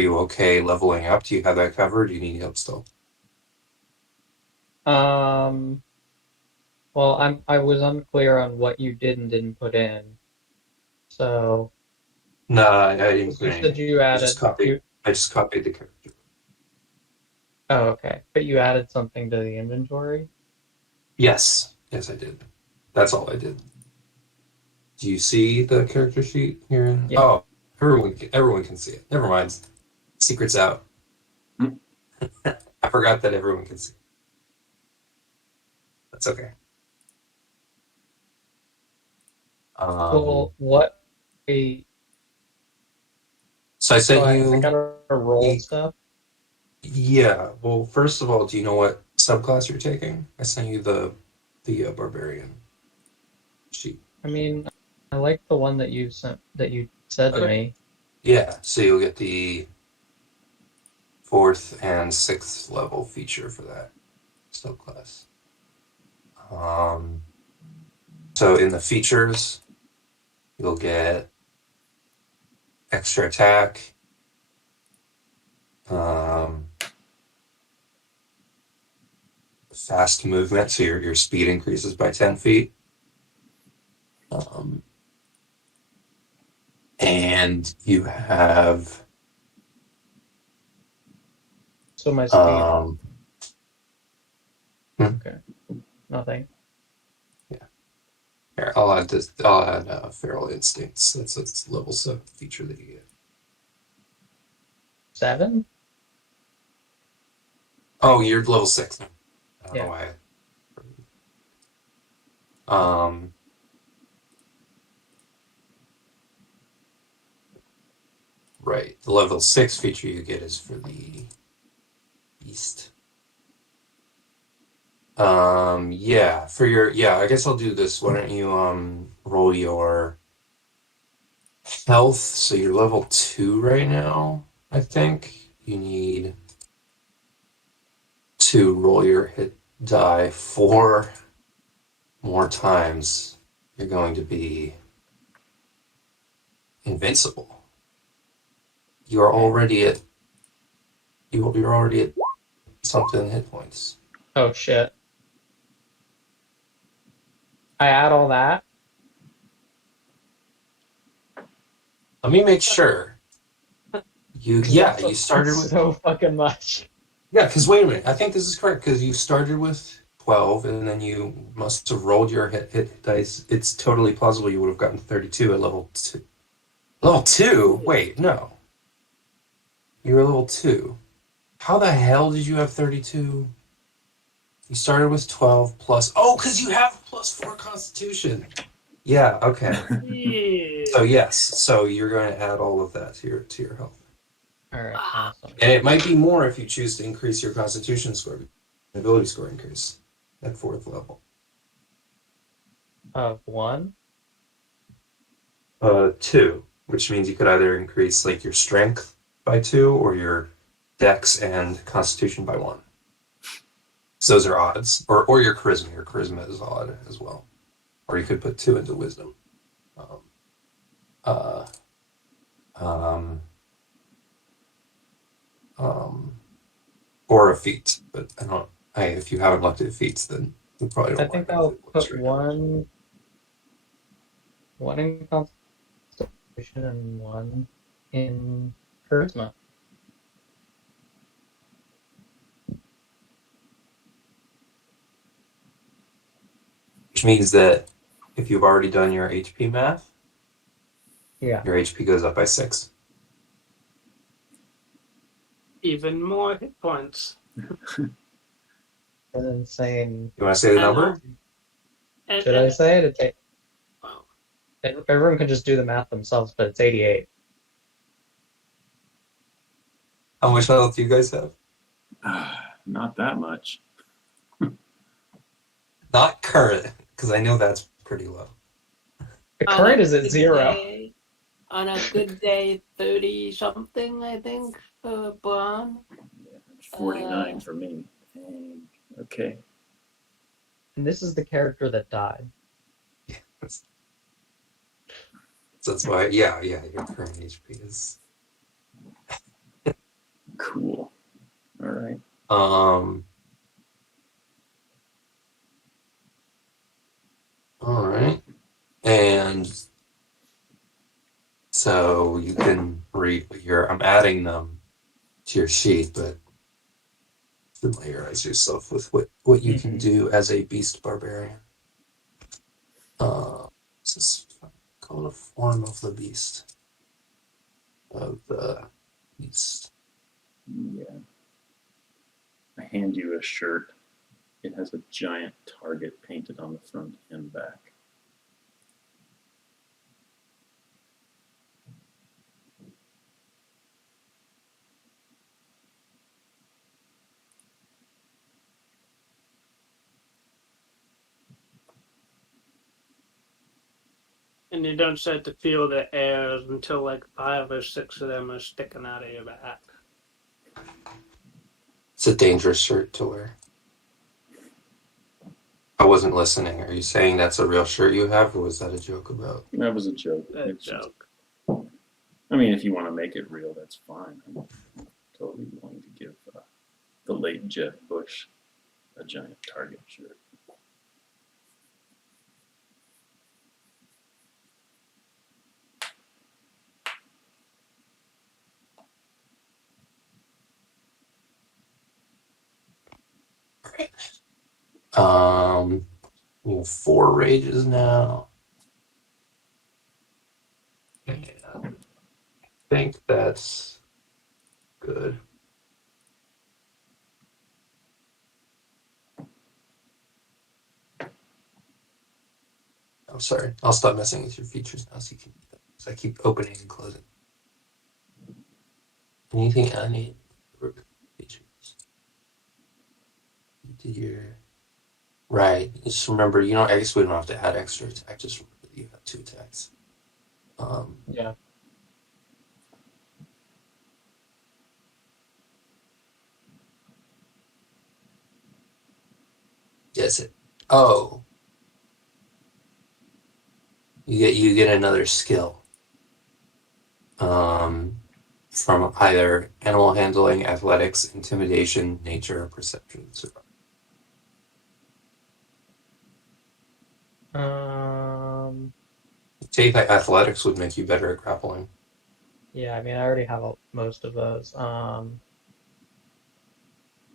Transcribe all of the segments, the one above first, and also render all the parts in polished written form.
you okay leveling up? Do you have that covered? Do you need help still? Um, well, I was unclear on what you did and didn't put in. So, No, I didn't 'cause put you said anything. you I just added copied. you. I just copied the character. Oh, okay. But you added something to the inventory. Yes, yes, I did. That's all I did. Do you see the character sheet here? Yeah. Oh, everyone can see it. Never mind. Secret's out. I forgot that everyone can see. That's okay. Um, Well, what? A, so I so sent I you. gotta roll the- stuff. Yeah. Well, first of all, do you know what subclass you're taking? I sent you the barbarian sheet. I mean, I like the one that you sent that you said to Okay. me. Yeah. So you'll get the fourth and sixth level feature for that subclass. Um, so in the features, you'll get extra attack, um, fast movement, so your speed increases by 10 feet. Um, and you have So my speed. um, Okay. Nothing. yeah. Here, I'll add this. I'll add feral instincts. That's a level 7 feature that you get. 7? Oh, you're level 6 now. I don't know Yeah. why. Um, right. The level 6 feature you get is for the East. Yeah, for your, yeah, I guess I'll do this. Why don't you, roll your health? So you're level 2 right now, I think. You need to roll your hit die 4 more times. You're going to be invincible. You're Okay. already at, you're already at something hit points. Oh shit. I add all that. Let me make sure. Because Yeah, that's you started with, so fucking much. yeah, because wait a minute. I think this is correct because you started with 12 and then you must have rolled your hit dice. It's totally plausible you would have gotten 32 at level 2. Level 2? Wait, no. You were level 2. How the hell did you have 32? You started with 12 plus. Oh, because you have plus 4 constitution. Yeah, okay. So, Yeah. yes. So, you're going to add all of that to your health. All right. Ah, Awesome. And it might be more if you choose to increase your constitution score, ability score increase at 4th level. Of 1. 2, which means you could either increase like your strength by 2 or your dex and constitution by 1. So those are odds. Or your charisma. Your charisma is odd as well. Or you could put 2 into wisdom. Um, uh, um, um, or a feat. But I don't. If you haven't looked at feats, then you probably I don't want think to I'll include ones put right now. one in Constitution and 1 in Charisma. Which means that if you've already done your HP math, Yeah. your HP goes up by 6. even more hit points. That's insane. You want to say the I know. number? And, Should I say it? wow. Everyone can just do the math themselves, but it's 88. How much health do you guys have? Not that much. Not current, because I know that's pretty low. The On current a is at good 0. day- on a good day, 30 something, I think, for Bran. 49 for me. Dang. Okay. And this is the character that died. So that's why, yeah, your current HP is. Cool. All right. All right. And so you can read I'm adding them to your sheet, but familiarize yourself with what you can do as a beast barbarian. This is called a form of the beast. Of the beast. Yeah. I hand you a shirt. It has a giant target painted on the front and back. And you don't start to feel the airs until like 5 or 6 of them are sticking out of your back. It's a dangerous shirt to wear. I wasn't listening. Are you saying that's a real shirt you have, or was that a joke about? That was a joke. That It's just- joke. I mean, if you want to make it real, that's fine. I'm totally willing to give the late Jeb Bush a giant target shirt. We have 4 rages now. And I think that's good. I'm sorry. I'll stop messing with your features now so you can. So I keep opening and closing. Anything I need? Features. You did your right. Just remember, I guess we don't have to add extra attack. Just remember that you have 2 attacks. Yeah. Yes. Oh. You get another skill. From either animal handling, athletics, intimidation, nature, or perception. Take that athletics would make you better at grappling. Yeah, I mean, I already have most of those. The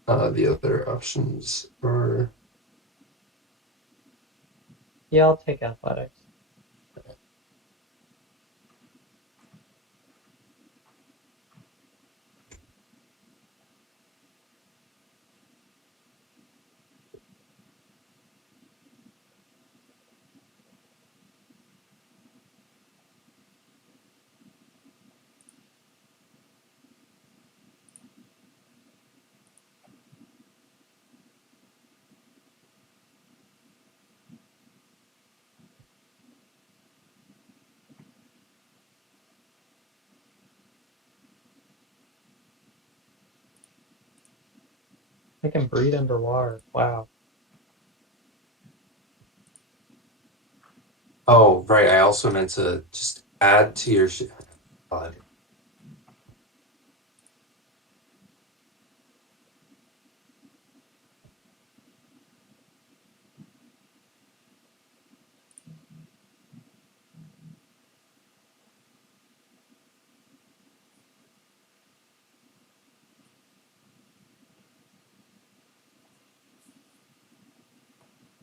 other options are Yeah, I'll take athletics. I can breathe underwater. Wow. Oh, right. I also meant to just add to your God.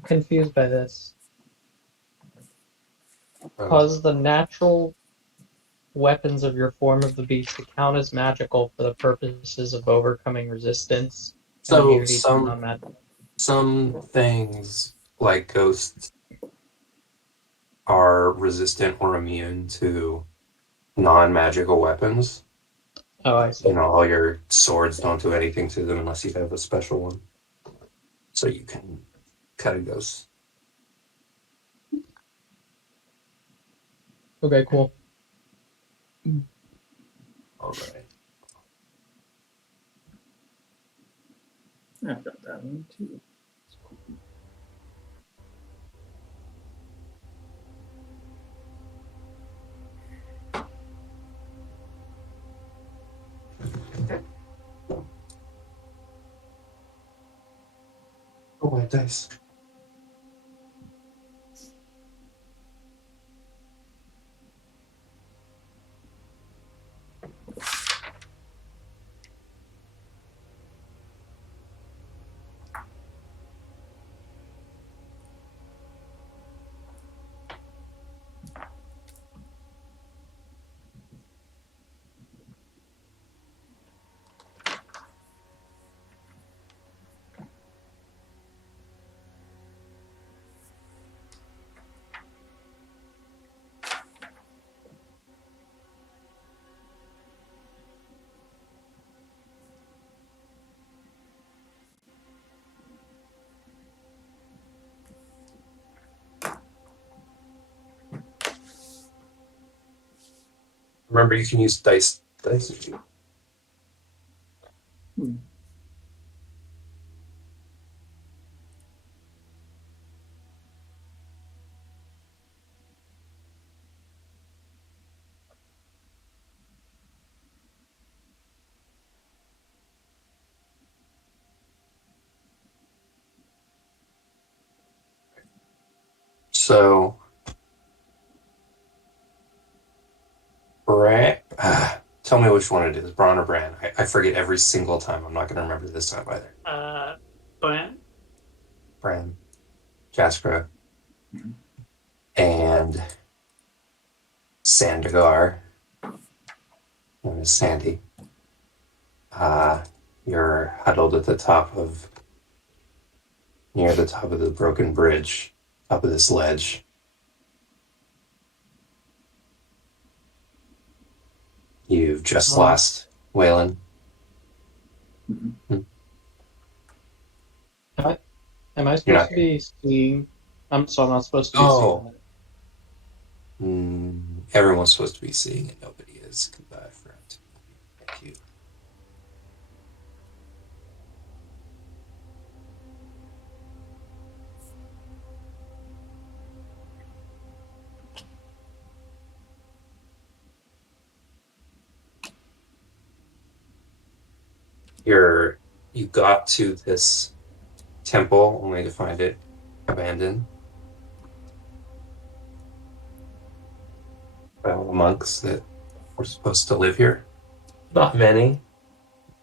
Confused by this. Oh. Cause the natural weapons of your form of the beast to count as magical for the purposes of overcoming resistance and So immunity to non-magical. some things like ghosts are resistant or immune to non-magical weapons. Oh, I see. All your swords don't do anything to them unless you have a special one. So you can cut a ghost. Okay, cool. All right. I've got that one too. white dice. Remember, you can use dice. Dice. So, Bran. Tell me which one it is, Bran or Bran. I forget every single time. I'm not going to remember this time either. Bran? Bran, Jaskra, Mhm. and Sandagar, known as Sandy. You're huddled at the top of, near the top of the broken bridge, top of this ledge. You've just lost Welan. Mhm. Am I You're supposed not to be seeing? I'm not supposed to be Oh. seeing it. Everyone's supposed to be seeing it. Nobody is. Goodbye, friend. Thank you. You got to this temple only to find it abandoned by all the monks that were supposed to live here. Not many,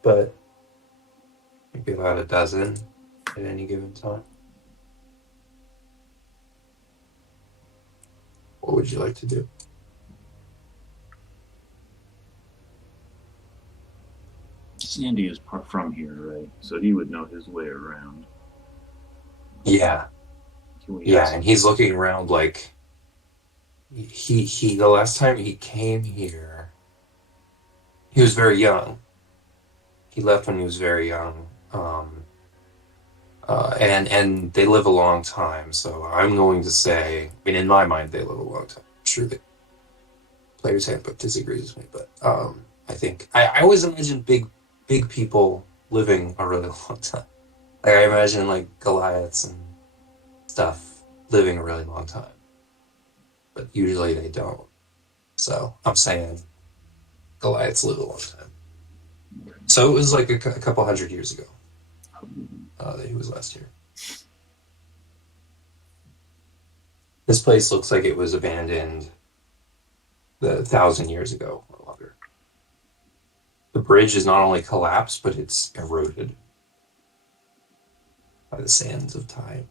but maybe about a dozen at any given time. What would you like to do? Sandy is from here, right? So he would know his way around. Yeah, Can we yeah, ask? and he's looking around like he the last time he came here, he was very young. He left when he was very young. And they live a long time, so I'm going to say, I mean, in my mind, they live a long time. I'm sure the player's handbook disagrees with me, but I think I always imagine big people living a really long time. Like I imagine like Goliaths and stuff living a really long time, but usually they don't. So I'm saying Goliaths live a long time. So it was like a couple hundred years ago that he was last here. This place looks like it was abandoned 1,000 years ago or longer. The bridge is not only collapsed, but it's eroded by the sands of time.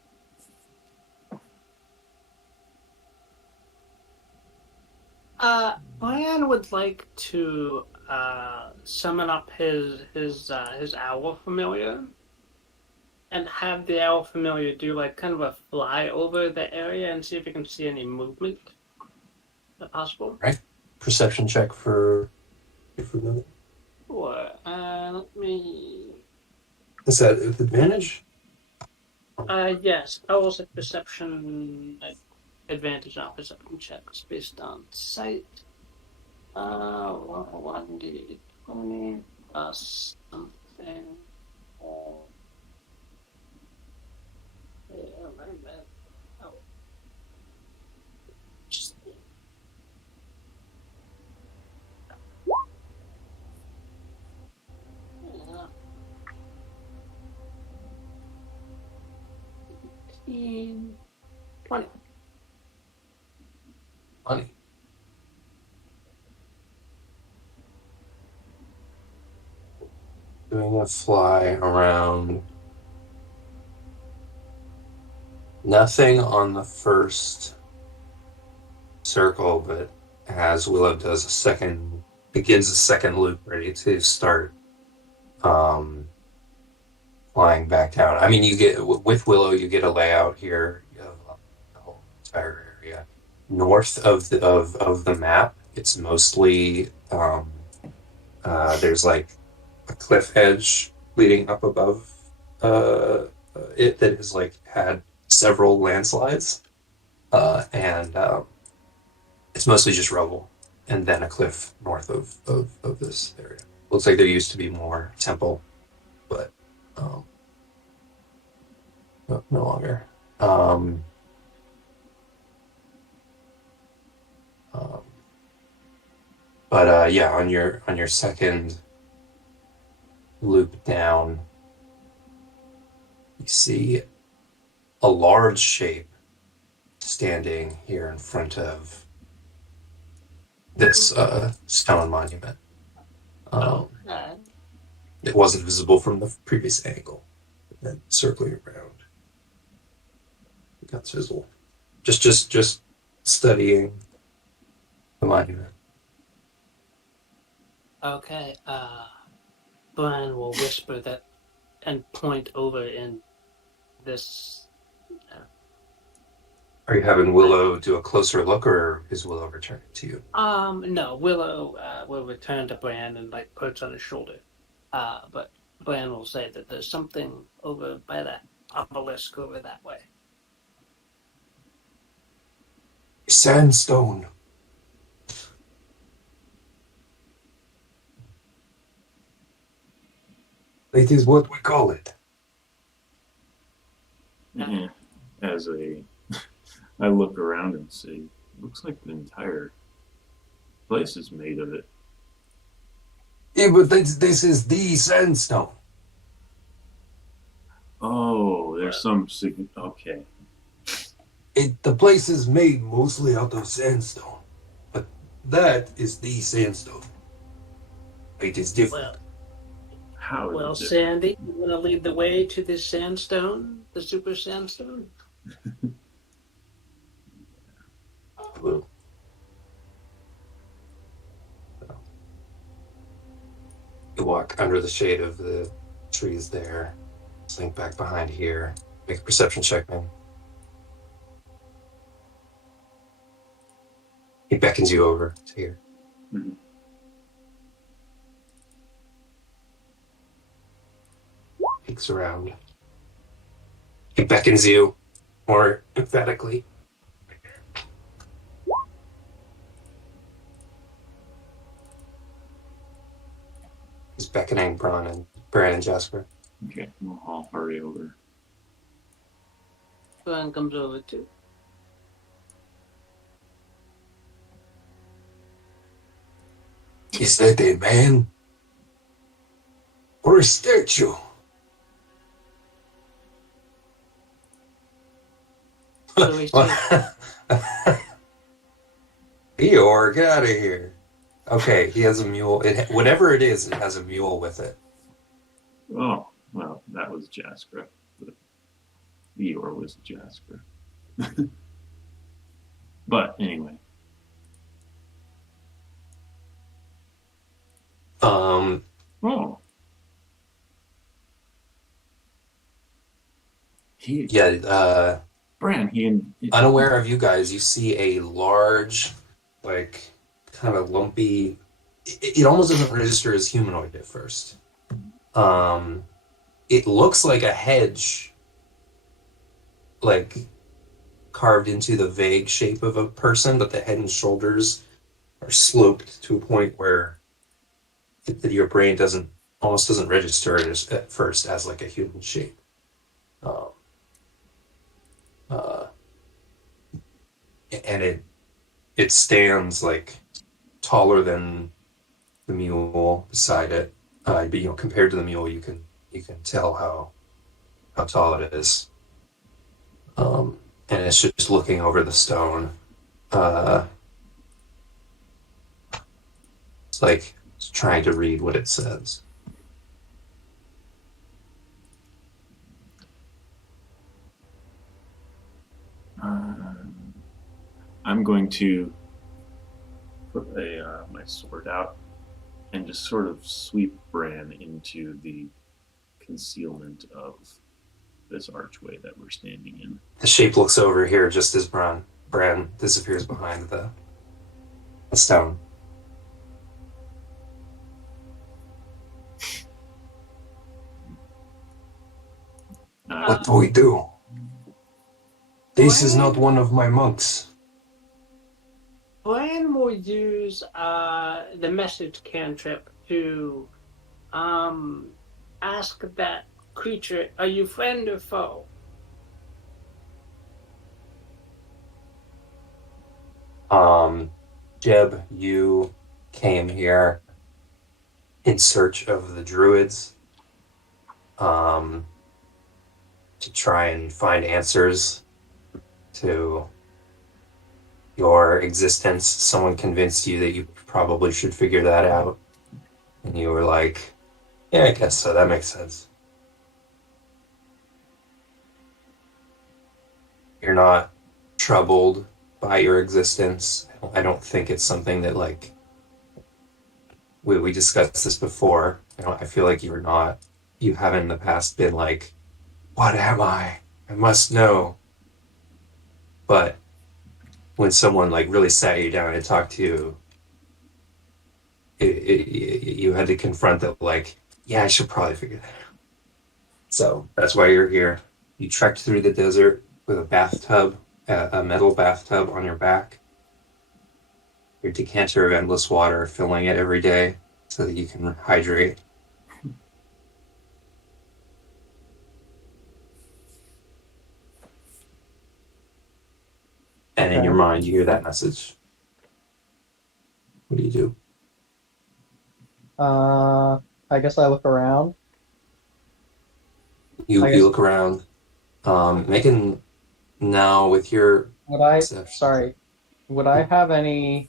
Brian would like to summon up his owl familiar and have the owl familiar do like kind of a fly over the area and see if he can see any movement, if possible. Right? Perception check for familiar. Or let me. Is that with advantage? Yes, I will say perception advantage on perception checks based on sight. 1d20 plus something. Or oh, just Funny. Doing a fly around. Nothing on the first circle, but as Willow begins a second loop, ready to start flying back down. I mean, you get with Willow, you get a layout here of the whole entire area. North of the map, it's mostly there's like a cliff edge leading up above it that has like had several landslides, and it's mostly just rubble, and then a cliff north of this area. Looks like there used to be more temple, but no longer. But yeah, on your second loop down, you see a large shape standing here in front of this stone monument. Okay. It wasn't visible from the previous angle. And then circling around, it got visible. Just studying the monument. Okay. Bran will whisper that and point over in this. Are you having Willow do a closer look, or is Willow returning to you? No. Willow will return to Bran and like perch on his shoulder. But Bran will say that there's something over by that obelisk over that way. Sandstone. It is what we call it. Yeah. As I look around and see, looks like the entire place is made of it. Yeah, but this is the sandstone. Oh, there's some okay. The place is made mostly out of sandstone, but that is the sandstone. It is different. Well, How is well, it different? Sandy, you want to lead the way to this sandstone, the super sandstone? Blue. You walk under the shade of the trees there, slink back behind here, make a perception check, man. He beckons you over to here. Mhm. Peeks around. He beckons you more emphatically. He's beckoning Bran and Jaskra. Okay, well, I'll hurry over. Bran comes over too. Is that a man? Or a statue? So we see Eeyore, get out of here. Okay, he has a mule. Whatever it is, it has a mule with it. Oh, well, that was Jaskra. Eeyore was Jaskra. But anyway. Oh. Yeah, Bran, unaware of you guys, you see a large, like, kind of lumpy. It almost doesn't register as humanoid at first. It looks like a hedge, like carved into the vague shape of a person, but the head and shoulders are sloped to a point where your brain almost doesn't register it at first as like a human shape. And it stands like taller than the mule beside it. But compared to the mule, you can tell how tall it is. And it's just looking over the stone. It's like it's trying to read what it says. I'm going to put my sword out and just sort of sweep Bran into the concealment of this archway that we're standing in. The shape looks over here just as Bran disappears behind the stone. What do we do? This is not one of my monks. Bran will use the message cantrip to ask that creature, are you friend or foe? Jeb, you came here in search of the druids, to try and find answers to your existence. Someone convinced you that you probably should figure that out. And you were like, yeah, I guess so. That makes sense. You're not troubled by your existence. I don't think it's something that, like, we discussed this before. I feel like you haven't in the past been like, what am I? I must know. But when someone like really sat you down and talked to you, you had to confront that, like, yeah, I should probably figure that out. So that's why you're here. You trekked through the desert with a bathtub, a metal bathtub on your back, your decanter of endless water, filling it every day so that you can hydrate. And in your mind, you hear that message. What do you do? I guess I look around. You I guess- look around. Megan, now with your Would I perception- would I have any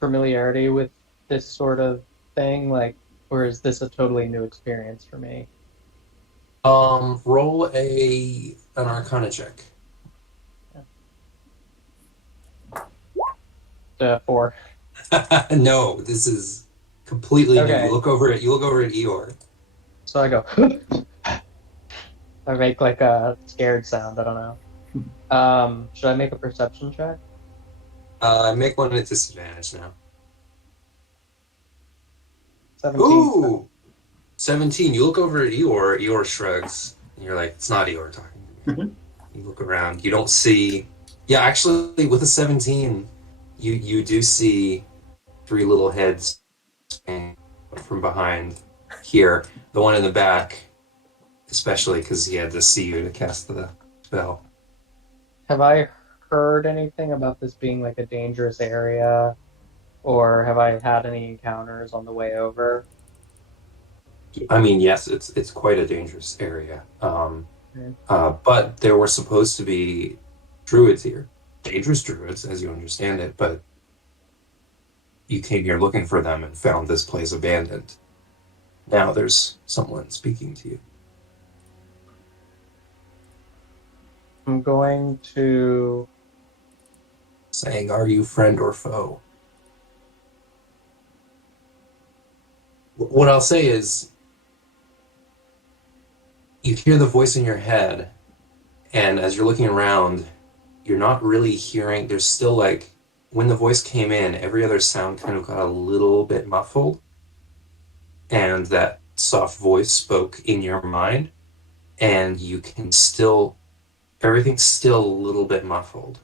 familiarity with this sort of thing, like, or is this a totally new experience for me? roll an Arcana check. 4. No, this is completely Okay. new. You look over at Eeyore. So I go. I make like a scared sound. I don't know. Should I make a perception check? Make one at disadvantage now. 17. Ooh! 17. You look over at Eeyore. Eeyore shrugs. And you're like, it's not Eeyore talking to me. You look around. You don't see... Yeah, actually, with a 17, you do see 3 little heads from behind here. The one in the back, especially because he had to see you to cast the spell. Have I heard anything about this being like a dangerous area, or have I had any encounters on the way over? I mean, yes, it's quite a dangerous area. But there were supposed to be druids here. Dangerous druids, as you understand it, but you came here looking for them and found this place abandoned. Now there's someone speaking to you. I'm going to. Saying, are you friend or foe? What I'll say is, you hear the voice in your head, and as you're looking around, you're not really hearing, there's still like, when the voice came in, every other sound kind of got a little bit muffled, and that soft voice spoke in your mind, and you can still, everything's still a little bit muffled.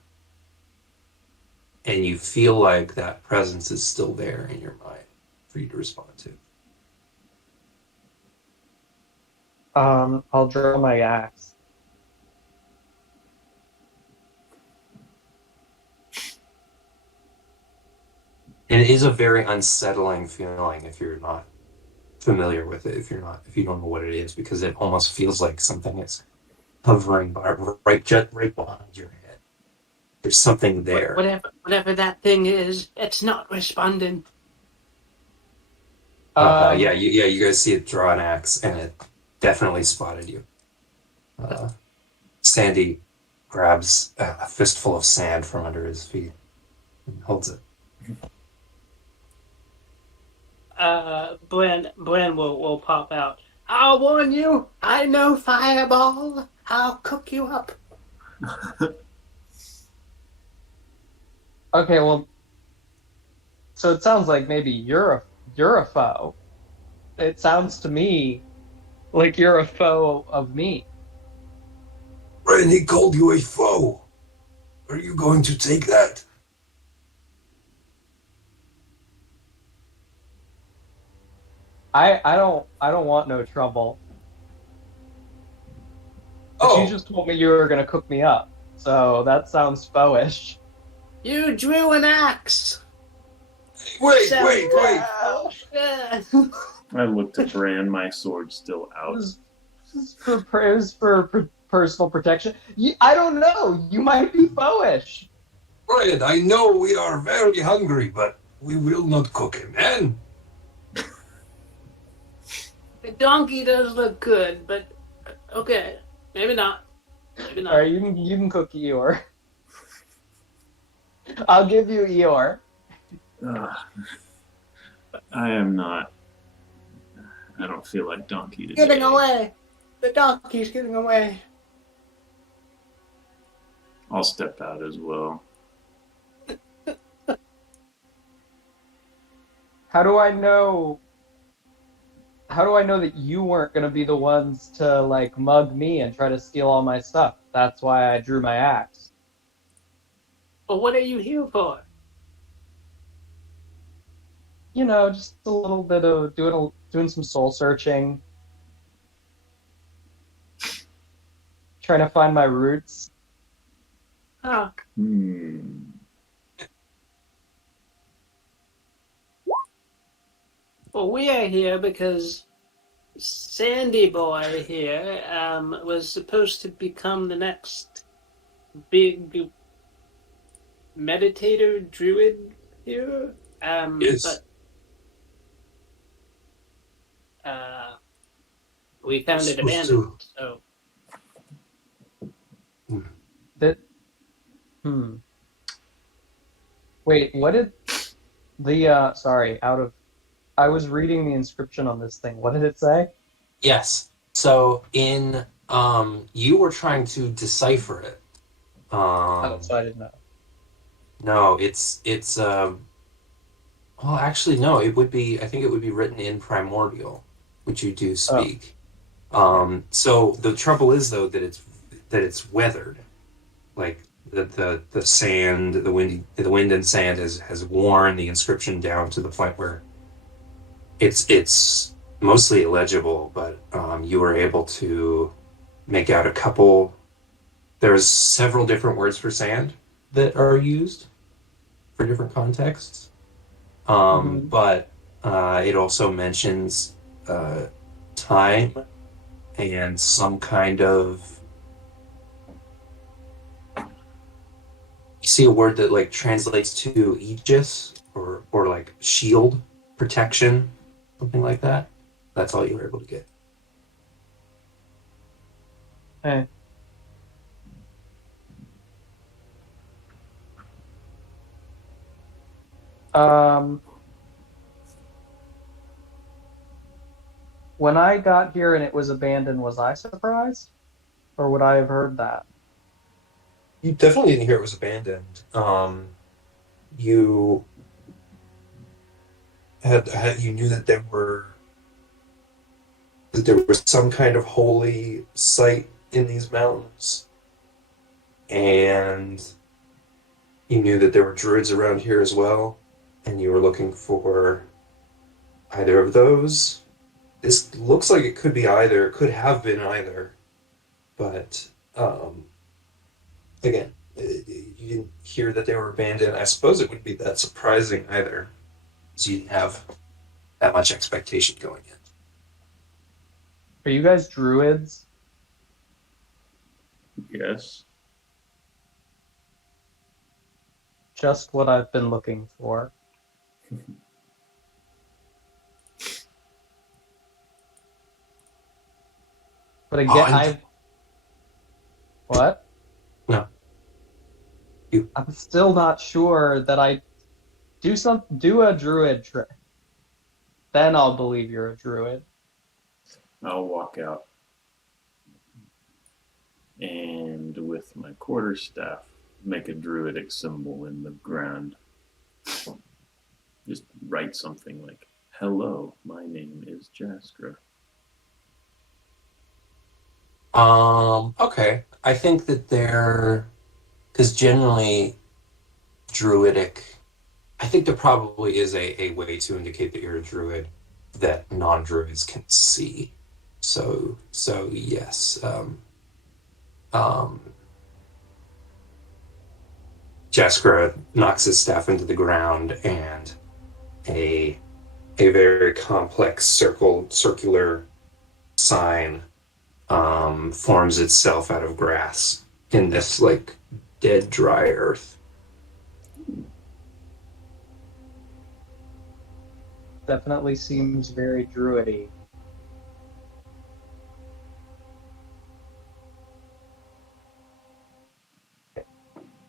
And you feel like that presence is still there in your mind for you to respond to. I'll draw my axe. And it is a very unsettling feeling if you're not familiar with it, if you don't know what it is, because it almost feels like something is hovering right behind your head. There's something there. Whatever that thing is, it's not responding. You guys see it draw an axe, and it definitely spotted you. Sandy grabs a fistful of sand from under his feet and holds it. Bran will pop out. I'll warn you, I know Fireball. I'll cook you up. Okay, well, so it sounds like maybe you're a foe. It sounds to me like you're a foe of me. Bran, he called you a foe. Are you going to take that? I don't want no trouble. But you just told me you were gonna cook me up, so that sounds foeish. You drew an axe. Wait! I looked at Bran, my sword still out. This is for personal protection. I don't know. You might be foeish. Bran, I know we are very hungry, but we will not cook a man. The donkey does look good, but okay, maybe not. Maybe not. All right, you can cook Eeyore. I'll give you Eeyore. I am not. I don't feel like donkey today. Getting away. The donkey's getting away. I'll step out as well. How do I know that you weren't going to be the ones to like mug me and try to steal all my stuff? That's why I drew my axe. Well, what are you here for? You know, just a little bit of doing some soul searching, trying to find my roots. Huh. Well, we are here because Sandy Boy here was supposed to become the next big meditator druid here. Yes. But we found it Supposed abandoned. to. So Wait, what did the sorry, I was reading the inscription on this thing. What did it say? Yes. So you were trying to decipher it. So I didn't know. No, it's well, actually no, it would be, I think it would be written in primordial, which you do speak. So the trouble is though that it's weathered. Like the sand, the wind and sand has worn the inscription down to the point where it's mostly illegible, but you were able to make out a couple. There's several different words for sand that are used for different contexts, but it also mentions time and some kind of. You see a word that like translates to aegis or like shield protection. Something like that. That's all you were able to get. Hey. When I got here and it was abandoned, was I surprised? Or would I have heard that? You definitely didn't hear it was abandoned. You you knew that there was some kind of holy site in these mountains, and you knew that there were druids around here as well, and you were looking for either of those. This looks like it could be either, it could have been either, but again, you didn't hear that they were abandoned. I suppose it wouldn't be that surprising either, because you didn't have that much expectation going in. Are you guys druids? Yes. Just what I've been looking for. But again, and- what? No. You. I'm still not sure that I do a druid trick. Then I'll believe you're a druid. I'll walk out and with my quarterstaff make a druidic symbol in the ground. Just write something like, "Hello, my name is Jaskra." Okay. I think that because generally druidic, I think there probably is a way to indicate that you're a druid that non-druids can see. So yes. Jaskra knocks his staff into the ground, and a very complex circular sign forms itself out of grass in this like dead dry earth. Definitely seems very druidy.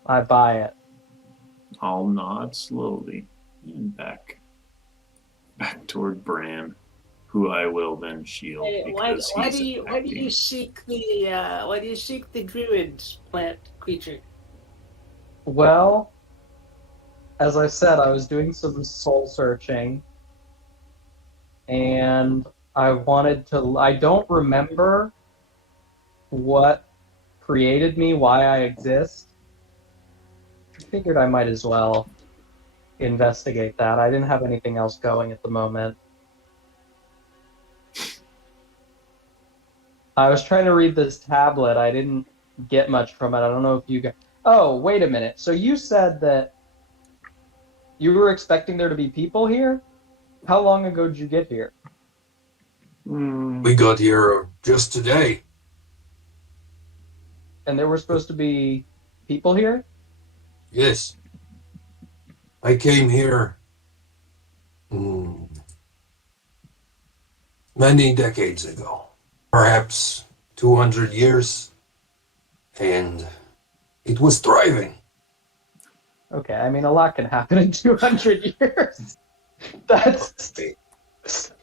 I buy it. I'll nod slowly and back toward Bran, who I will then shield Hey, because why he's do you attacking. seek the druid plant creature? Well, as I said, I was doing some soul searching, and I don't remember what created me, why I exist. I figured I might as well investigate that. I didn't have anything else going at the moment. I was trying to read this tablet. I didn't get much from it. I don't know if you got... Oh, wait a minute. So you said that you were expecting there to be people here? How long ago did you get here? We got here just today. And there were supposed to be people here? Yes. I came here many decades ago, perhaps 200 years, and it was thriving. Okay, I mean, a lot can happen in 200 years. That's...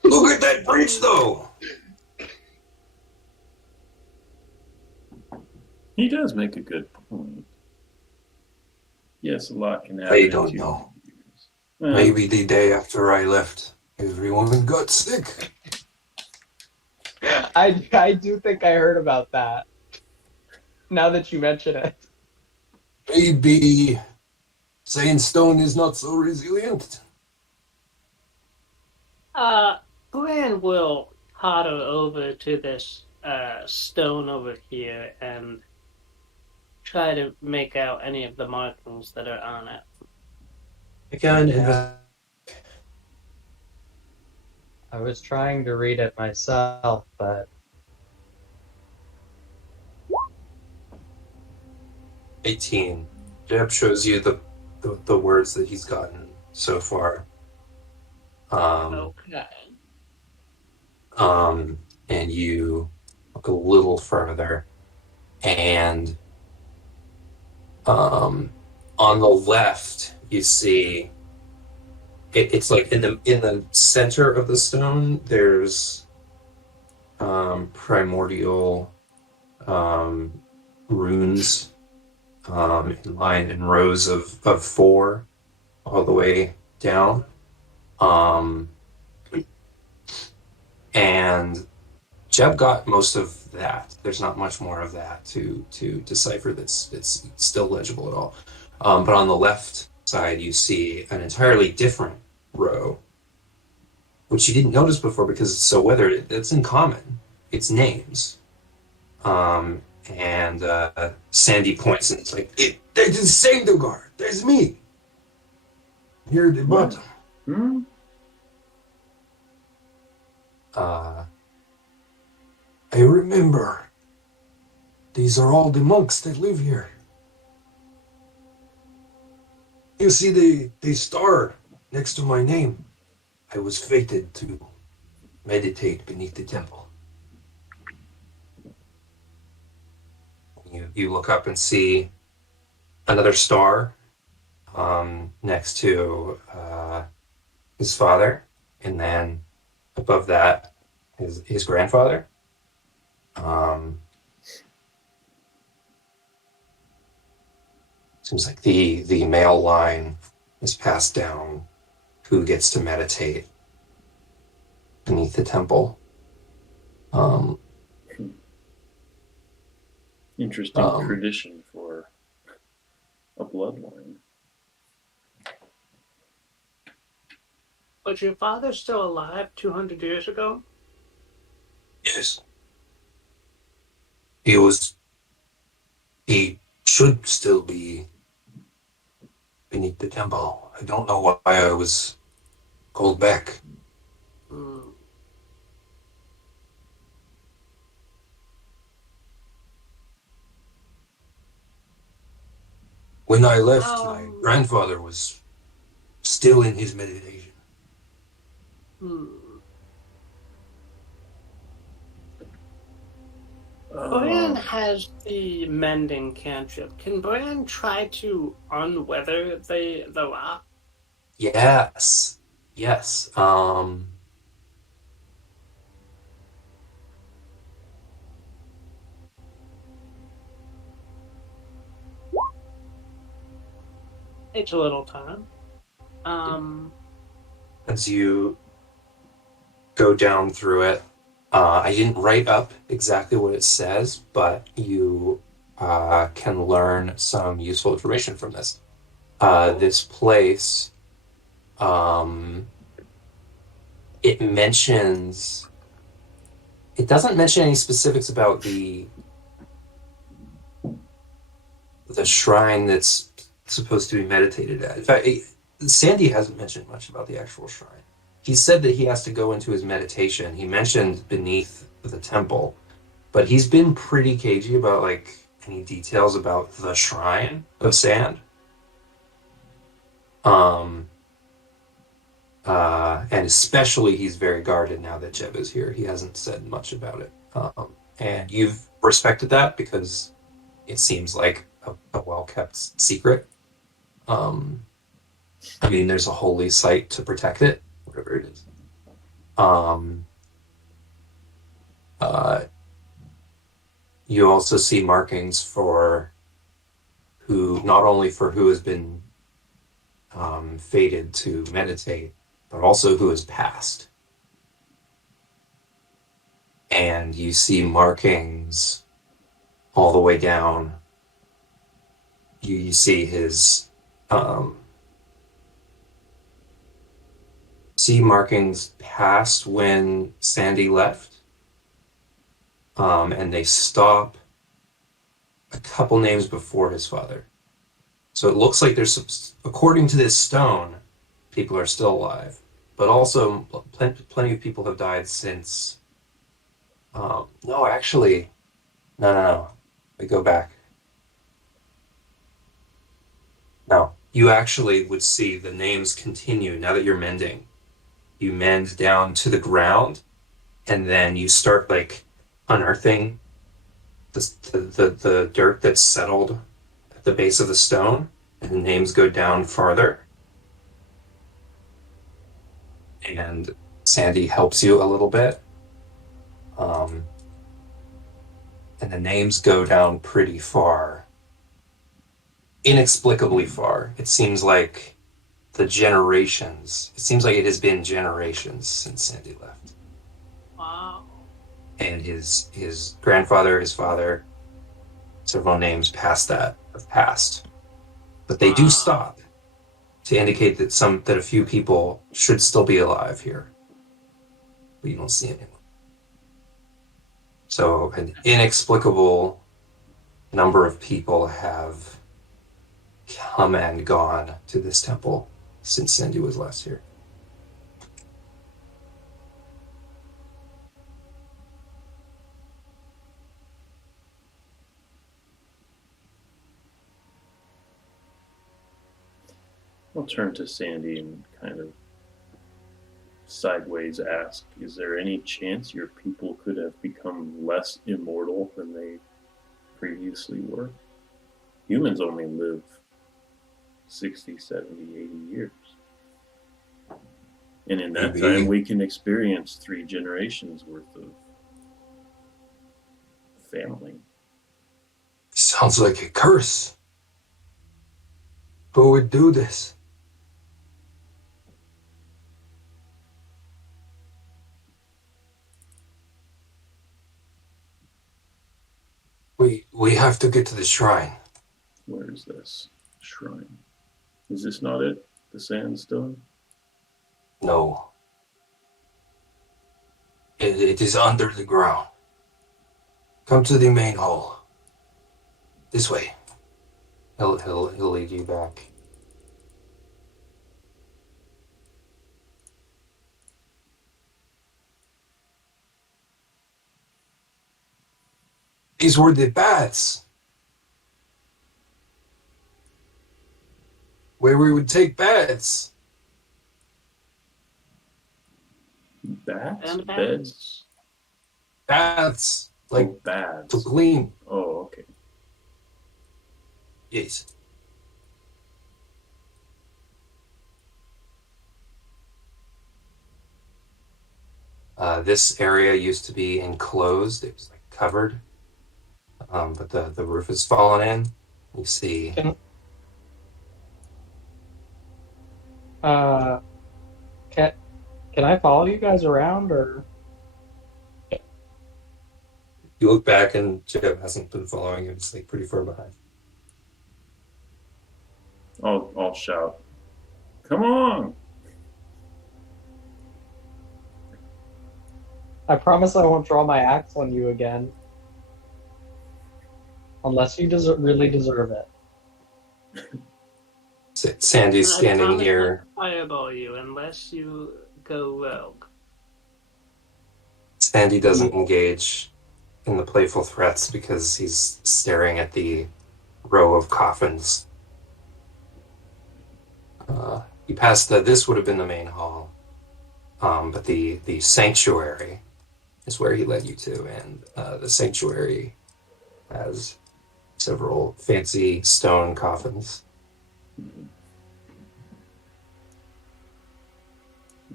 Look at that bridge, though. He does make a good point. Yes, a lot can happen. I in don't 2 know. years. Well, Maybe the day after I left, everyone got sick. I do think I heard about that. Now that you mention it. Maybe sandstone is not so resilient. Bran will totter over to this stone over here and try to make out any of the markings that are on it. Yeah. I was trying to read it myself, but 18. Jeb shows you the words that he's gotten so far. Okay. And you look a little further, and on the left you see it's like in the center of the stone there's primordial runes in rows of 4 all the way down. And Jeb got most of that. There's not much more of that to decipher that's still legible at all. But on the left side, you see an entirely different row, which you didn't notice before because it's so weathered. It's in common. It's names. And Sandy points and it's like, there's the same Dugar. There's me. Here at the bottom. I remember. These are all the monks that live here. You see the star next to my name? I was fated to meditate beneath the temple. You look up and see another star next to his father, and then above that his grandfather. Seems like the male line is passed down. Who gets to meditate beneath the temple? Interesting tradition for a bloodline. Was your father still alive 200 years ago? Yes. He should still be beneath the temple. I don't know why I was called back. Hmm. When I left, my grandfather was still in his meditation. Bran has the mending cantrip. Can Bran try to unweather the rock? Yes. Takes a little time. As you go down through it, I didn't write up exactly what it says, but you can learn some useful information from this. This place, it doesn't mention any specifics about the shrine that's supposed to be meditated at. In fact, Sandy hasn't mentioned much about the actual shrine. He said that he has to go into his meditation. He mentioned beneath the temple, but he's been pretty cagey about like any details about the shrine of sand. And especially he's very guarded now that Jeb is here. He hasn't said much about it. And you've respected that because it seems like a well-kept secret. I mean, there's a holy site to protect it, whatever it is. You also see markings for not only for who has been fated to meditate, but also who has passed. And you see markings all the way down. You see his see markings past when Sandy left, and they stop a couple names before his father. So it looks like there's, according to this stone, people are still alive, but also plenty of people have died since. No, actually, no. I go back. No, you actually would see the names continue now that you're mending. You mend down to the ground, and then you start like unearthing the dirt that's settled at the base of the stone, and the names go down farther. And Sandy helps you a little bit. And the names go down pretty far. Inexplicably far. It seems like it seems like it has been generations since Sandy left. Wow. And his grandfather, his father, several names past that have passed. But they do stop to indicate that a few people should still be alive here. But you don't see anyone. So an inexplicable number of people have come and gone to this temple since Sandy was last here. I'll turn to Sandy and kind of sideways ask, is there any chance your people could have become less immortal than they previously were. Humans only live 60, 70, 80 years. And in that Maybe. time, we can experience 3 generations worth of family. Sounds like a curse. Who would do this? We have to get to the shrine. Where is this shrine? Is this not it? The sandstone? No. It is under the ground. Come to the main hall. This way. He'll lead you back. These were the bats. Where we would take bats. Bats? And Beds? Bats. Like Oh, bads. to clean. Oh, okay. Yes. This area used to be enclosed. It was like covered. But the roof has fallen in. You see. Can I follow you guys around, or You look back and Jeb hasn't been following you. It's like pretty far behind. I'll shout. Come on! I promise I won't draw my axe on you again, unless you really deserve it. Sandy's And I standing promise here. not to fireball you unless you go rogue. Sandy doesn't engage in the playful threats because he's staring at the row of coffins. You passed this would have been the main hall, but the sanctuary is where he led you to, and the sanctuary has several fancy stone coffins.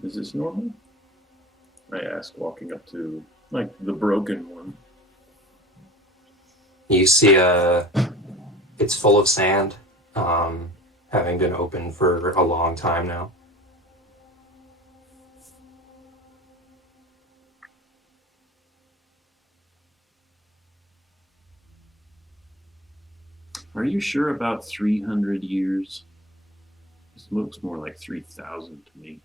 Is this normal? I ask, walking up to, like, the broken one. You see it's full of sand, having been open for a long time now. Are you sure about 300 years? This looks more like 3,000 to me.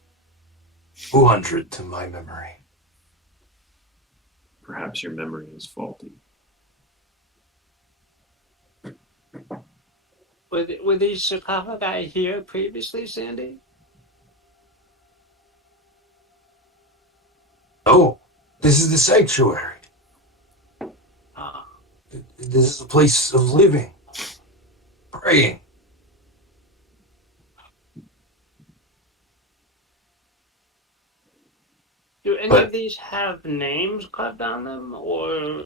200 to my memory. Perhaps your memory is faulty. Were these sarcophagi here previously, Sandy? Oh, this is the sanctuary. Ah. This is a place of living, praying. Do any But- of these have names carved on them, or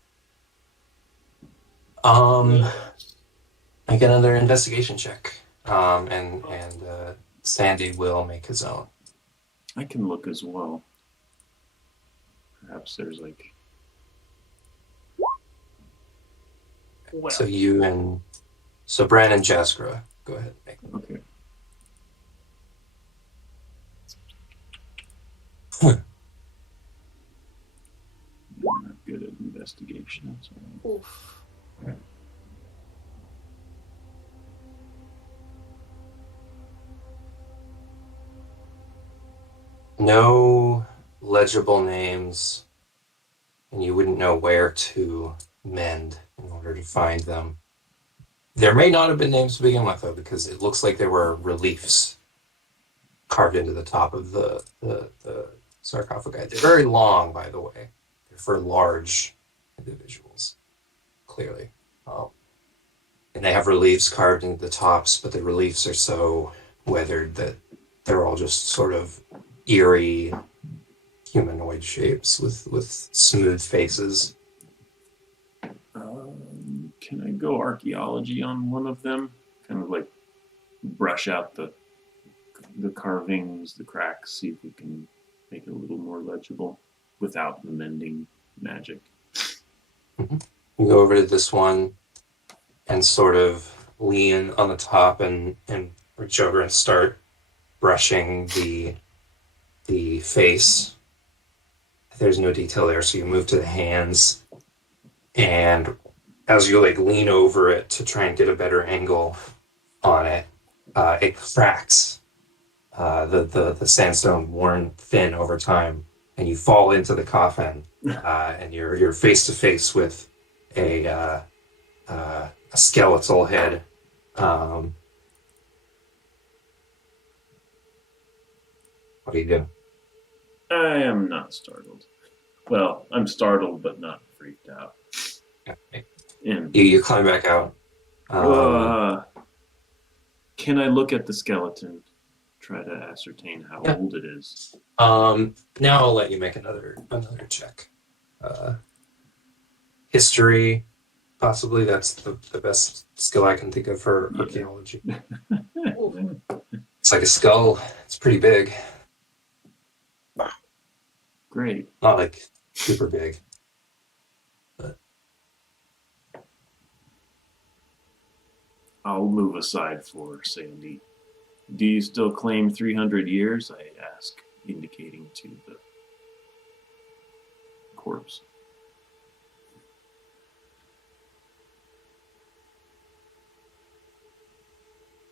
Make another investigation check. And Sandy will make his own. I can look as well. Perhaps there's like... well? So Bran and Jaskra, go ahead and make them. Okay. I'm not good at investigation. So. Oof. No legible names, and you wouldn't know where to mend in order to find them. There may not have been names to begin with, though, because it looks like there were reliefs carved into the top of the sarcophagi. They're very long, by the way. They're for large individuals, clearly. And they have reliefs carved into the tops, but the reliefs are so weathered that they're all just sort of eerie humanoid shapes with smooth faces. Can I go archaeology on one of them? Kind of like brush out the carvings, the cracks, see if we can make it a little more legible without the mending magic. You go over to this one and sort of lean on the top and reach over and start brushing the face. There's no detail there, so you move to the hands, and as you like lean over it to try and get a better angle on it, it cracks. The sandstone worn thin over time, and you fall into the coffin, and you're face to face with a skeletal head. What do you do? I am not startled. Well, I'm startled, but not freaked out. Okay. And You climb back out. can I look at the skeleton? Try to ascertain how Yeah. old it is. Now I'll let you make another check. History, possibly. That's the best skill I can think of for Yeah. archaeology. It's like a skull. It's pretty big. Great. Not like super big. I'll move aside for Sandy. Do you still claim 300 years? I ask, indicating to the corpse.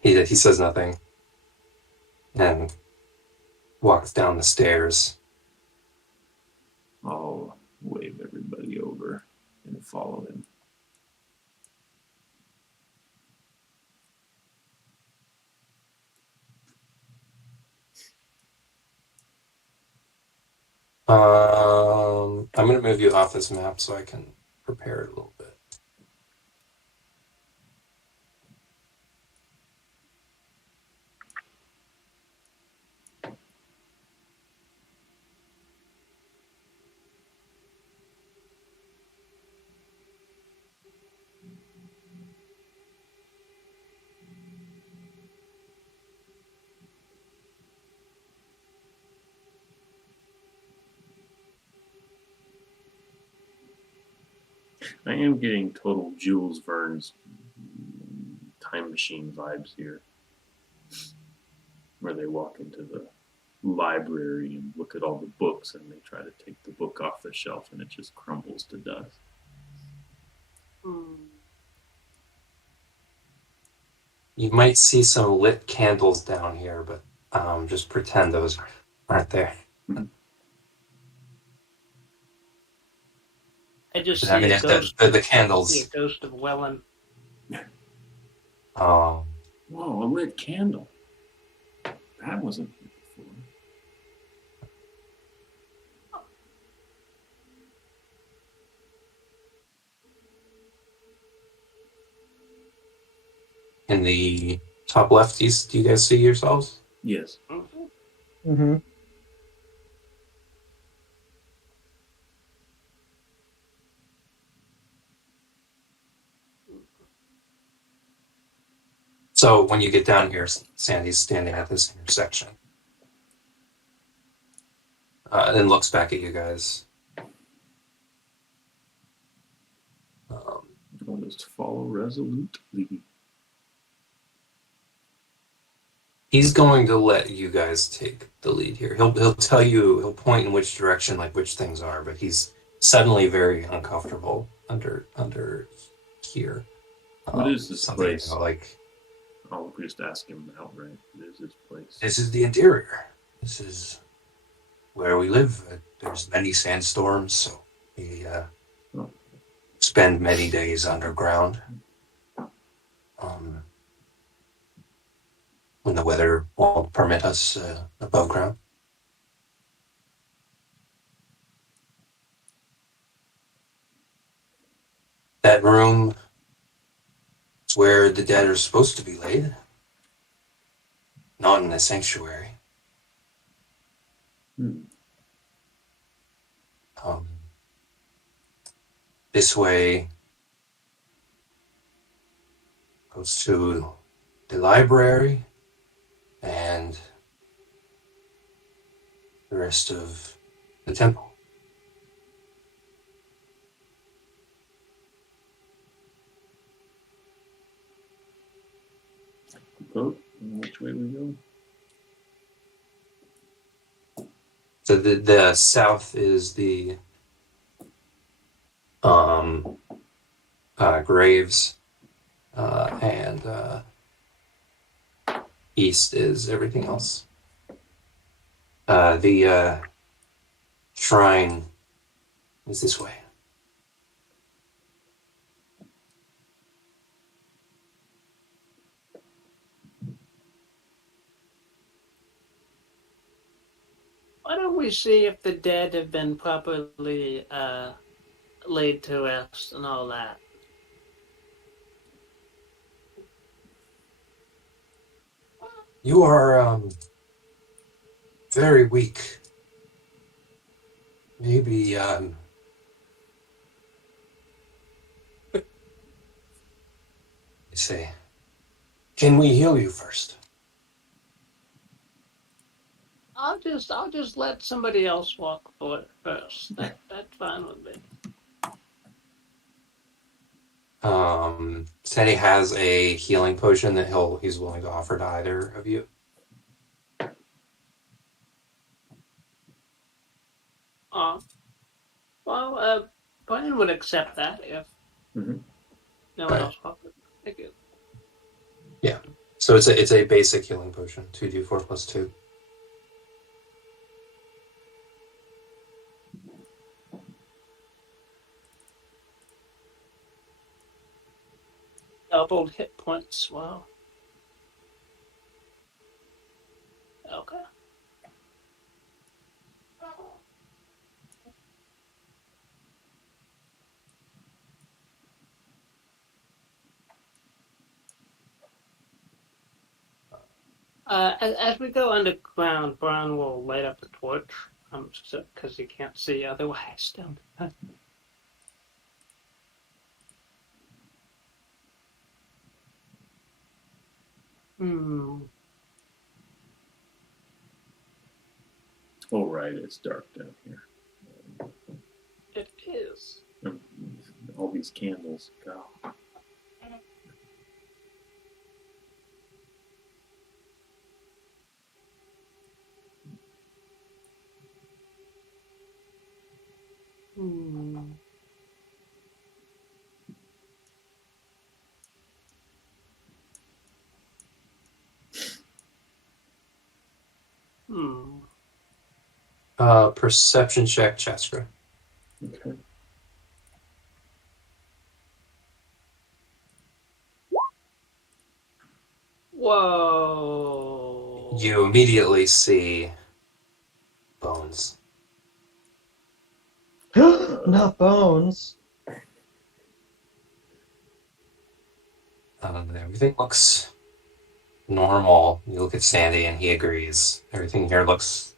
He says nothing and walks down the stairs. I'll wave everybody over and follow him. I'm going to move you off this map so I can prepare it a little bit. I am getting total Jules Verne's time machine vibes here, where they walk into the library and look at all the books and they try to take the book off the shelf and it just crumbles to dust. You might see some lit candles down here, but just pretend those aren't there. I just see I mean, a if ghost. the I see candles. a ghost of Welan. Um, Whoa, a lit candle. That wasn't here before. in the top left, do you guys see yourselves? Yes. Mm-hmm. So when you get down here, Sandy's standing at this intersection. And then looks back at you guys. I'll just follow resolutely. He's going to let you guys take the lead here. He'll tell you, he'll point in which direction, like which things are, but he's suddenly very uncomfortable under here. What is this something, place? like, I'll just ask him outright. What is this place? this is the interior. This is where we live. There's many sandstorms, so we spend many days underground. When the weather won't permit us above ground. That room is where the dead are supposed to be laid. Not in a sanctuary. This way, goes to the library and the rest of the temple. Vote on which way we go. So the south is the graves, and east is everything else. The shrine is this way. Why don't we see if the dead have been properly laid to rest and all that? You are very weak. Maybe say, can we heal you first? I'll just let somebody else walk for it first. That's fine with me. Sandy has a healing potion that he's willing to offer to either of you. Well, Brian would accept that if Mhm. no one Right. else offered. Thank you. So it's a basic healing potion, 2d4 plus 2. Doubled hit points. Wow. Okay. As we go underground, Bran will light up the torch, because he can't see otherwise. Hmm. Oh, right, it's dark down here. It is. All these candles. God. Hmm. Hmm. Perception check, Jaskra. Okay. Whoa. You immediately see bones. Not bones. Everything looks normal. You look at Sandy and he agrees. Everything here looks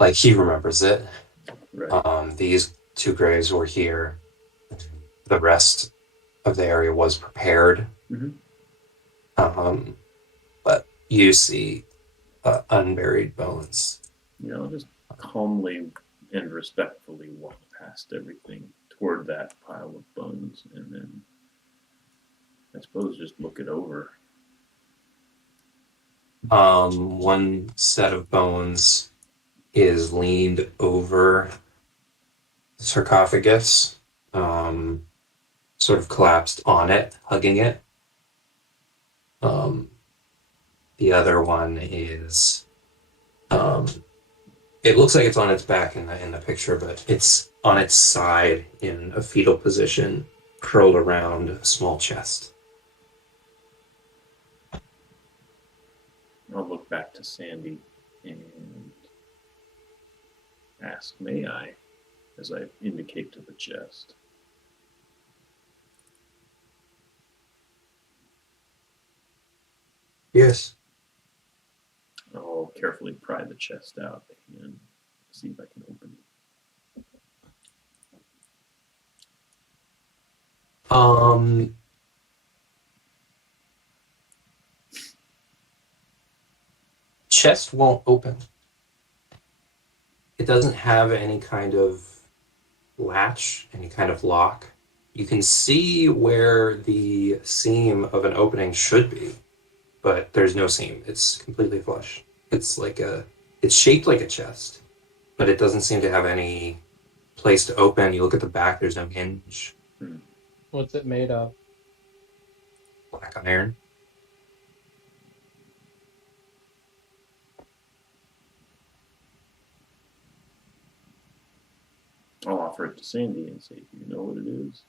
like he remembers it. Right. These two graves were here. The rest of the area was prepared. Mhm. But you see unburied bones. I'll just calmly and respectfully walk past everything toward that pile of bones, and then I suppose just look it over. One set of bones is leaned over the sarcophagus, sort of collapsed on it, hugging it. The other one is, it looks like it's on its back in the picture, but it's on its side in a fetal position, curled around a small chest. I'll look back to Sandy and ask, may I, as I indicate to the chest. Yes. I'll carefully pry the chest out and see if I can open it. chest won't open. It doesn't have any kind of latch, any kind of lock. You can see where the seam of an opening should be, but there's no seam. It's completely flush. It's shaped like a chest, but it doesn't seem to have any place to open. You look at the back, there's no hinge. What's it made of? Black iron. I'll offer it to Sandy and say, "Do you know what it is?"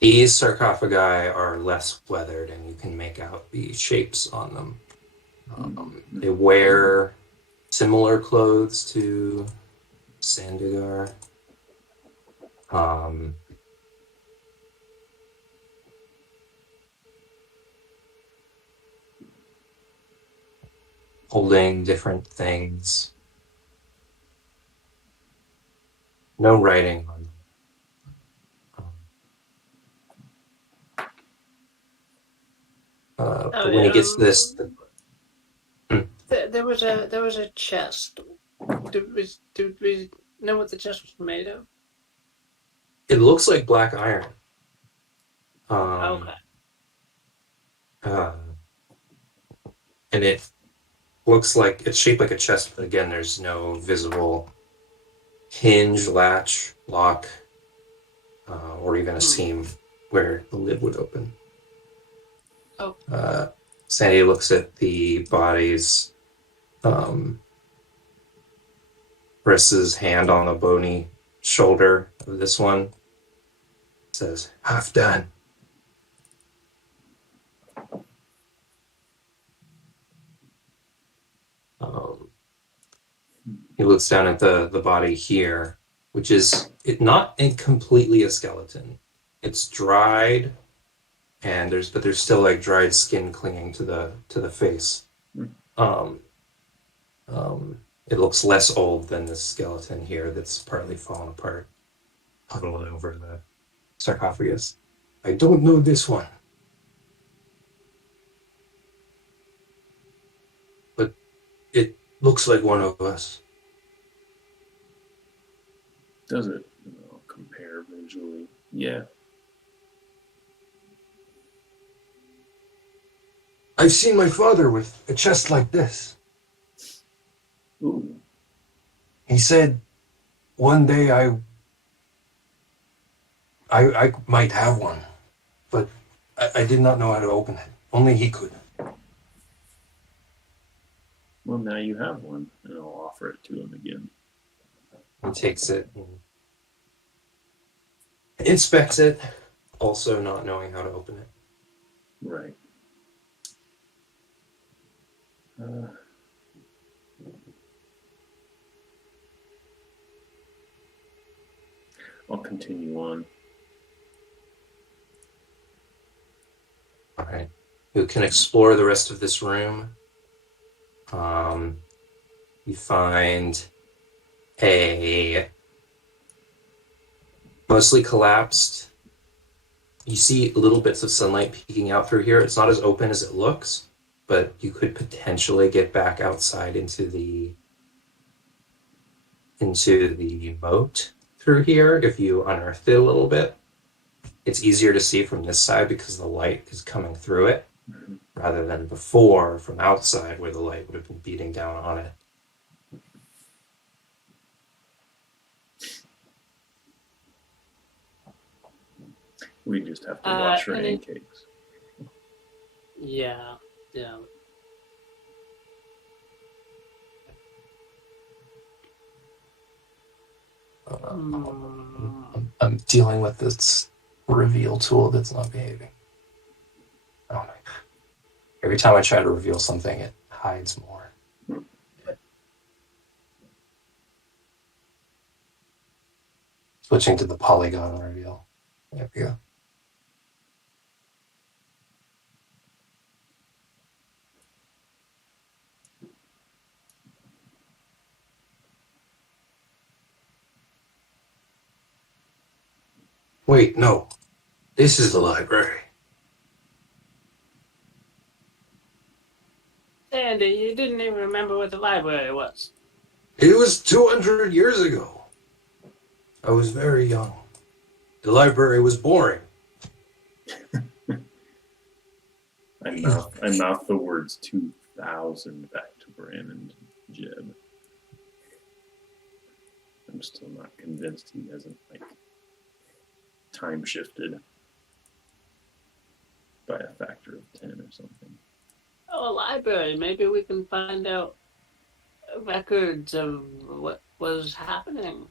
These sarcophagi are less weathered, and you can make out the shapes on them. They wear similar clothes to Sandigar. Holding different things. No writing on them. But when he gets to this, There was a chest. Do we know what the chest was made of? it looks like black iron. Okay. And it looks like it's shaped like a chest, but again, there's no visible hinge, latch, lock, or even a seam where the lid would open. Oh. Sandy looks at the bodies. Presses hand on the bony shoulder of this one. Says, "Half done." He looks down at the body here, which is not completely a skeleton. It's dried, and there's still like dried skin clinging to the face. It looks less old than the skeleton here that's partly fallen apart, huddled over the sarcophagus. "I don't know this one, but it looks like one of us." Does it compare visually? Yeah. "I've seen my father with a chest like this. Ooh. He said one day I might have one, but I did not know how to open it. Only he could." Well, now you have one, and I'll offer it to him again. He takes it and inspects it, also not knowing how to open it. Right. I'll continue on. All right. You can explore the rest of this room. You find a mostly collapsed. You see little bits of sunlight peeking out through here. It's not as open as it looks, but you could potentially get back outside into the moat through here if you unearthed it a little bit. It's easier to see from this side because the light is coming through it, rather than before from outside where the light would have been beating down on it. We just have to watch for any- pancakes. Yeah. I'm dealing with this reveal tool that's not behaving. Oh my God. Every time I try to reveal something, it hides more. Switching to the polygon reveal. There we go. Wait, no. This is the library. Sandy, you didn't even remember what the library was. It was 200 years ago. I was very young. The library was boring. I mouth the words 2000 back to Bran and Jeb. I'm still not convinced he hasn't time shifted by a factor of 10 or something. Oh, a library. Maybe we can find out records of what was happening.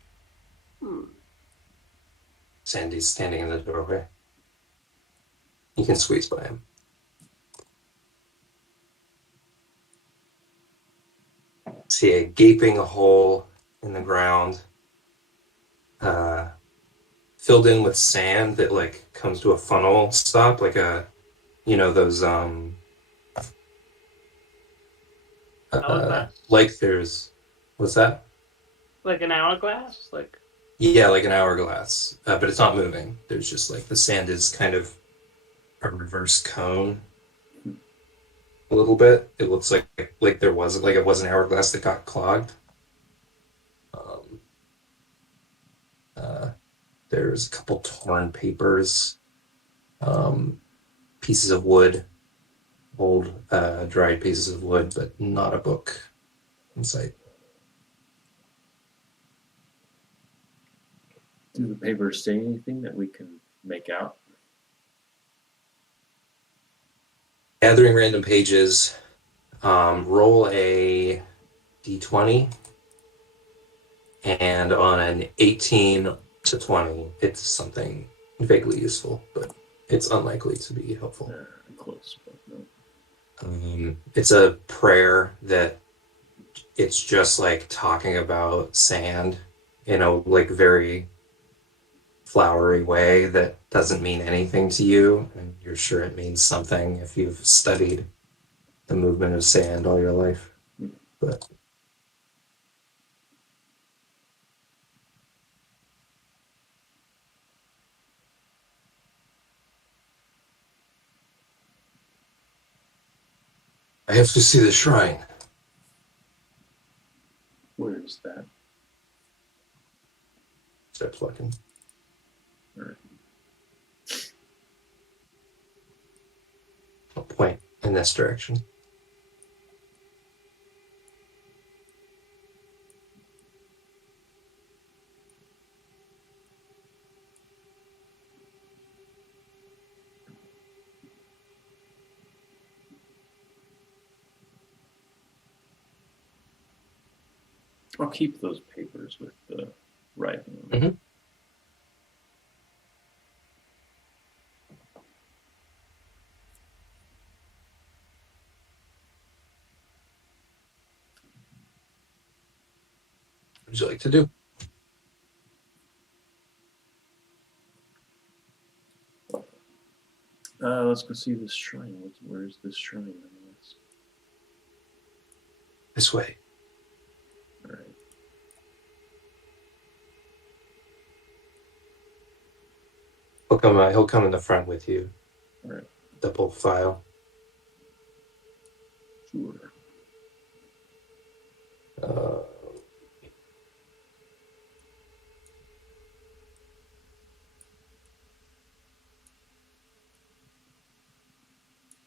Sandy's standing in the doorway. You can squeeze by him. See a gaping hole in the ground, filled in with sand that comes to a funnel stop, those there's what's that? Like an hourglass? Yeah, like an hourglass, but it's not moving. There's just the sand is kind of a reverse cone. A little bit. It looks like there was it was an hourglass that got clogged. There's a couple torn papers, pieces of wood, old dried pieces of wood, but not a book in sight. Do the papers say anything that we can make out? Gathering random pages. Roll a d20, and on an 18 to 20, it's something vaguely useful, but it's unlikely to be helpful. Close, but no. It's a prayer that it's just talking about sand in a very flowery way that doesn't mean anything to you, and you're sure it means something if you've studied the movement of sand all your life. But I have to see the shrine. Where is that? Start looking. All right. I'll point in this direction. I'll keep those papers with the writing on them. Mhm. What would you like to do? Let's go see this shrine. Where's this shrine? This way. All right. He'll come in the front with you. All right. Double file. Sure.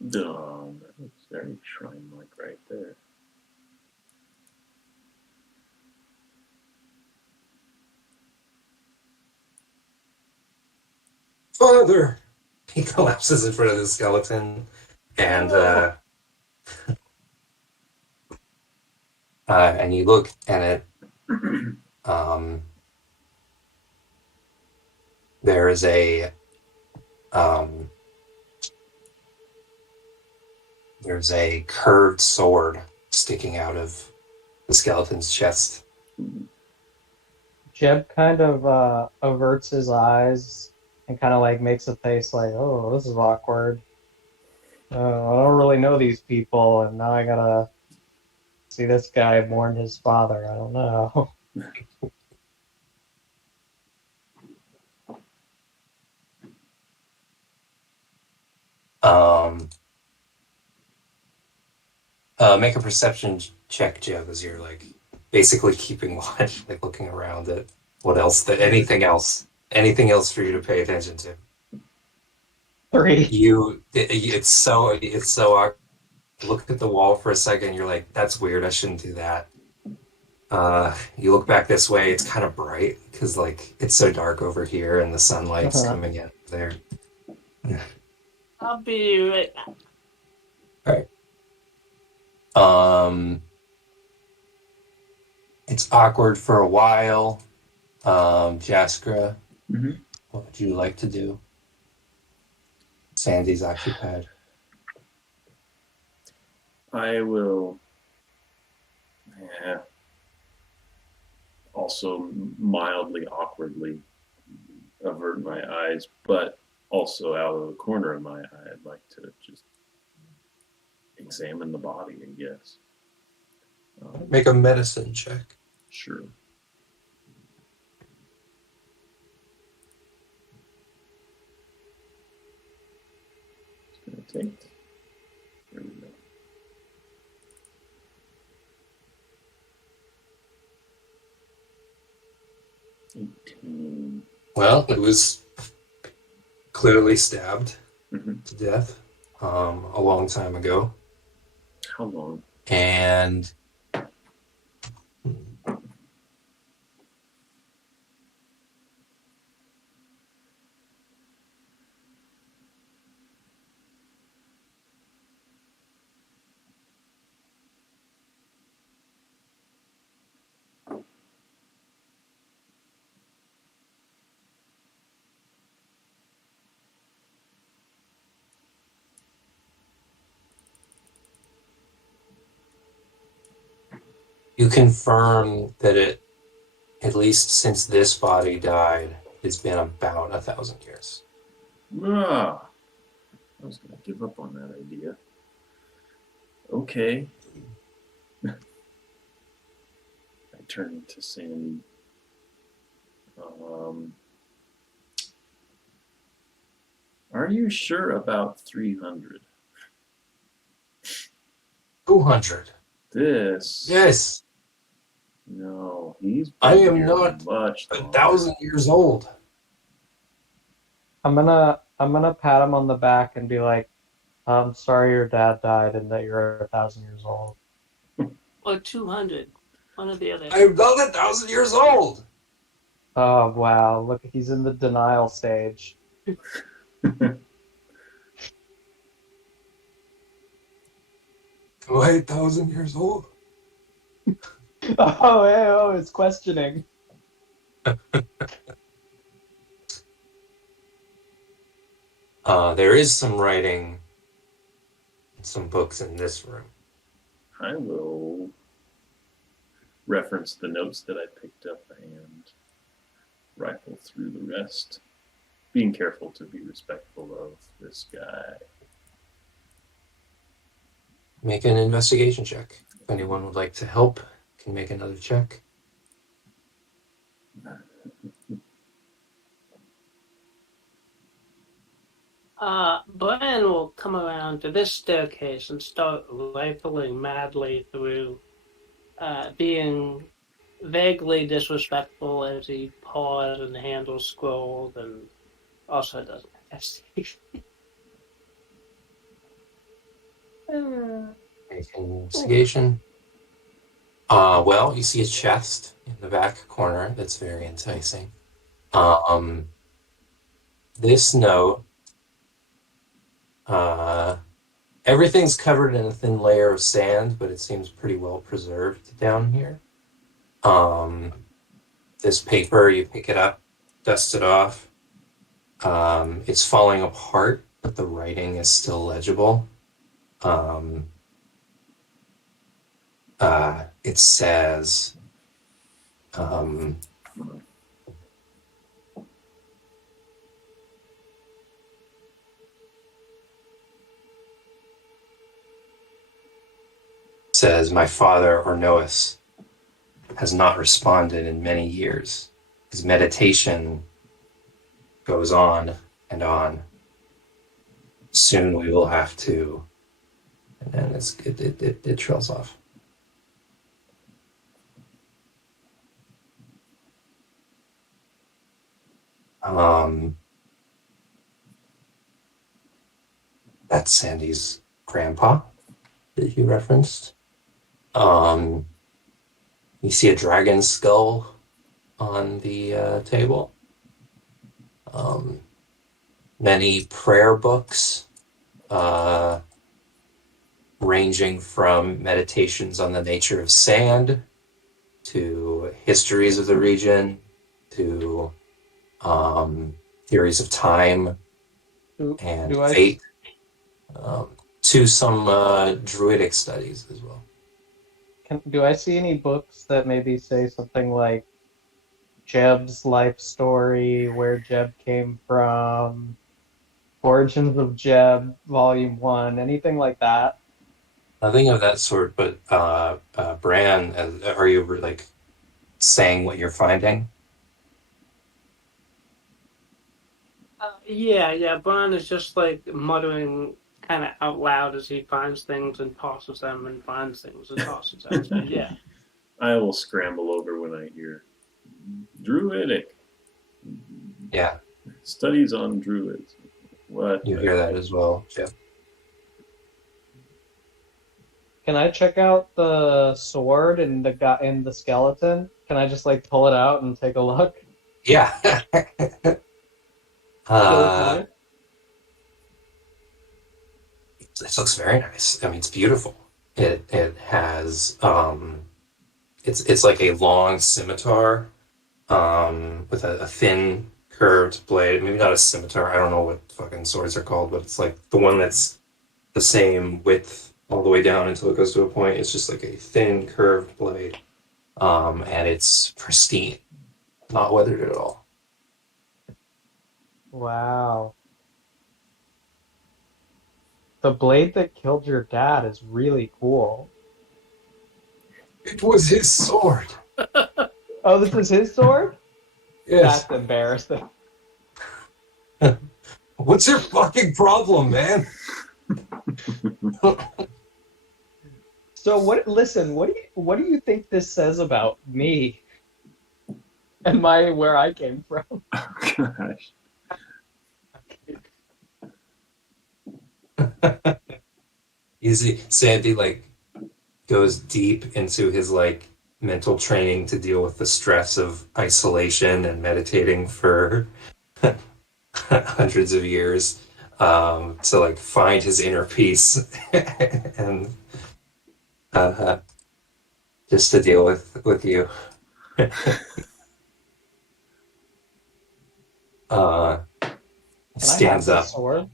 That looks very shrine-like right there. Father! He collapses in front of the skeleton, and and you look at it. There is there's a curved sword sticking out of the skeleton's chest. Jeb kind of averts his eyes and kind of makes a face oh, this is awkward. I don't really know these people, and now I gotta see this guy mourn his father. I don't know. Make a perception check, Jeb, as you're like basically keeping watch, like looking around at what else, anything else for you to pay attention to. 3. It's so awkward. Look at the wall for a second. You're like, that's weird. I shouldn't do that. You look back this way. It's kind of bright because like it's so dark over here, and the sunlight's coming in there. I'll be right back. All right. It's awkward for a while. Jaskra, Mhm. what would you like to do? Sandy's occupied. I will also mildly awkwardly avert my eyes, but also out of the corner of my eye, I'd like to just examine the body, I guess. Make a medicine check. Sure. It's going to take. There we go. Well, it was clearly stabbed Mhm. to death a long time ago. How long? And you confirm that it, at least since this body died, it's been about 1,000 years. Ah, I was going to give up on that idea. Okay. I turn to Sandy. Are you sure about 300? 200. This. Yes, No, he's been I am here not much longer. 1,000 years old. I'm gonna pat him on the back and be like, I'm sorry your dad died and that you're 1,000 years old. Or 200. One or the other. I'm not 1,000 years old. Oh wow, look, he's in the denial stage. Am I 1,000 years old? It's questioning. There is some writing, some books in this room. I will reference the notes that I picked up and rifle through the rest, being careful to be respectful of this guy. Make an investigation check. If anyone would like to help, can make another check. Bran will come around to this staircase and start rifling madly through, being vaguely disrespectful as he paws and handles scrolls and also does investigation. Make an investigation. Well, you see a chest in the back corner that's very enticing. This note, everything's covered in a thin layer of sand, but it seems pretty well preserved down here. This paper, you pick it up, dust it off. It's falling apart, but the writing is still legible. It says, my father, Ornois, has not responded in many years. His meditation goes on and on. soon we will have to, and then it trails off. That's Sandy's grandpa that you referenced. You see a dragon skull on the table. Many prayer books, ranging from meditations on the nature of sand to histories of the region to theories of time and Do I fate, to some druidic studies as well. do I see any books that maybe say something like Jeb's life story, where Jeb came from, Origins of Jeb, Volume 1, anything like that? Nothing of that sort, but Bran, are you like saying what you're finding? Yeah. Bran is just like muttering kind of out loud as he finds things and tosses them and finds things and tosses them. So, yeah. I will scramble over when I hear druidic Yeah, studies on druids. What? you hear that as well. Yeah. Can I check out the sword and the guy and the skeleton? Can I just like pull it out and take a look? Yeah. Okay. This looks very nice. I mean, it's beautiful. It has it's like a long scimitar with a thin curved blade. Maybe not a scimitar. I don't know what fucking swords are called, but it's like the one that's the same width all the way down until it goes to a point. It's just like a thin curved blade, and it's pristine, not weathered at all. Wow. The blade that killed your dad is really cool. It was his sword. Oh, this is his sword? Yes. That's embarrassing. What's your fucking problem, man? So listen, what do you think this says about me? And where I came from? Oh, gosh. You see, Sandy like goes deep into his like mental training to deal with the stress of isolation and meditating for hundreds of years, to like find his inner peace and just to deal with you. Stands Can I have up. this sword?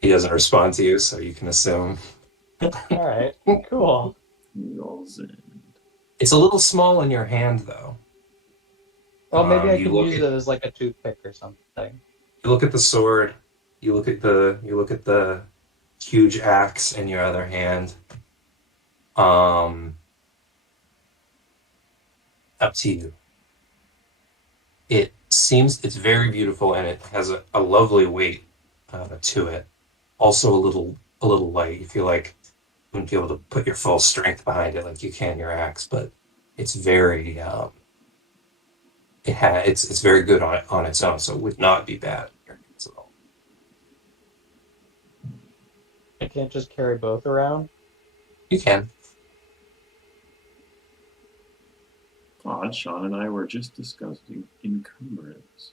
He doesn't respond to you, so you can assume. All right, cool. Rolls in. It's a little small in your hand, though. Well, maybe I You can look use at- it as like a toothpick or something. You look at the sword. You look at the huge axe in your other hand. Up to you. It's very beautiful, and it has a lovely weight to it. Also a little light. You feel like you wouldn't be able to put your full strength behind it like you can your axe, but it's very it's very good on its own, so it would not be bad in your hands at all. I can't just carry both around. You can. Odd, Sean and I were just discussing encumbrance.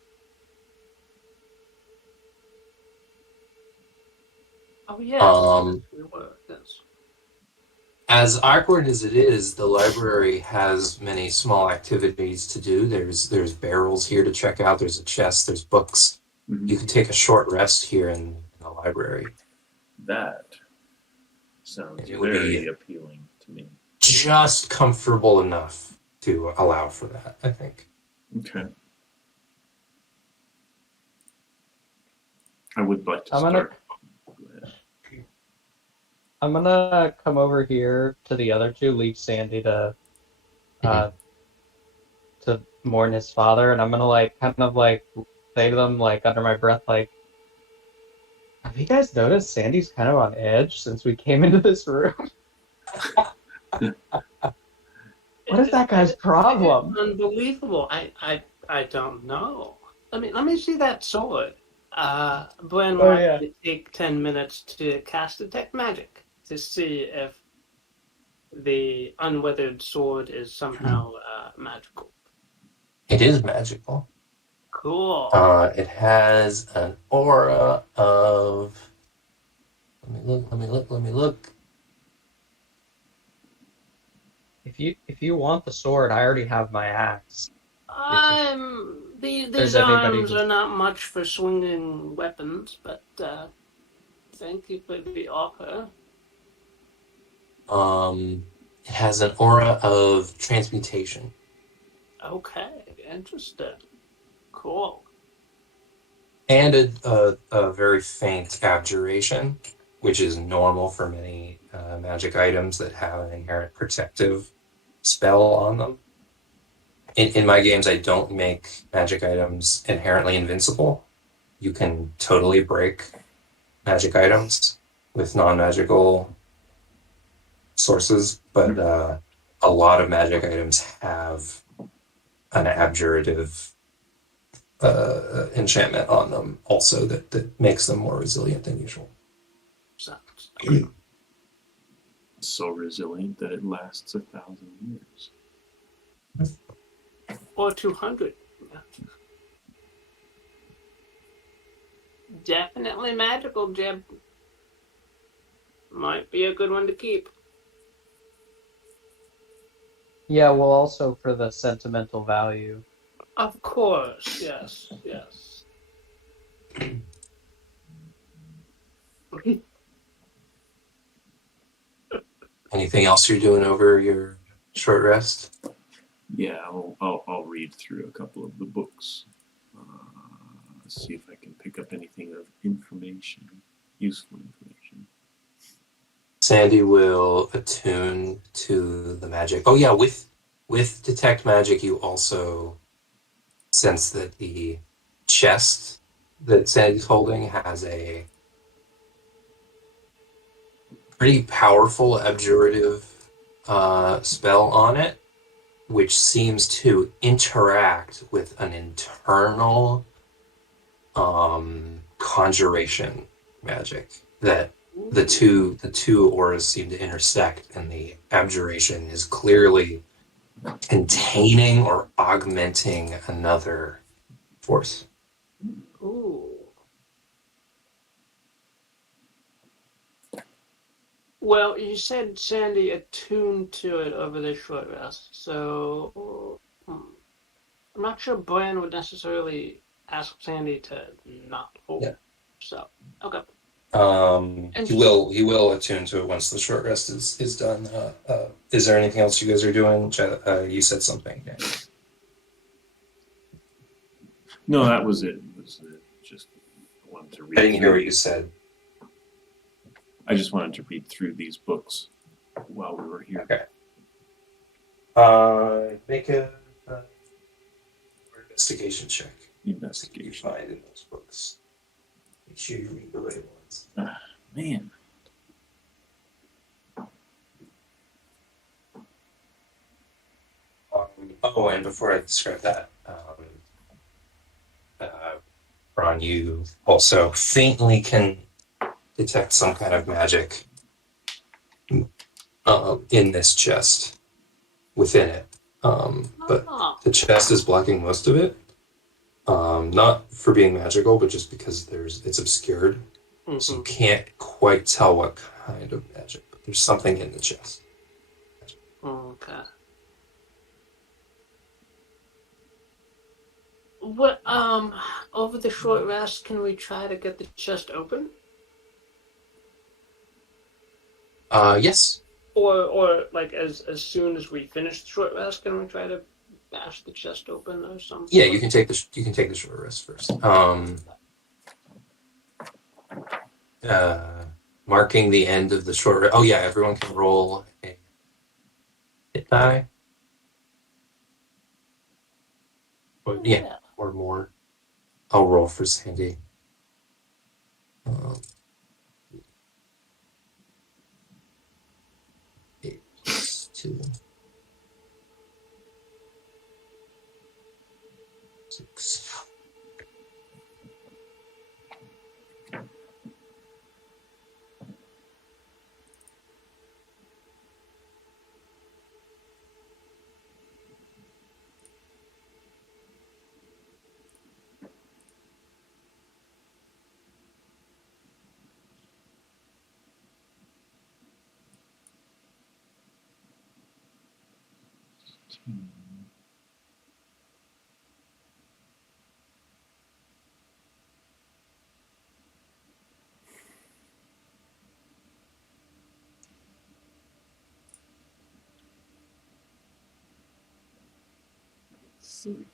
Oh, yeah. We were, yes. As awkward as it is, the library has many small activities to do. There's barrels here to check out. There's a chest. There's books. Mhm. You can take a short rest here in the library. That sounds It would very be- appealing to me. Just comfortable enough to allow for that, I think. Okay. I would like to I'm gonna- start. Go ahead. I'm gonna come over here to the other two, leave Sandy to mourn his father, and I'm gonna like kind of like say to them like under my breath like, Have you guys noticed Sandy's kind of on edge since we came into this room? What is that guy's problem? It's unbelievable. I don't know. Let me see that sword. Bran will Oh, yeah. actually take 10 minutes to cast detect magic to see if the unweathered sword is somehow magical. It is magical. Cool. It has an aura of. Let me look. If you want the sword, I already have my axe. These There's anybody arms who's- are not much for swinging weapons, but thank you for the offer. It has an aura of transmutation. Okay, interesting. Cool. And a very faint abjuration, which is normal for many magic items that have an inherent protective spell on them. In my games, I don't make magic items inherently invincible. You can totally break magic items with non-magical sources, but a lot of magic items have an abjurative enchantment on them also that makes them more resilient than usual. Sounds So resilient that it lasts 1,000 years. or 200. Yeah. Definitely magical, Jeb. Might be a good one to keep. Yeah, well, also for the sentimental value. Of course, yes, yes. Anything else you're doing over your short rest? Yeah, I'll read through a couple of the books. See if I can pick up anything of information, useful information. Sandy will attune to the magic. Oh yeah, with detect magic, you also sense that the chest that Sandy's holding has a pretty powerful abjurative spell on it, which seems to interact with an internal conjuration magic that the two auras seem to intersect, and the abjuration is clearly containing or augmenting another force. Ooh. Well, you said Sandy attuned to it over the short rest, so I'm not sure Bran would necessarily ask Sandy to not hold. Yeah. So, okay. He will attune to it once the short rest is done. Is there anything else you guys are doing? You said something. Yeah. No, that was it. Just wanted to read. I didn't hear what you said. I just wanted to read through these books while we were here. Okay. Make a investigation check. Investigation. You find in those books. Make sure you read the right ones. Man. Oh, and before I describe that, Ron, you also faintly can detect some kind of magic in this chest, within it. But the chest is blocking most of it. Not for being magical, but just because it's obscured. So you can't quite tell what kind of magic, but there's something in the chest. Okay. What over the short rest, can we try to get the chest open? Yes. Or like as soon as we finish the short rest, can we try to bash the chest open or something? Yeah, you can take the short rest first. Marking the end of the short rest. Oh yeah, everyone can roll a hit die. Or, yeah, or more. I'll roll for Sandy. 2, 6.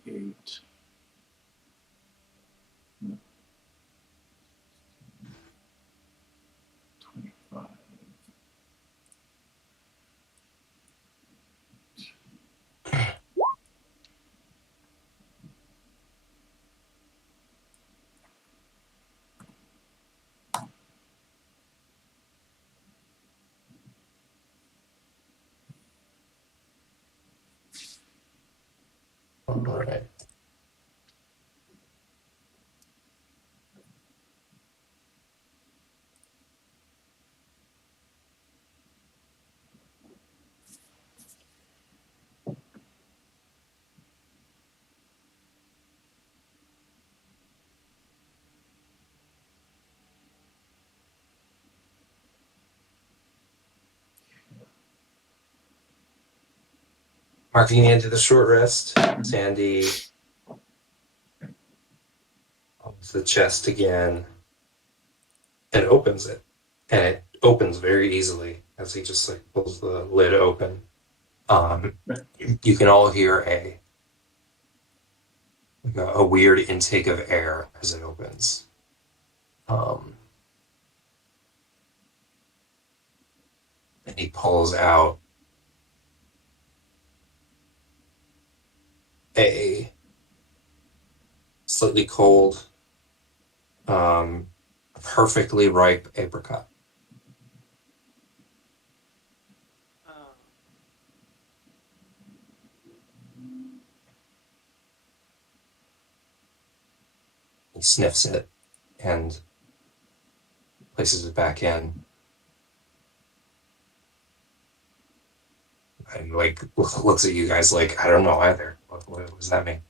Eight. No. 25. All right. Marking into the short rest. Sandy opens the chest again and opens it. And it opens very easily as he just like pulls the lid open. You can all hear a weird intake of air as it opens. And he pulls out a slightly cold, perfectly ripe apricot. He sniffs it and places it back in. And like looks at you guys like, I don't know either. What does that mean?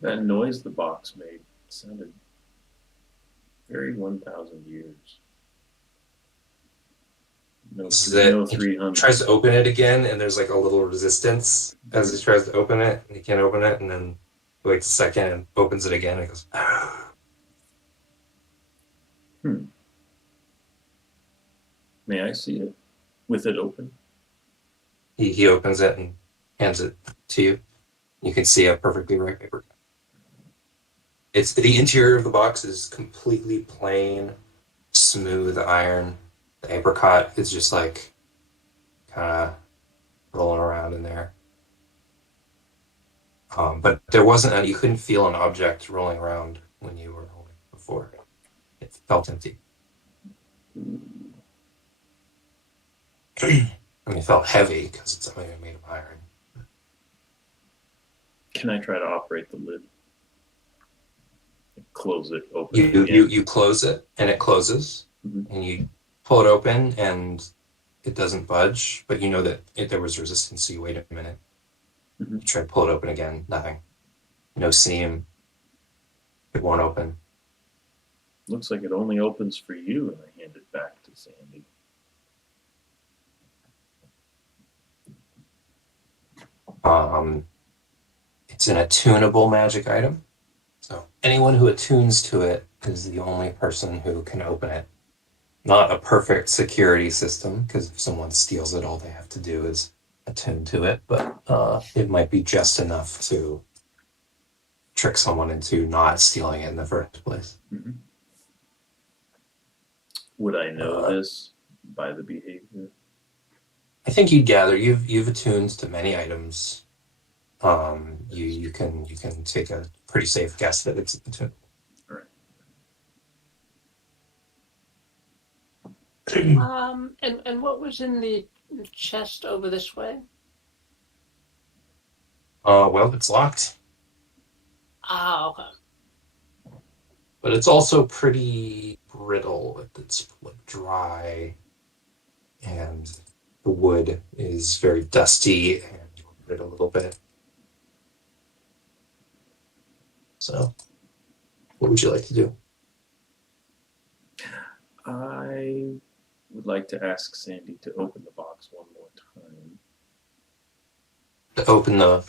That noise the box made sounded very 1,000 years. No, This is it. no He 300. tries to open it again, and there's like a little resistance as he tries to open it, and he can't open it, and then he waits a second and opens it again, and he goes, May I see it with it open? He opens it and hands it to you. You can see a perfectly ripe apricot. It's the interior of the box is completely plain, smooth iron. The apricot is just like kind of rolling around in there. But there wasn't you couldn't feel an object rolling around when you were holding it before. It felt empty. And it felt heavy because it's made of iron. Can I try to operate the lid? Close it, open it again. You close it and it closes, and you pull it open and it doesn't budge, but you know that there was resistance, so you wait a minute. You try to pull it open again, nothing. No seam. It won't open. Looks like it only opens for you, and I hand it back to Sandy. It's an attunable magic item. So anyone who attunes to it is the only person who can open it. Not a perfect security system, because if someone steals it, all they have to do is attune to it, but it might be just enough to trick someone into not stealing it in the first place. Would I know this by the behavior? I think you'd gather you've attuned to many items. You can take a pretty safe guess that it's attuned. All right. And what was in the chest over this way? Well, it's locked, Ah, okay. but it's also pretty brittle. It's like dry, and the wood is very dusty and it a little bit. So, what would you like to do? I would like to ask Sandy to open the box one more time. To open the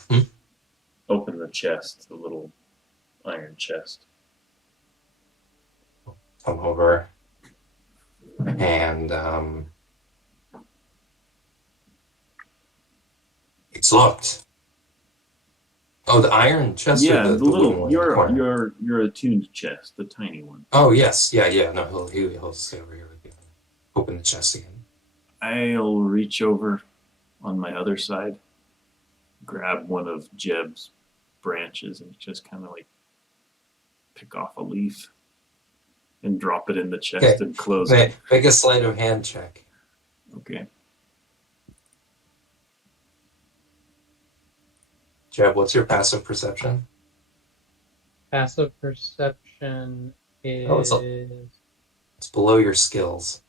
Open the chest, the little iron chest. come over and it's locked. Oh, the iron chest Yeah, or the the wooden little one in the corner? your attuned chest, the tiny one. Oh yes, yeah. No, he'll stay over here with you. Open the chest again. I'll reach over on my other side, grab one of Jeb's branches, and just kind of like pick off a leaf and drop it in the chest Okay. and close it. Make a sleight of hand check. Okay. Jeb, what's your passive perception? Passive perception is Oh, it's below your skills.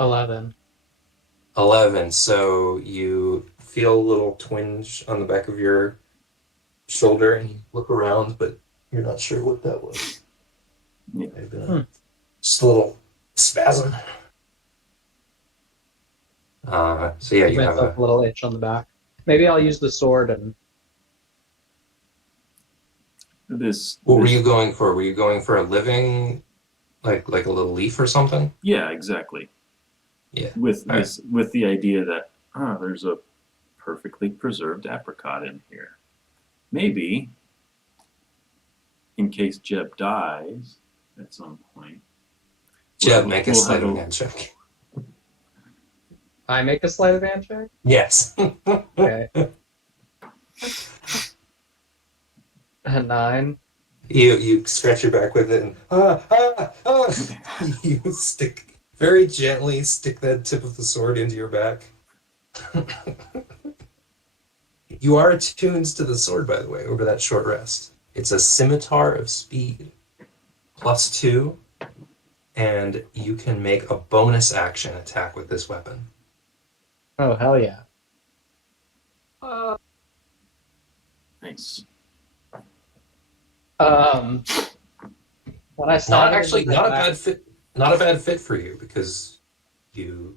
11. 11. So you feel a little twinge on the back of your shoulder, and you look around, but you're not sure what that was. Yeah. Maybe just a little spasm. So yeah, you have Myself a little itch on the back. Maybe I'll use the sword and What were you going for? Were you going for a living, like a little leaf or something? Yeah, exactly. Yeah. With All this, with the idea that there's a perfectly preserved apricot in here. Maybe, in case Jeb dies at some point. Jeb, make a we'll sleight have of a- hand check. I make a sleight of hand check? Yes. Okay. A 9. You scratch your back with it and you very gently stick that tip of the sword into your back. You are attuned to the sword, by the way, over that short rest. It's a scimitar of speed, +2, and you can make a bonus action attack with this weapon. Oh, hell yeah. Nice. When I started Not a bad fit for you, because you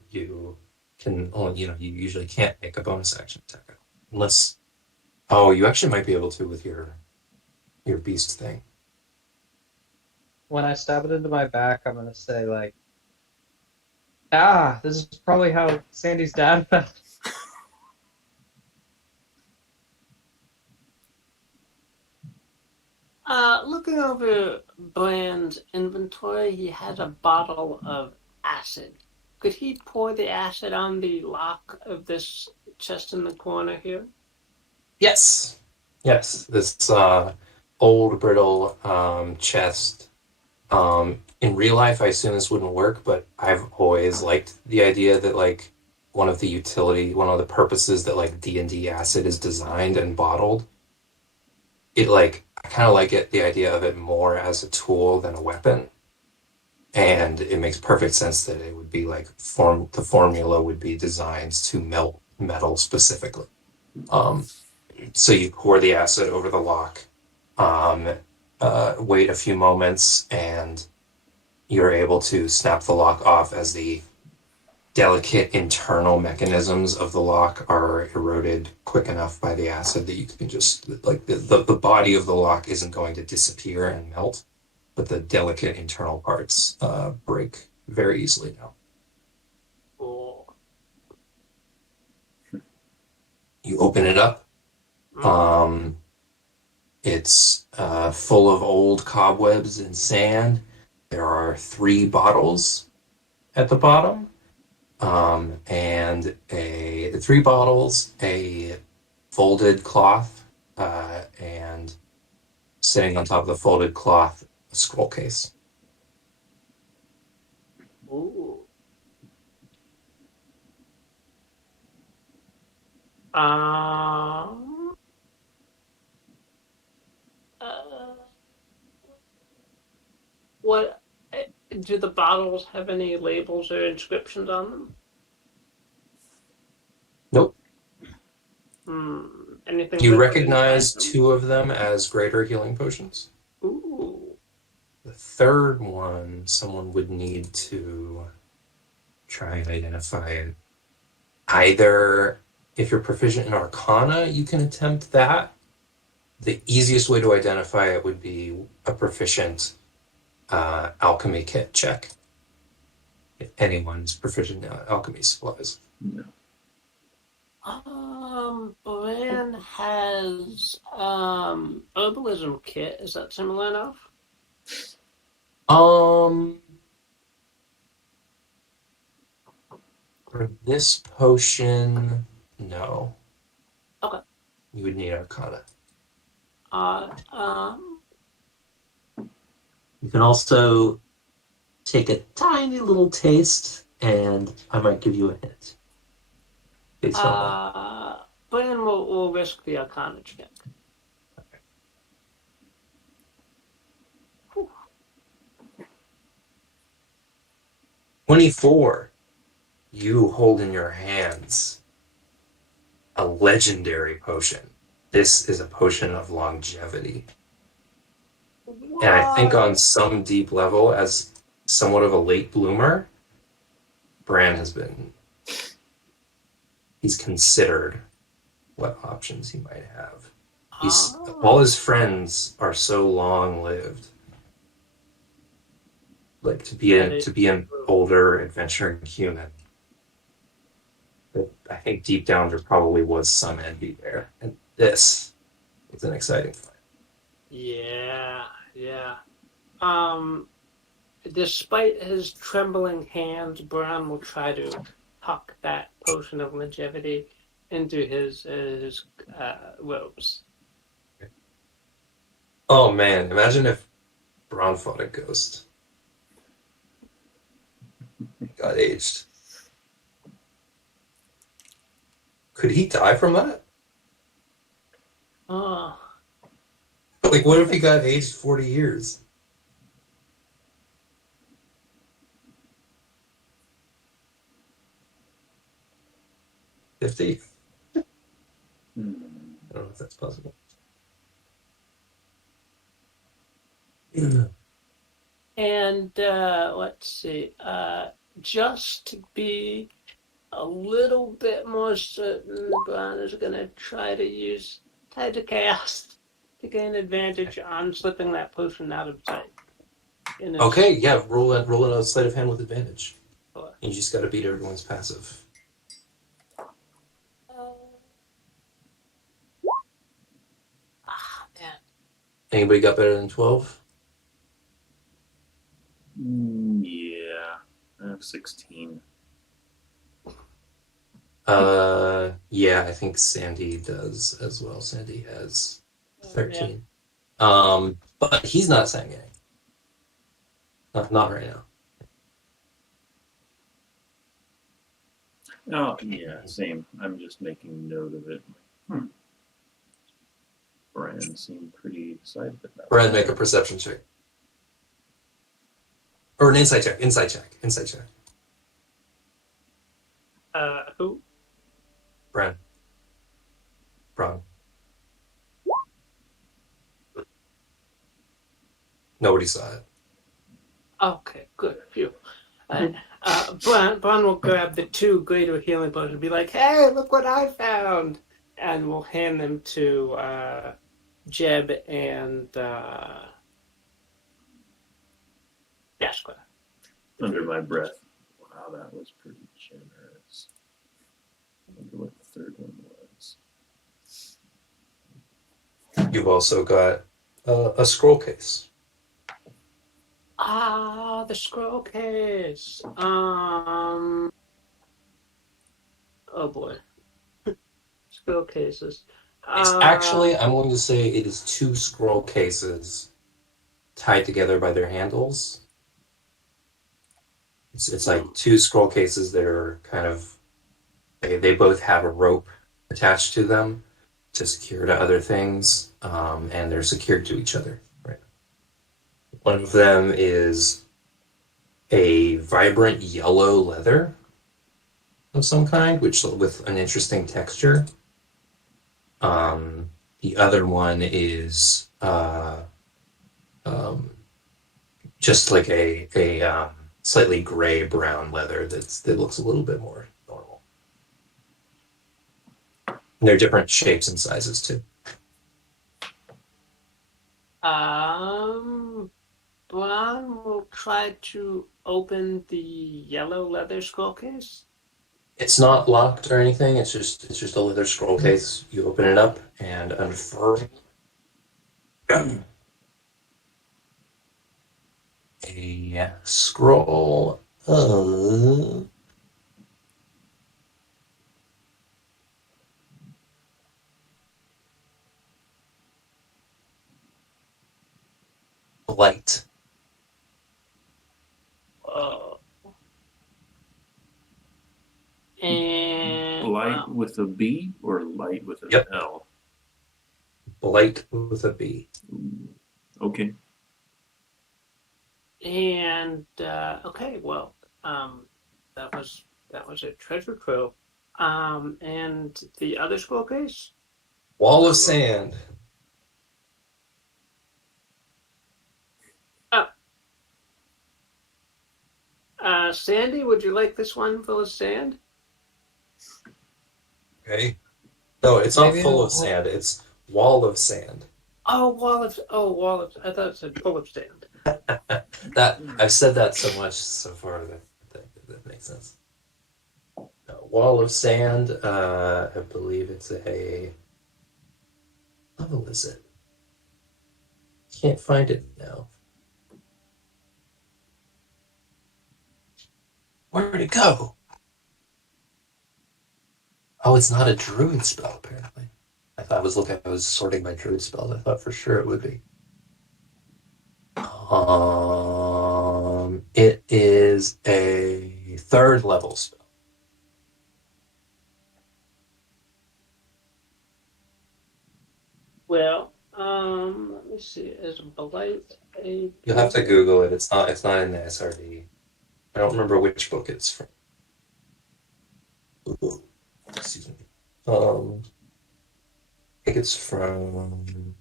can only, you usually can't make a bonus action attack unless you actually might be able to with your beast thing. When I stab it into my back, I'm gonna say like, this is probably how Sandy's dad felt. Looking over Bran's inventory, he had a bottle of acid. Could he pour the acid on the lock of this chest in the corner here? Yes. This old brittle chest. In real life, I assume this wouldn't work, but I've always liked the idea that like one of the purposes that like D&D acid is designed and bottled. I kind of like the idea of it more as a tool than a weapon, and it makes perfect sense that it would be like the formula would be designed to melt metal specifically. So you pour the acid over the lock, wait a few moments, and you're able to snap the lock off as the delicate internal mechanisms of the lock are eroded quick enough by the acid that you can just, like, the body of the lock isn't going to disappear and melt, but the delicate internal parts break very easily now. Or You open it up. It's full of old cobwebs and sand. There are 3 bottles at the bottom, and the 3 bottles, a folded cloth, and sitting on top of the folded cloth, a scroll case. Ooh. Um, uh, what do the bottles have any labels or inscriptions on them? Nope. Anything You written inside recognize them? 2 of them as greater healing potions. Ooh. The third one, someone would need to try and identify it. Either if you're proficient in Arcana, you can attempt that. The easiest way to identify it would be a proficient alchemy kit check. If anyone's proficient in alchemy supplies. No. Bran has herbalism kit. Is that similar enough? For this potion, no. Okay. You would need Arcana. You can also take a tiny little taste, and I might give you a hint. Based on Bran will risk the Arcana check. 24. You hold in your hands a legendary potion. This is a potion of longevity. And I think on some deep level, as somewhat of a late bloomer, Bran he's considered what options he might have. All his friends are so long lived. Like to be an older adventuring human. But I think deep down there probably was some envy there. And this is an exciting fight. Yeah. Despite his trembling hands, Bran will try to tuck that potion of longevity into his robes. Oh man, imagine if Bran fought a ghost. Got aged. Could he die from that? Like, what if he got aged 40 years? 50? I don't know if that's possible. And let's see. Just to be a little bit more certain, Bran is going to try to use Tide to Chaos to gain advantage on slipping that potion out of sight. Okay, yeah, roll it out sleight of hand with advantage. Sure. You just got to beat everyone's passive. Man. Anybody got better than 12? Yeah, I have 16. Yeah, I think Sandy does as well. Sandy has 13. But he's not saying anything. Not right now. Oh, yeah, same. I'm just making note of it. Bran seemed pretty excited about Brad, make a perception check. Or an insight check. Insight check. Who? Brad. Nobody saw it. Okay, good. Phew. Bran will grab the 2 greater healing potions and be like, "Hey, look what I found!" And we'll hand them to Jeb and Jaskra. under my breath. Wow, that was pretty generous. I wonder what the third one was. You've also got a scroll case. The scroll case. Oh boy. Scroll cases. It's actually, I'm going to say it is 2 scroll cases tied together by their handles. It's like 2 scroll cases that are kind of, they both have a rope attached to them to secure to other things, and they're secured to each other. Right. One of them is a vibrant yellow leather of some kind, which with an interesting texture. The other one is um, just like a slightly gray brown leather that looks a little bit more normal. And they're different shapes and sizes too. Bran will try to open the yellow leather scroll case. It's not locked or anything. It's just a leather scroll case. You open it up and unfurl a scroll of light. Oh. And Blight with a B or light with an Yep. L? Blight with a B. Ooh, okay. And okay, well, that was a treasure trove. And the other scroll case? Wall of sand. Sandy, would you like this one full of sand? Okay. No, it's not Maybe full I'll- of sand. It's wall of sand. Wall of. I thought it said full of sand. That I've said that so much so far that makes sense. Wall of sand. I believe it's a. What level is it? Can't find it now. Where'd it go? Oh, it's not a druid spell apparently. I was sorting my druid spells. I thought for sure it would be. It is a third level spell. Well, let me see. Is blight a? You'll have to Google it. It's not in the SRD. I don't remember which book it's from. Excuse me. I think it's from.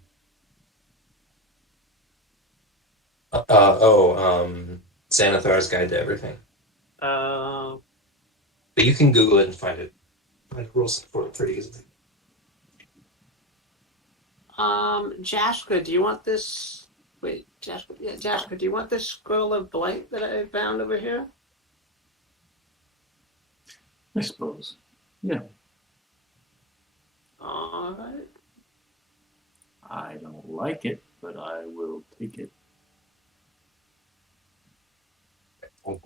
Xanathar's Guide to Everything. Uh, But you can Google it and find it. Find rules for it pretty easily. Jaskra, do you want this? Wait, Jaskra. Yeah, Jaskra, do you want this scroll of blight that I found over here? I suppose. Yeah. All right. I don't like it, but I will take it.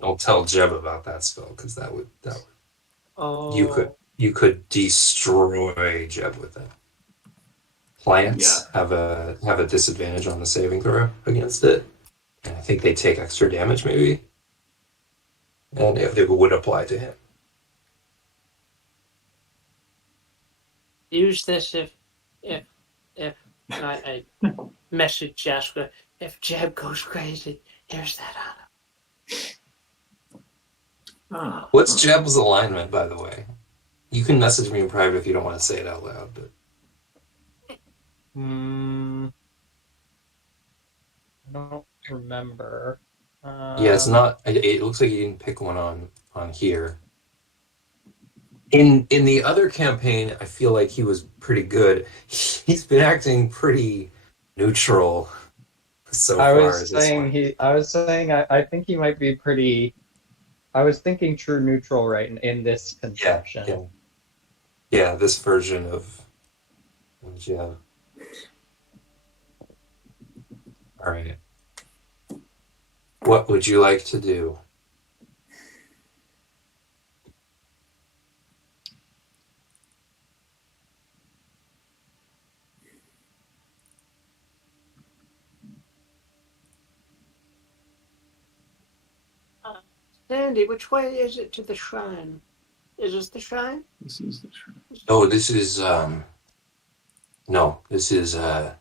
Don't tell Jeb about that spell because that would Oh. you could destroy Jeb with that. Plants have a disadvantage on the saving throw against it, and I think they take extra damage maybe, and if it would apply to him. Use this if I message Jaskra. If Jeb goes crazy, here's that on him. What's Jeb's alignment, by the way? You can message me in private if you don't want to say it out loud, but I don't remember. yeah, it's not. It looks like you didn't pick one on here. In the other campaign, I feel like he was pretty good. He's been acting pretty neutral so I far. was saying I think he might be pretty. I was thinking true neutral right in this conception. Yeah, this version of Jeb. All right. What would you like to do? Sandy, which way is it to the shrine? Is this the shrine? This is the shrine. No, this is no, this is the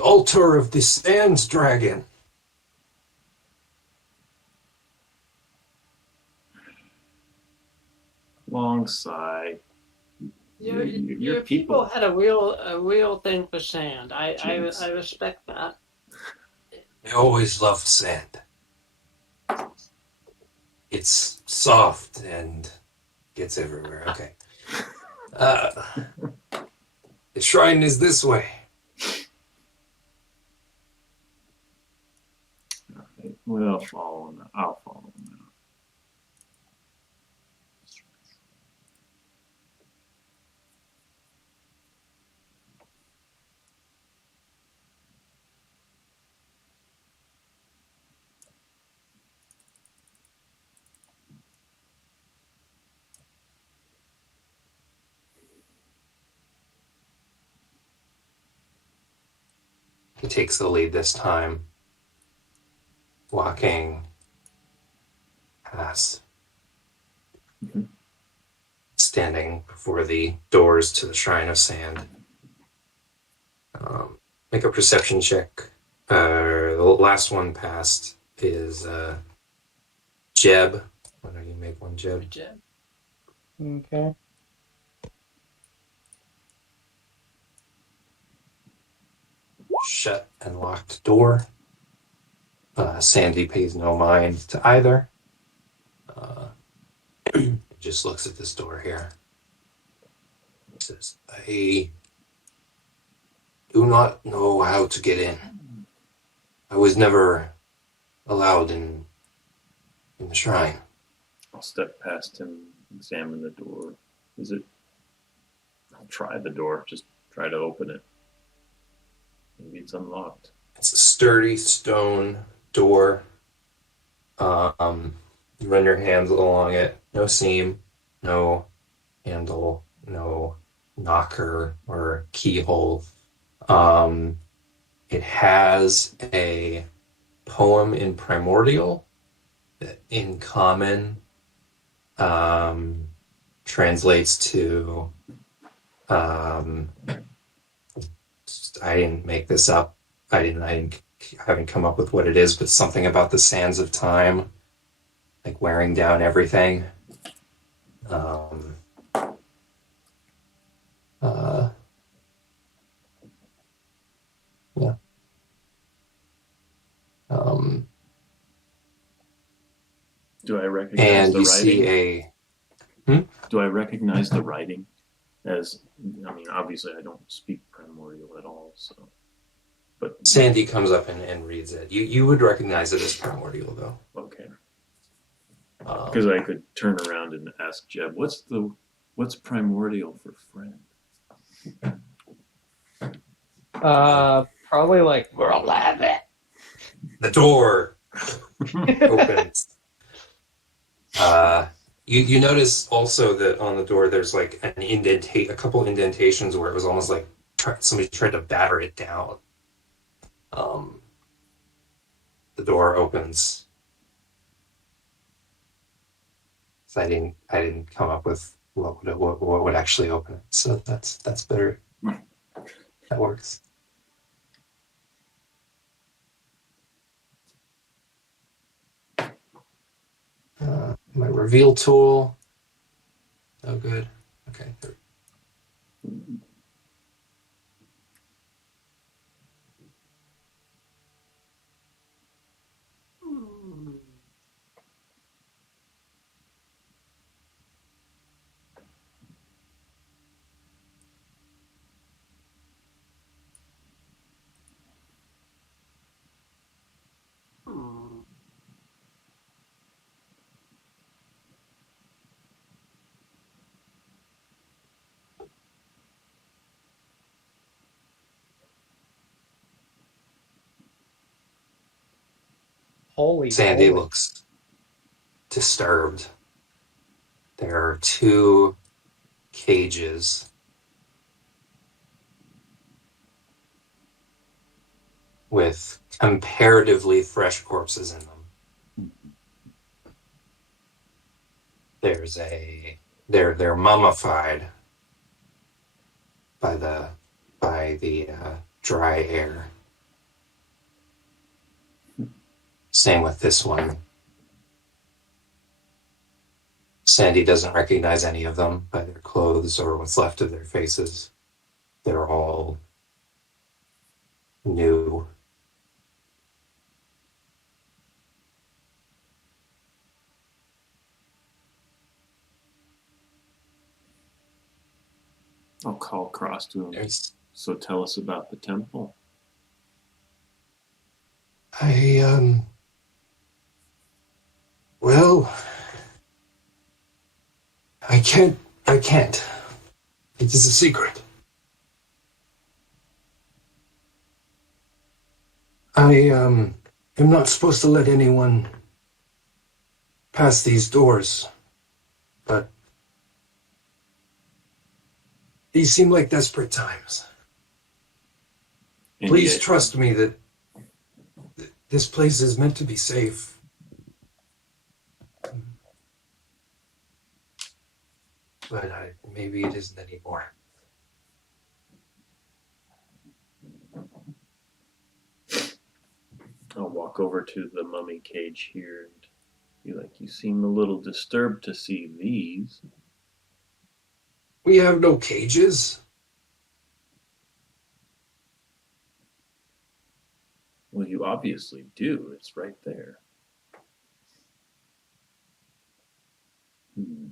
altar of the Sands Dragon. Long sigh. Your people had a real thing for sand. I Jeez. respect that. They always loved sand. It's soft and gets everywhere. Okay. The shrine is this way. Alright, we'll follow him. I'll follow him now. He takes the lead this time, walking past, standing before the doors to the Shrine of Sand. Make a perception check. The last one passed is Jeb. Why don't you make one, Jeb? Jeb. Okay. Shut and locked door. Sandy pays no mind to either. Just looks at this door here. Says, I do not know how to get in. I was never allowed in the shrine. I'll step past him, examine the door. Is it? I'll try the door. Just try to open it. Maybe it's unlocked. It's a sturdy stone door. You run your hands along it. No seam, no handle, no knocker or keyhole. It has a poem in Primordial that in common translates to I didn't make this up. I haven't come up with what it is, but something about the sands of time, like wearing down everything. Yeah. Do I recognize And the you writing? see a Do I recognize the writing? As I mean, obviously, I don't speak Primordial at all. So, but Sandy comes up and reads it. You would recognize it as Primordial, though. okay, because I could turn around and ask Jeb, "What's Primordial for friend?" Probably like The door opens. You notice also that on the door there's like a couple indentations where it was almost like somebody tried to batter it down. The door opens. So I didn't come up with what would actually open it. So that's better. That works. My reveal tool. Oh, good. Okay. holy. Sandy moly. looks disturbed. There are two cages with comparatively fresh corpses in them. There's a they're mummified by the dry air. Same with this one. Sandy doesn't recognize any of them by their clothes or what's left of their faces. They're all new. I'll call across to him. There's, So tell us about the temple. Well, I can't. It is a secret. I am not supposed to let anyone pass these doors, but these seem like desperate times. And Please yet- trust me that this place is meant to be safe. But maybe it isn't anymore. I'll walk over to the mummy cage here and be like, you seem a little disturbed to see these. We have no cages. Well, you obviously do. It's right there. Hmm.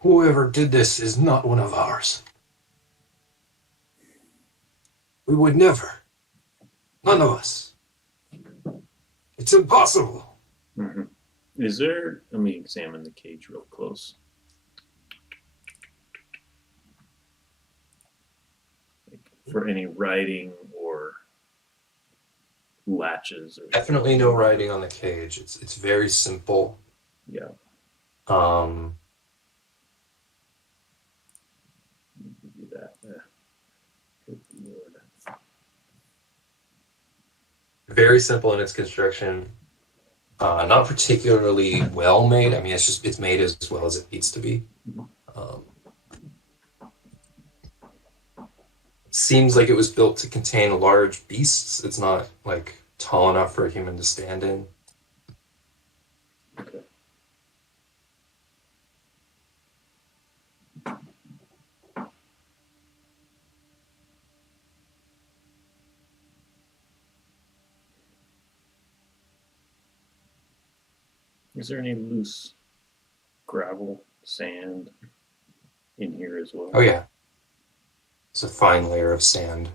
Whoever did this is not one of ours. We would never. None of us. It's impossible. Mm-hmm. Is there? Let me examine the cage real close. Like, for any writing or latches or Definitely no writing on the cage. It's very simple. Yeah. Give you that. Good Lord. Very simple in its construction. Not particularly well made. I mean, it's made as well as it needs to be. Seems like it was built to contain large beasts. It's not like tall enough for a human to stand in. Okay. Is there any loose gravel, sand in here as well? Oh yeah, it's a fine layer of sand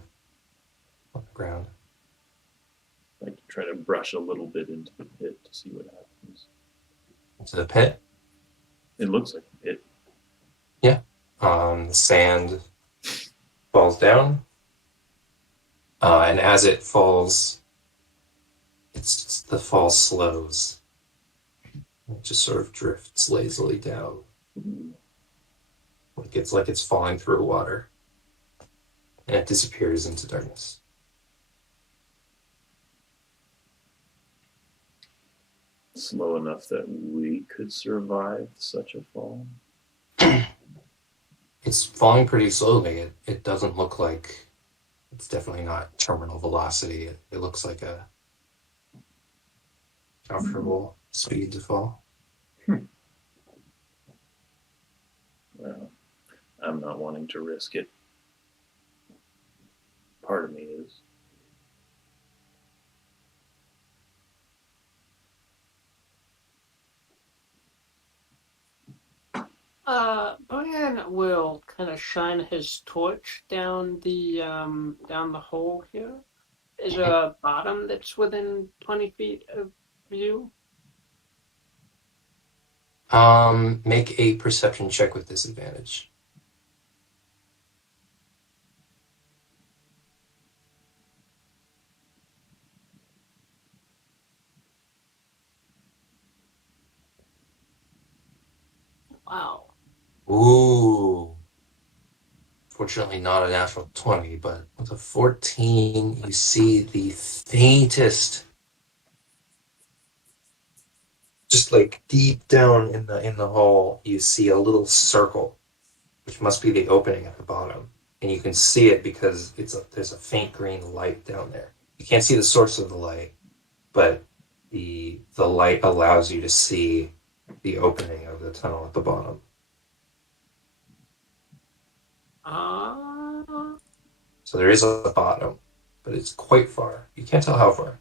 on the ground. Like try to brush a little bit into the pit to see what happens. Into the pit. It looks like a pit. The sand falls down, and as it falls, the fall slows. It just sort of drifts lazily down. Like it's falling through water, and it disappears into darkness. Slow enough that we could survive such a fall. It's falling pretty slowly. It doesn't look like it's definitely not terminal velocity. It looks like a comfortable speed to fall. Well, I'm not wanting to risk it. Part of me is. Bran will kind of shine his torch down the hole here. Is there a bottom that's within 20 feet of view? Make a perception check with disadvantage. Wow. Ooh. unfortunately not a natural 20, but with a 14, you see the faintest, just like deep down in the hole, you see a little circle, which must be the opening at the bottom. And you can see it because there's a faint green light down there. You can't see the source of the light, but the light allows you to see the opening of the tunnel at the bottom. So there is a bottom, but it's quite far. You can't tell how far.